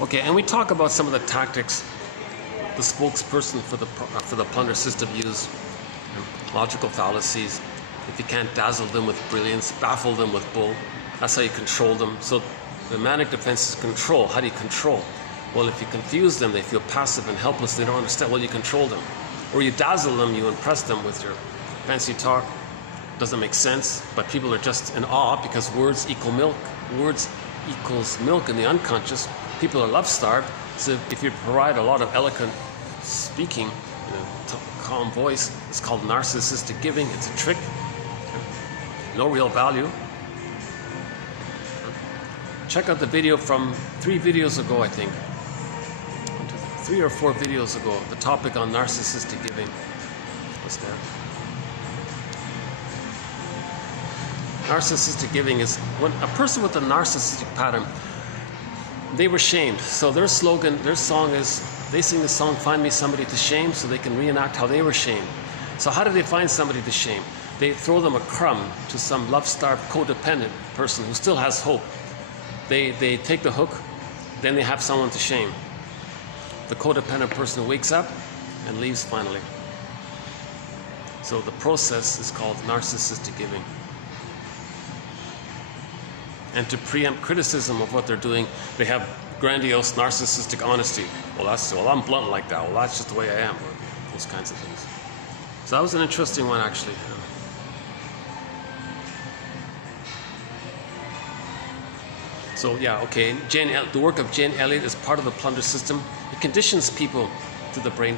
Okay, and we talk about some of the tactics the spokesperson for the plunder system use. Logical fallacies. If you can't dazzle them with brilliance, baffle them with bull. That's how you control them. So the manic defense is control. How do you control? Well, if you confuse them, they feel passive and helpless. They don't understand. Well, you control them. Or you dazzle them, you impress them with your fancy talk. Doesn't make sense, but people are just in awe because words equal milk. Words equals milk in the unconscious. People are love-starved. So if you provide a lot of eloquent speaking, calm voice, it's called narcissistic giving. It's a trick. No real value. Check out the video from 3 videos ago, I think. 3 or 4 videos ago, the topic on narcissistic giving was there. Narcissistic giving is when a person with a narcissistic pattern, they were shamed. So their slogan, their song is, they sing the song, "Find me somebody to shame," so they can reenact how they were shamed. So how do they find somebody to shame? They throw them a crumb to some love-starved, codependent person who still has hope. They take the hook, then they have someone to shame. The codependent person wakes up and leaves finally. So the process is called narcissistic giving. And to preempt criticism of what they're doing, they have grandiose narcissistic honesty. Well, I'm blunt like that. Well, that's just the way I am. Those kinds of things. So that was an interesting one, actually. So yeah, okay. The work of Jane Elliott is part of the plunder system. It conditions people to the brain.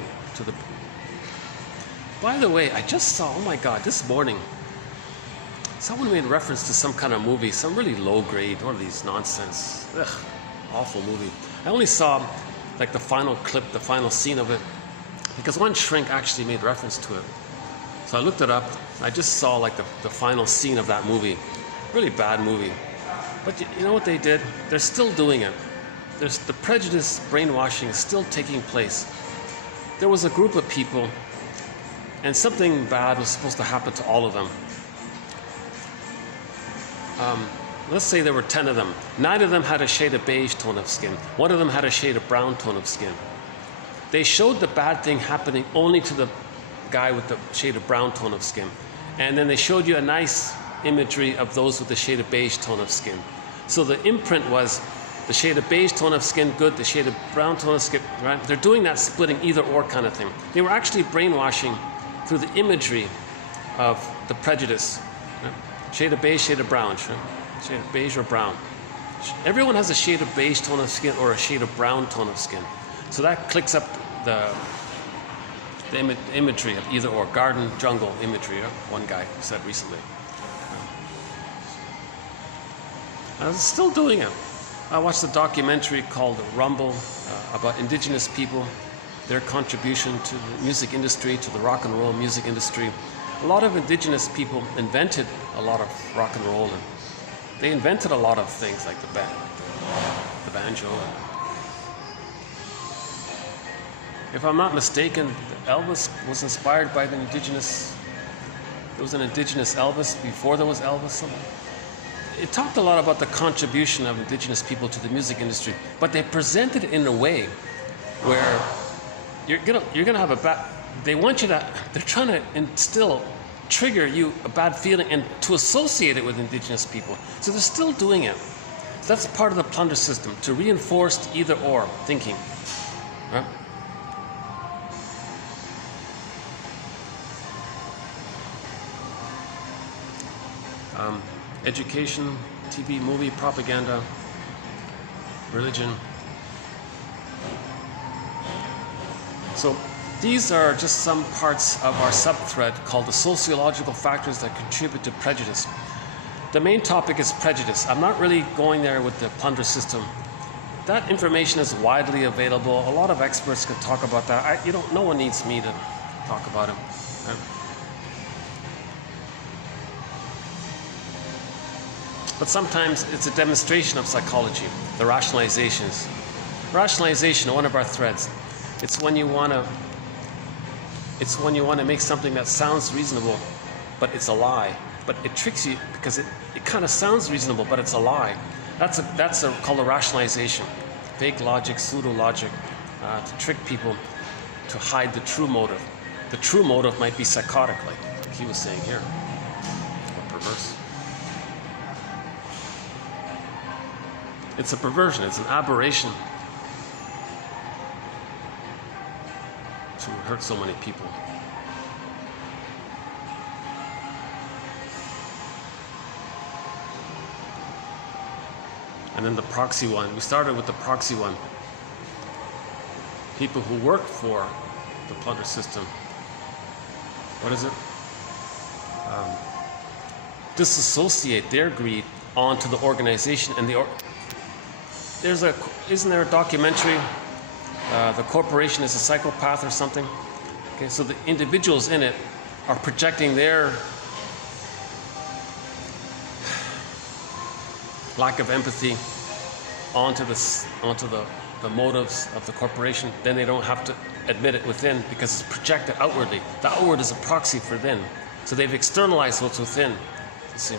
By the way, I just saw. Oh my God! This morning, someone made reference to some kind of movie, some really low grade, one of these nonsense, awful movie. I only saw like the final clip, the final scene of it, because one shrink actually made reference to it. So I looked it up. I just saw like the final scene of that movie. Really bad movie. But you know what they did? They're still doing it. The prejudice brainwashing is still taking place. There was a group of people, and something bad was supposed to happen to all of them. Let's say there were 10 of them. 9 of them had a shade of beige tone of skin. 1 of them had a shade of brown tone of skin. They showed the bad thing happening only to the guy with the shade of brown tone of skin. And then they showed you a nice imagery of those with the shade of beige tone of skin. So the imprint was the shade of beige tone of skin, good, the shade of brown tone of skin, right? They're doing that splitting either or kind of thing. They were actually brainwashing through the imagery of the prejudice. Right? Shade of beige, shade of brown, right? Shade of beige or brown. Everyone has a shade of beige tone of skin or a shade of brown tone of skin. So that clicks up the imagery of either or, garden, jungle imagery, one guy said recently. I was still doing it. I watched a documentary called Rumble about indigenous people, their contribution to the music industry, to the rock and roll music industry. A lot of indigenous people invented a lot of rock and roll, and they invented a lot of things like the banjo. If I'm not mistaken, Elvis was inspired by the indigenous. There was an indigenous Elvis before there was Elvis. It talked a lot about the contribution of indigenous people to the music industry, but they presented it in a way where you're gonna have a bad. They want you to. They're trying to trigger you a bad feeling and to associate it with indigenous people. So they're still doing it. So that's part of the plunder system, to reinforce either or thinking. Right? Education, TV, movie, propaganda, religion. So these are just some parts of our subthread called the sociological factors that contribute to prejudice. The main topic is prejudice. I'm not really going there with the plunder system. That information is widely available. A lot of experts can talk about that. No one needs me to talk about it. Right? But sometimes it's a demonstration of psychology, the rationalizations. Rationalization, one of our threads. It's when you want to make something that sounds reasonable, but it's a lie. But it tricks you because it kind of sounds reasonable, but it's a lie. That's called a rationalization. Fake logic, pseudo-logic, to trick people to hide the true motive. The true motive might be psychotic, like he was saying here, or perverse. It's a perversion, it's an aberration to hurt so many people. And then the proxy one. We started with the proxy one. People who work for the plunder system. What is it? Disassociate their greed onto the organization and isn't there a documentary, the corporation is a psychopath or something? Okay, so the individuals in it are projecting their lack of empathy onto the motives of the corporation. Then they don't have to admit it within because it's projected outwardly. The outward is a proxy for within. So they've externalized what's within. You see.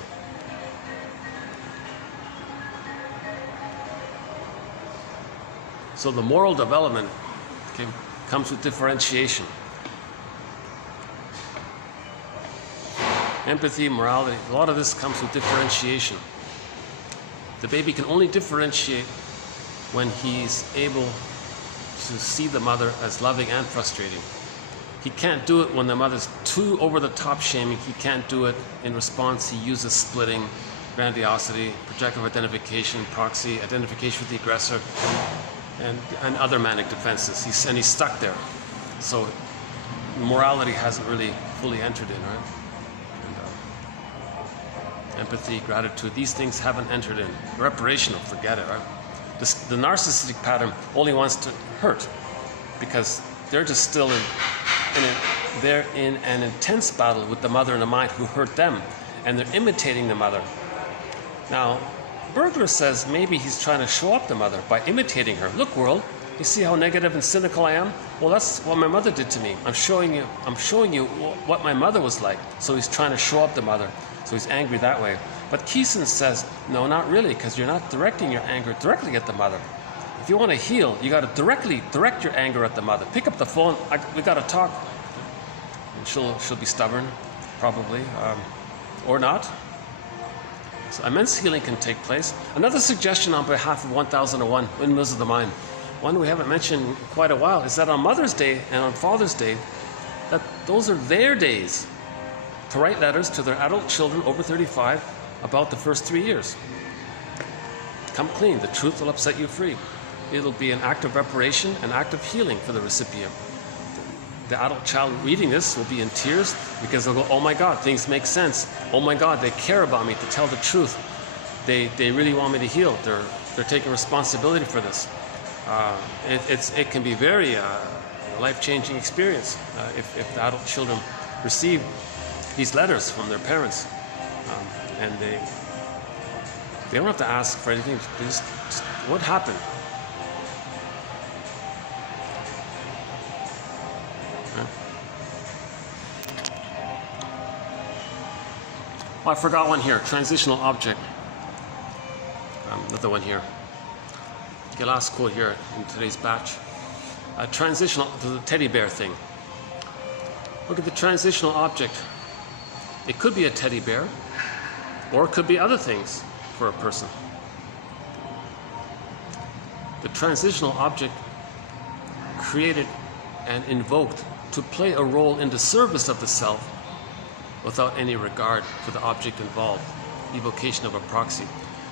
So the moral development comes with differentiation. Empathy, morality, a lot of this comes with differentiation. The baby can only differentiate when he's able to see the mother as loving and frustrating. He can't do it when the mother's too over-the-top shaming. He can't do it in response. He uses splitting, grandiosity, projective identification, proxy, identification with the aggressor, and other manic defenses. He's stuck there. So morality hasn't really fully entered in, right? And, empathy, gratitude, these things haven't entered in. Reparational, forget it, right? The narcissistic pattern only wants to hurt because they're just still they're in an intense battle with the mother in the mind who hurt them, and they're imitating the mother. Now, Burglar says maybe he's trying to show up the mother by imitating her. Look, world, you see how negative and cynical I am? Well, that's what my mother did to me. I'm showing you what my mother was like. So he's trying to show up the mother. So he's angry that way. But Keeson says, no, not really, because you're not directing your anger directly at the mother. If you want to heal, you got to directly direct your anger at the mother. Pick up the phone. We got to talk. And she'll be stubborn, probably, or not. So immense healing can take place. Another suggestion on behalf of 1001, Windmills of the Mind, one we haven't mentioned in quite a while, is that on Mother's Day and on Father's Day, that those are their days to write letters to their adult children over 35 about the first 3 years. Come clean. The truth will set you free. It'll be an act of reparation, an act of healing for the recipient. The adult child reading this will be in tears because they'll go, oh my God, things make sense. Oh my God, they care about me to tell the truth. They really want me to heal. They're taking responsibility for this. It can be very life-changing experience if the adult children receive these letters from their parents, and they don't have to ask for anything. They just what happened? Oh, I forgot one here. Transitional object. Another one here. Okay, last quote here in today's batch. Transitional, the teddy bear thing. Look at the transitional object. It could be a teddy bear, or it could be other things for a person. The transitional object created and invoked to play a role in the service of the self without any regard for the object involved. Evocation of a proxy.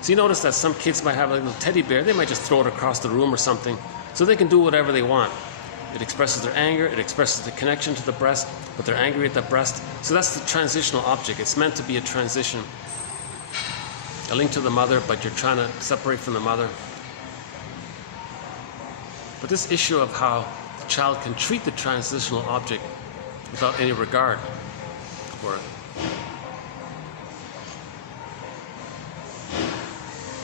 So you notice that some kids might have a little teddy bear. They might just throw it across the room or something, so they can do whatever they want. It expresses their anger, it expresses the connection to the breast, but they're angry at the breast. So that's the transitional object. It's meant to be a transition. A link to the mother, but you're trying to separate from the mother. But this issue of how the child can treat the transitional object without any regard for it.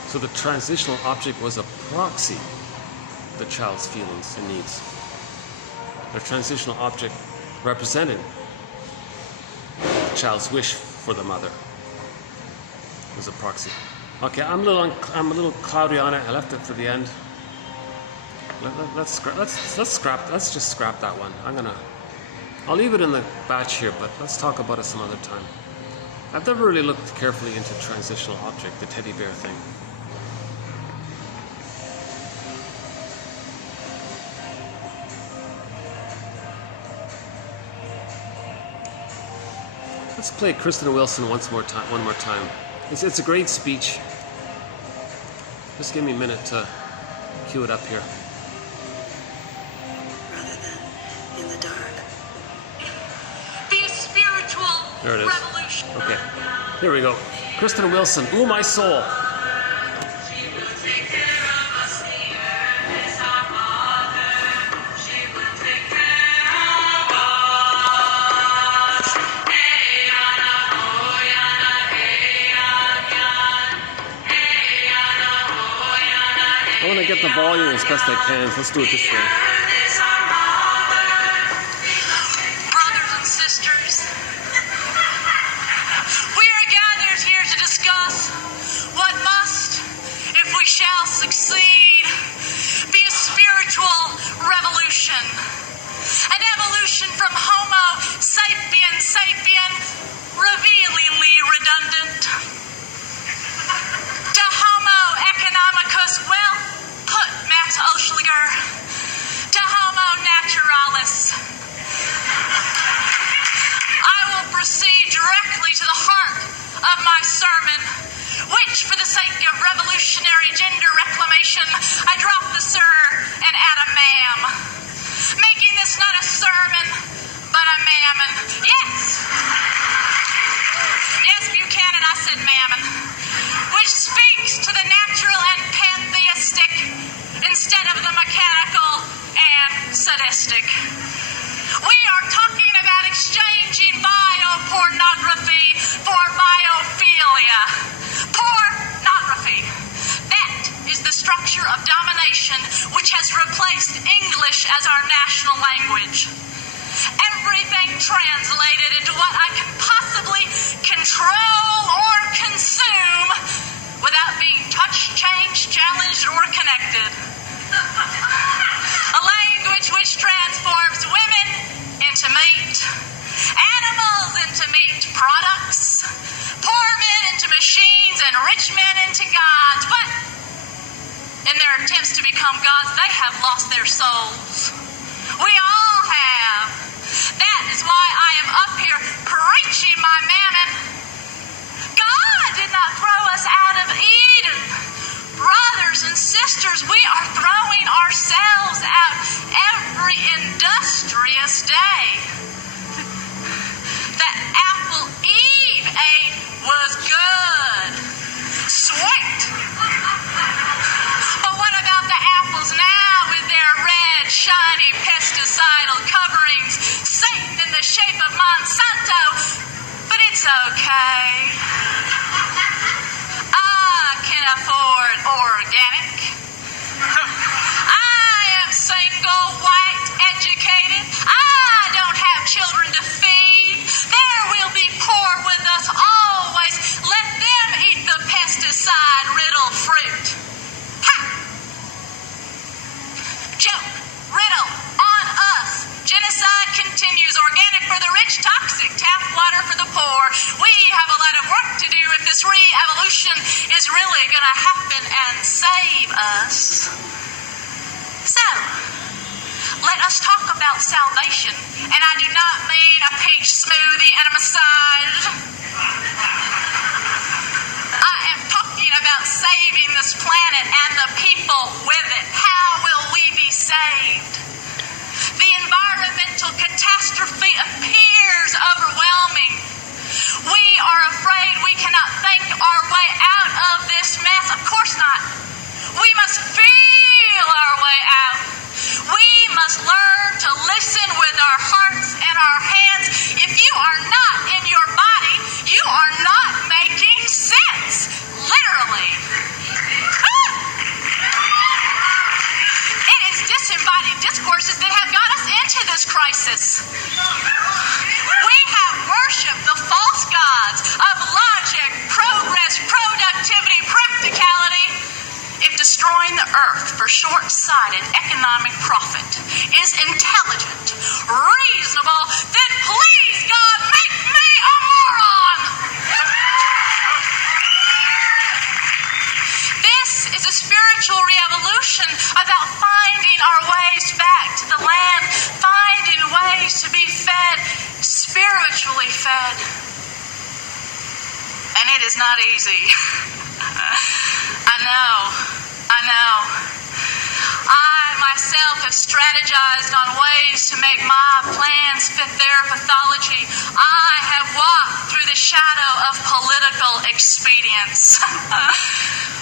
So the transitional object was a proxy of the child's feelings and needs. The transitional object represented the child's wish for the mother. It was a proxy. Okay, I'm a little cloudy on it. I left it for the end. Let's just scrap that one. I'll leave it in the batch here, but let's talk about it some other time. I've never really looked carefully into transitional object, the teddy bear thing. Let's play Kristen Wilson one more time. It's a great speech. Just give me a minute to cue it up here. Rather than in the dark. Be a spiritual There it is. revolution. Okay, here we go. Kristen Wilson, Ooh My Soul. I want to get the volume as best I can. So let's do it this way. Brothers and sisters, we are gathered here to discuss what must, if we shall succeed, be a spiritual revolution. An evolution from Homo sapien sapien, revealingly redundant, to Homo economicus, well put, Max Oschliger, to Homo naturalis. I will proceed directly to the heart of my sermon, which, for the sake of revolutionary gender reclamation, I drop the sir and add a ma'am, making this not a sermon, but a mammon. Yes! Yes, Buchanan, I said mammon, which speaks to the natural and pantheistic instead of the mechanical and sadistic. We are talking about exchanging biopornography for biophilia. Pornography. That is the structure of domination which has replaced English as our national language. Everything translated into what I can possibly control or consume without being touched, changed, challenged, or connected. A language which transforms women into meat, animals into meat products, poor men into machines, and rich men into gods. But in their attempts to become gods, they have lost their souls. We all have. That is why I am up here preaching my mammon. God did not throw us out of Eden. Brothers and sisters, we are throwing ourselves out every industrious day. That apple Eve ate was good. Sweet. organic. I am single, white, educated. I don't have children to feed. There will be poor with us always. Let them eat the pesticide-riddled fruit. Ha! Joke, riddle, on us. Genocide continues. Organic for the rich, toxic, tap water for the poor. We have a lot of work to do if this re-evolution is really going to happen and save us. So, let us talk about salvation. And I do not mean a peach smoothie and a massage. I am talking about saving this planet and the people with it. How will we be saved? The environmental catastrophe appears overwhelming. We are afraid we cannot think our way out of this mess. Of course not. We must feel our way out. We must learn to listen with our hearts and our hands. If you are not in your body, you are not making sense. Literally. It is disembodied discourses that have got us into this crisis. We have worshipped the false gods of logic, progress, productivity, practicality. If destroying the earth for short-sighted economic profit is intelligent, reasonable, then please, God, make me a moron! This is a spiritual revolution about finding our ways back to the land, finding ways to be fed, spiritually fed. And it is not easy. I know. I myself have strategized on ways to make my plans fit their pathology. I have walked through the shadow of political expedience.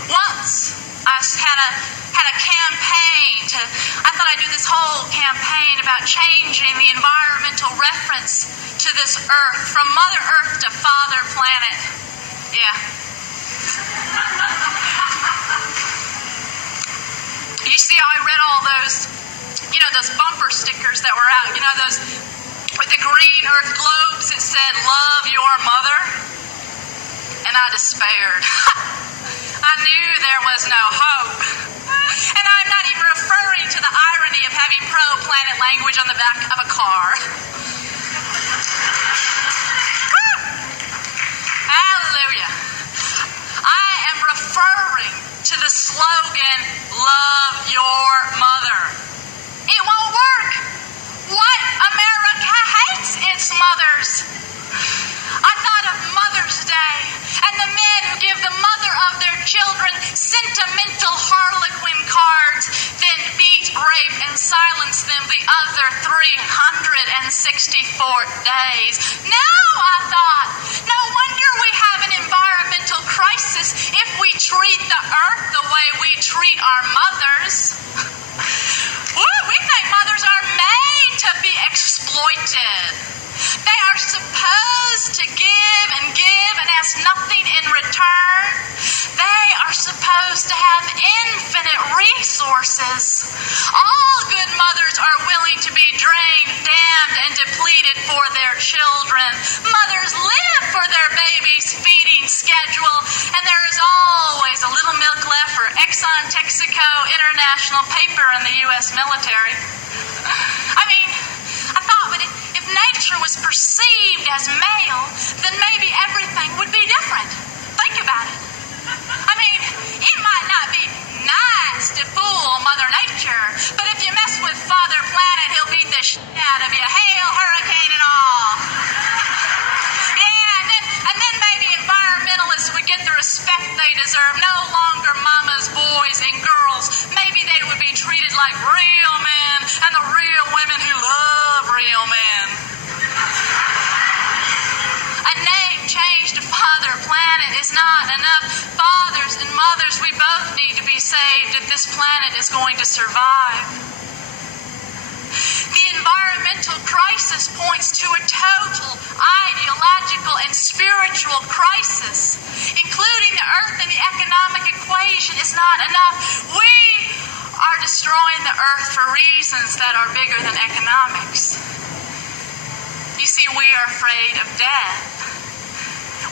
Once I had a campaign I thought I'd do this whole campaign about changing the environmental reference to this earth, from Mother Earth to Father Planet. Yeah. You see how I read all those, those bumper stickers that were out, those with the green earth globes that said, "Love your mother." And I despaired. I knew there was no hope. And I'm not even referring to the irony of having pro-planet language on the back of a car. Hallelujah. I am referring to the slogan, "Love your mother." It won't work. What? America hates its mothers. I thought of Mother's Day and the men who give the mother of their children sentimental harlequin cards, then beat, rape, and silence them the other 364 days. No, I thought. No wonder we have an environmental crisis if we treat the earth the way we treat our mothers. We think mothers are made to be exploited. They are supposed to give and ask nothing in return. They are supposed to have infinite resources. All good mothers are willing to be drained, damned, and depleted for their children. Mothers live for their babies' feeding schedule, and there is always a little milk left for Exxon, Texaco, International Paper, and the U.S. military. I thought, but if nature was perceived as male, then maybe everything would be different. Think about it. It might not be nice to fool Mother Nature, but if you mess with Father Planet, he'll beat the shit out of you. Hail, hurricane, and all. Yeah, and then maybe environmentalists would get the respect they deserve. No longer mamas, boys, and girls. Maybe they would be treated like real men, and the real women who love real men. A name changed to Father Planet is not enough. Fathers and mothers, we both need to be saved if this planet is going to survive. The environment environmental crisis points to a total ideological and spiritual crisis. Including the earth in the economic equation is not enough. We are destroying the earth for reasons that are bigger than economics. You see, we are afraid of death.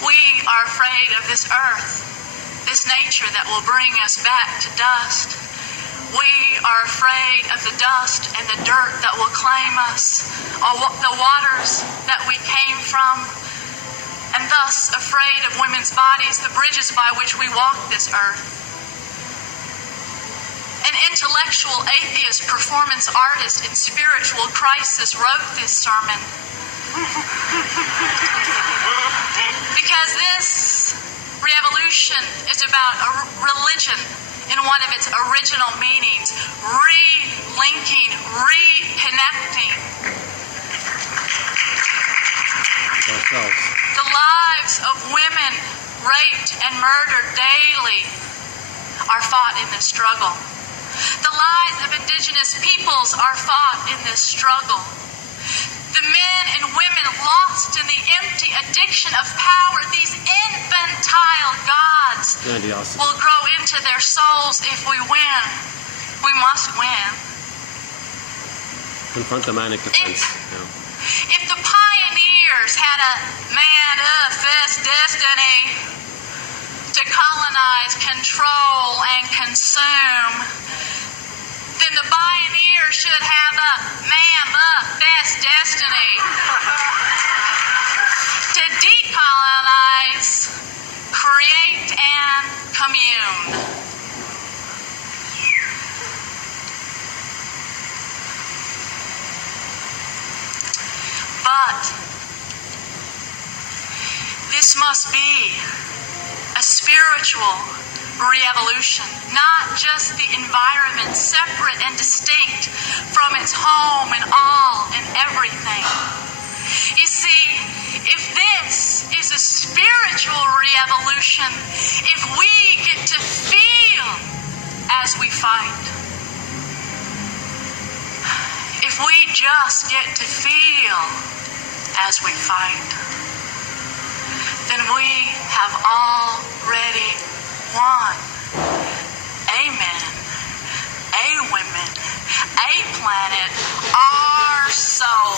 We are afraid of this earth, this nature that will bring us back to dust. We are afraid of the dust and the dirt that will claim us, or the waters that we came from, and thus afraid of women's bodies, the bridges by which we walk this earth. An intellectual atheist, performance artist in spiritual crisis wrote this sermon. Because this revolution is about a religion in one of its original meanings, re-linking, reconnecting. Ourselves. The lives of women raped and murdered daily are fought in this struggle. The lives of indigenous peoples are fought in this struggle. The men and women lost in the empty addiction of power, these infantile gods, Grandiosity. will grow into their souls if we win. We must win. Confront the manic defense. If the pioneers had a manifest destiny to colonize, control, and consume, then the pioneers should have a manifest destiny to decolonize, create, and commune. But this must be a spiritual re-evolution, not just the environment separate and distinct from its home and all and everything. You see, if this is a spiritual re-evolution, if we get to feel as we fight, if we just get to feel as we fight, then we have already won. Amen. A women, a planet, our soul.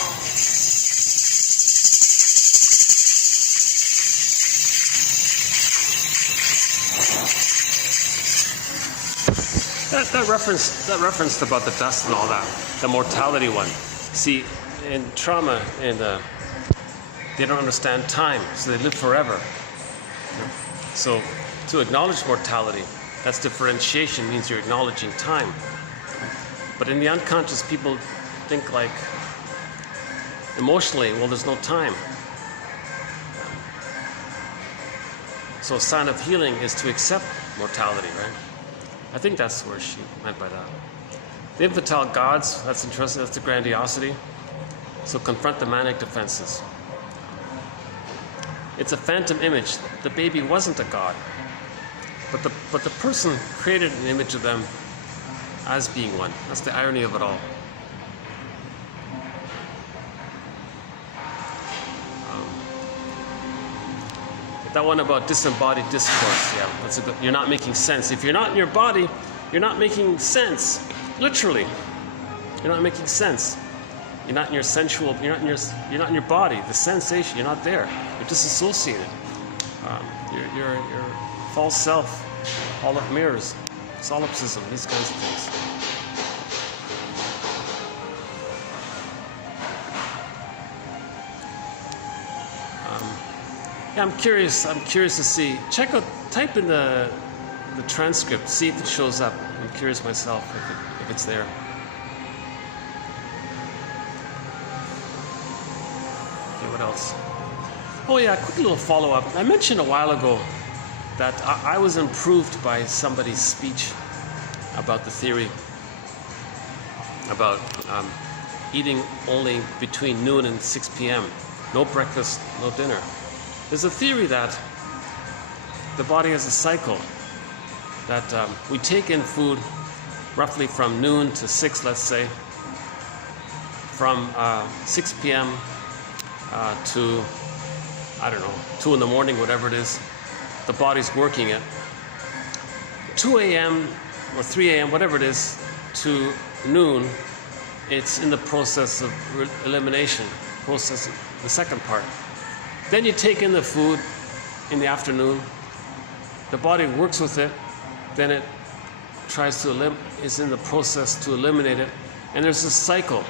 That reference about the dust and all that, the mortality one. See, in trauma, they don't understand time, so they live forever. So to acknowledge mortality, that's differentiation, means you're acknowledging time. But in the unconscious, people think like emotionally, well, there's no time. So a sign of healing is to accept mortality, right? I think that's where she meant by that. The infantile gods, that's interesting, that's the grandiosity. So confront the manic defenses. It's a phantom image. The baby wasn't a god, but the person created an image of them as being one. That's the irony of it all. That one about disembodied discourse, yeah, that's a good. You're not making sense. If you're not in your body, you're not making sense. Literally, you're not making sense. You're not in your sensual. You're not in your body. The sensation. You're not there. You're disassociated. Your false self, all of mirrors, solipsism, these kinds of things. Yeah, I'm curious to see. Type in the transcript, see if it shows up. I'm curious myself if it's there. Okay, what else? Oh yeah, a quick little follow-up. I mentioned a while ago that I was improved by somebody's speech about the theory about eating only between noon and 6 p.m. No breakfast, no dinner. There's a theory that the body has a cycle, that we take in food roughly from noon to 6, let's say, from 6 p.m. To, I don't know, 2 in the morning, whatever it is, the body's working it. 2 a.m. or 3 a.m., whatever it is, to noon, it's in the process of elimination, process, the second part. Then you take in the food in the afternoon, the body works with it, then it tries to is in the process to eliminate it, and there's this cycle.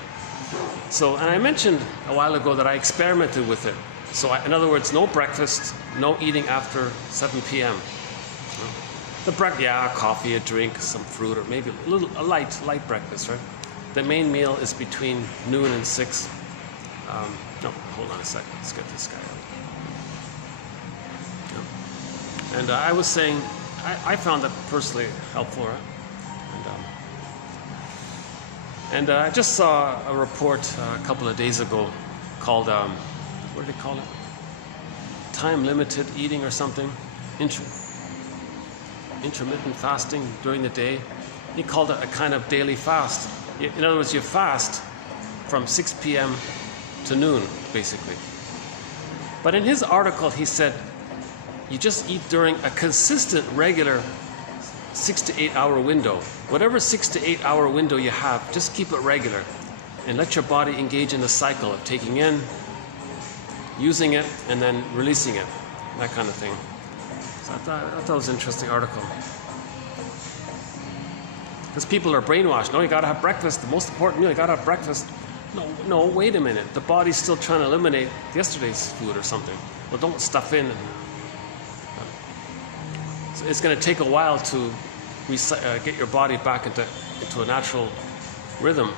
So, and I mentioned a while ago that I experimented with it. So, in other words, no breakfast, no eating after 7 p.m. Coffee, a drink, some fruit, or maybe a light breakfast, right? The main meal is between noon and 6. No, hold on a second. Let's get this guy out. Yeah. And I was saying, I found that personally helpful, right? And I just saw a report a couple of days ago called, what do they call it? Time-limited eating or something. Intermittent fasting during the day. He called it a kind of daily fast. In other words, you fast from 6 p.m. to noon, basically. But in his article, he said, you just eat during a consistent, regular 6 to 8 hour window. Whatever 6 to 8 hour window you have, just keep it regular and let your body engage in the cycle of taking in, using it, and then releasing it, that kind of thing. So I thought it was an interesting article. Because people are brainwashed. No, you gotta have breakfast. The most important meal, you gotta have breakfast. No, wait a minute. The body's still trying to eliminate yesterday's food or something. Well, don't stuff in. So it's gonna take a while to get your body back into a natural rhythm.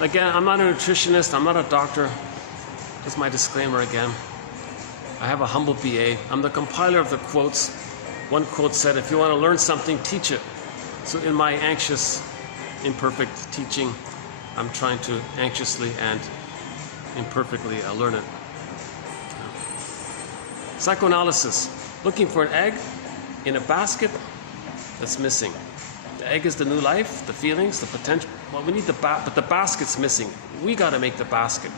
Again, I'm not a nutritionist, I'm not a doctor. That's my disclaimer again. I have a humble BA. I'm the compiler of the quotes. One quote said, if you want to learn something, teach it. So in my anxious, imperfect teaching, I'm trying to anxiously and imperfectly learn it. Psychoanalysis. Looking for an egg in a basket that's missing. The egg is the new life, the feelings, the potential. Well, we need but the basket's missing. We got to make the basket.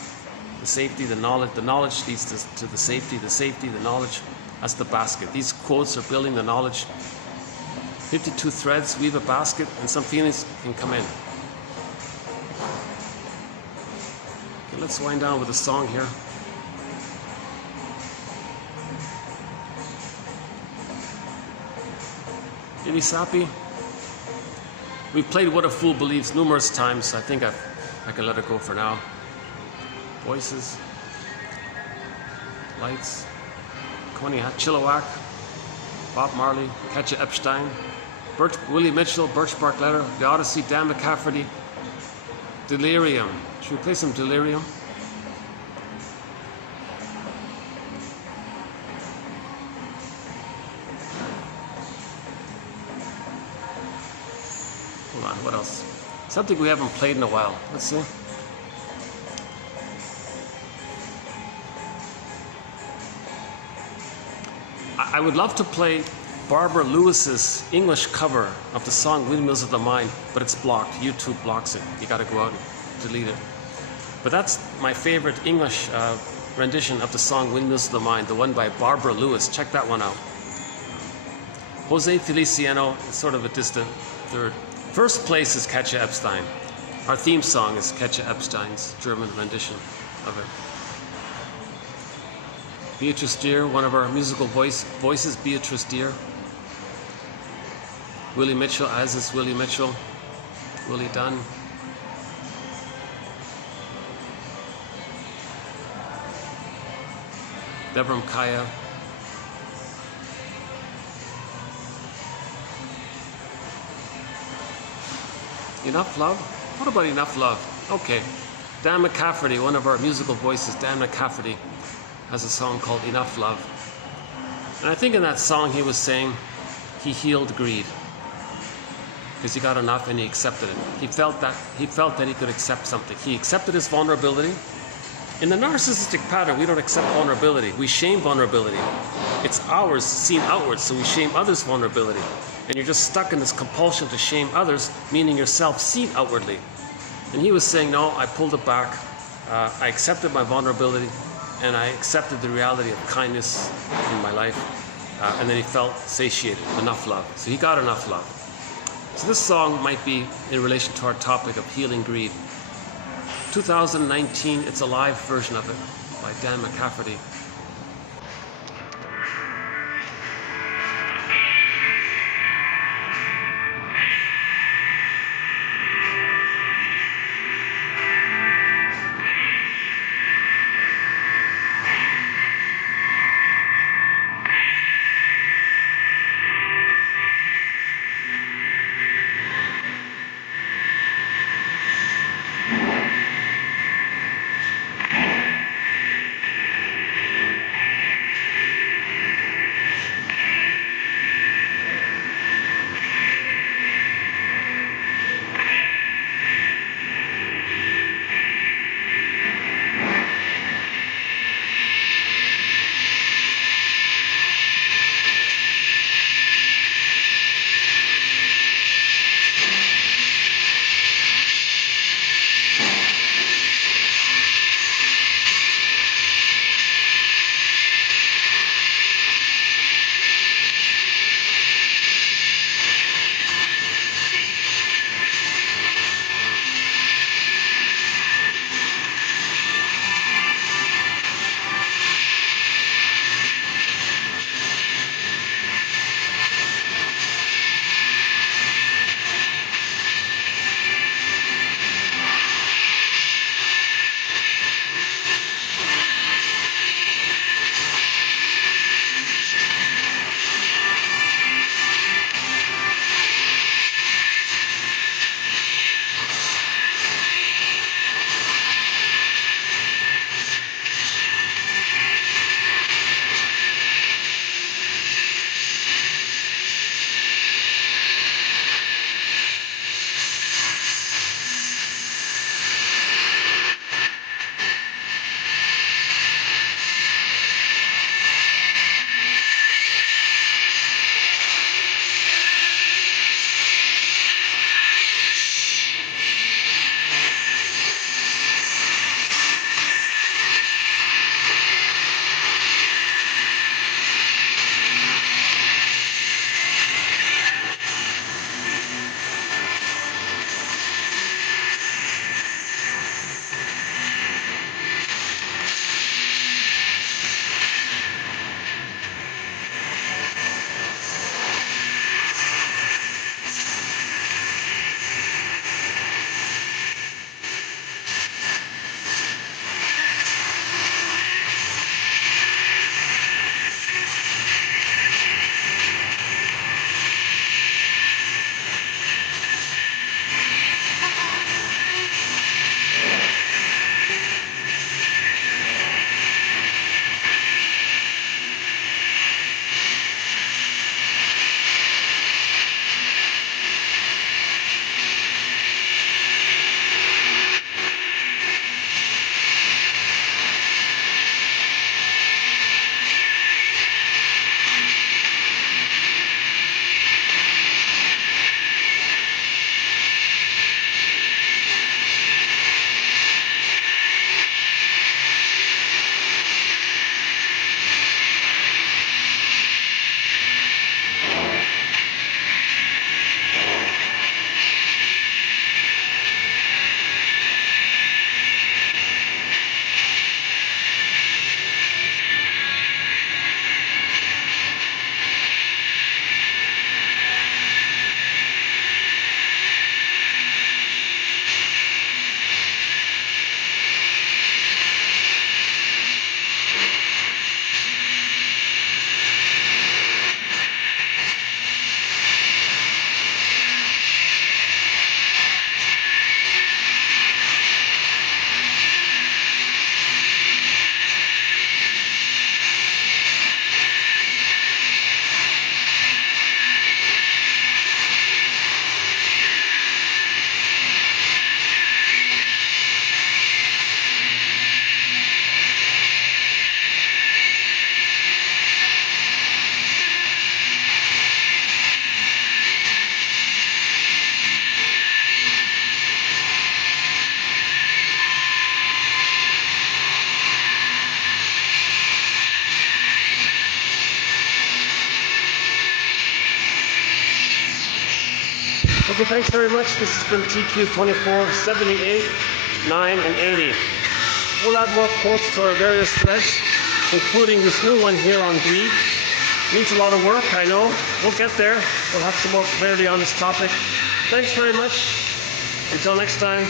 The safety, the knowledge. The knowledge leads to the safety, the knowledge. That's the basket. These quotes are building the knowledge. 52 threads, weave a basket, and some feelings can come in. Okay, let's wind down with a song here. Billy Sappy. We've played What a Fool Believes numerous times. I think I can let it go for now. Voices, lights, Coney Chilliwack, Bob Marley, Katja Epstein, Willie Mitchell, Birch Bark Letter, The Odyssey, Dan McCafferty, Delirium. Should we play some Delirium? Hold on, what else? Something we haven't played in a while. Let's see. I would love to play Barbara Lewis's English cover of the song Windmills of the Mind, but it's blocked. YouTube blocks it. You gotta go out and delete it. But that's my favorite English rendition of the song Windmills of the Mind, the one by Barbara Lewis. Check that one out. Jose Feliciano is sort of a distant third. First place is Katja Epstein. Our theme song is Katja Epstein's German rendition of it. Beatrice Deer, one of our musical voices, Beatrice Deer. Willie Mitchell, as is Willie Mitchell. Willie Dunn. Deborah Mkaya. Enough Love? What about Enough Love? Okay. Dan McCafferty, one of our musical voices, Dan McCafferty, has a song called Enough Love. And I think in that song he was saying he healed greed. Because he got enough and he accepted it. He felt that he could accept something. He accepted his vulnerability. In the narcissistic pattern, we don't accept vulnerability. We shame vulnerability. It's ours, seen outwards, so we shame others' vulnerability. and you're just stuck in this compulsion to shame others, meaning you're self-seen outwardly. And he was saying, no, I pulled it back. I accepted my vulnerability, and I accepted the reality of kindness in my life. And then he felt satiated, enough love. So he got enough love. So this song might be in relation to our topic of healing greed. 2019, it's a live version of it by Dan McCafferty. Okay, thanks very much. This has been TQ 24, 78, 9, and 80. We'll add more quotes to our various threads, including this new one here on greed. Needs a lot of work, I know. We'll get there. We'll have some more clarity on this topic. Thanks very much. Until next time.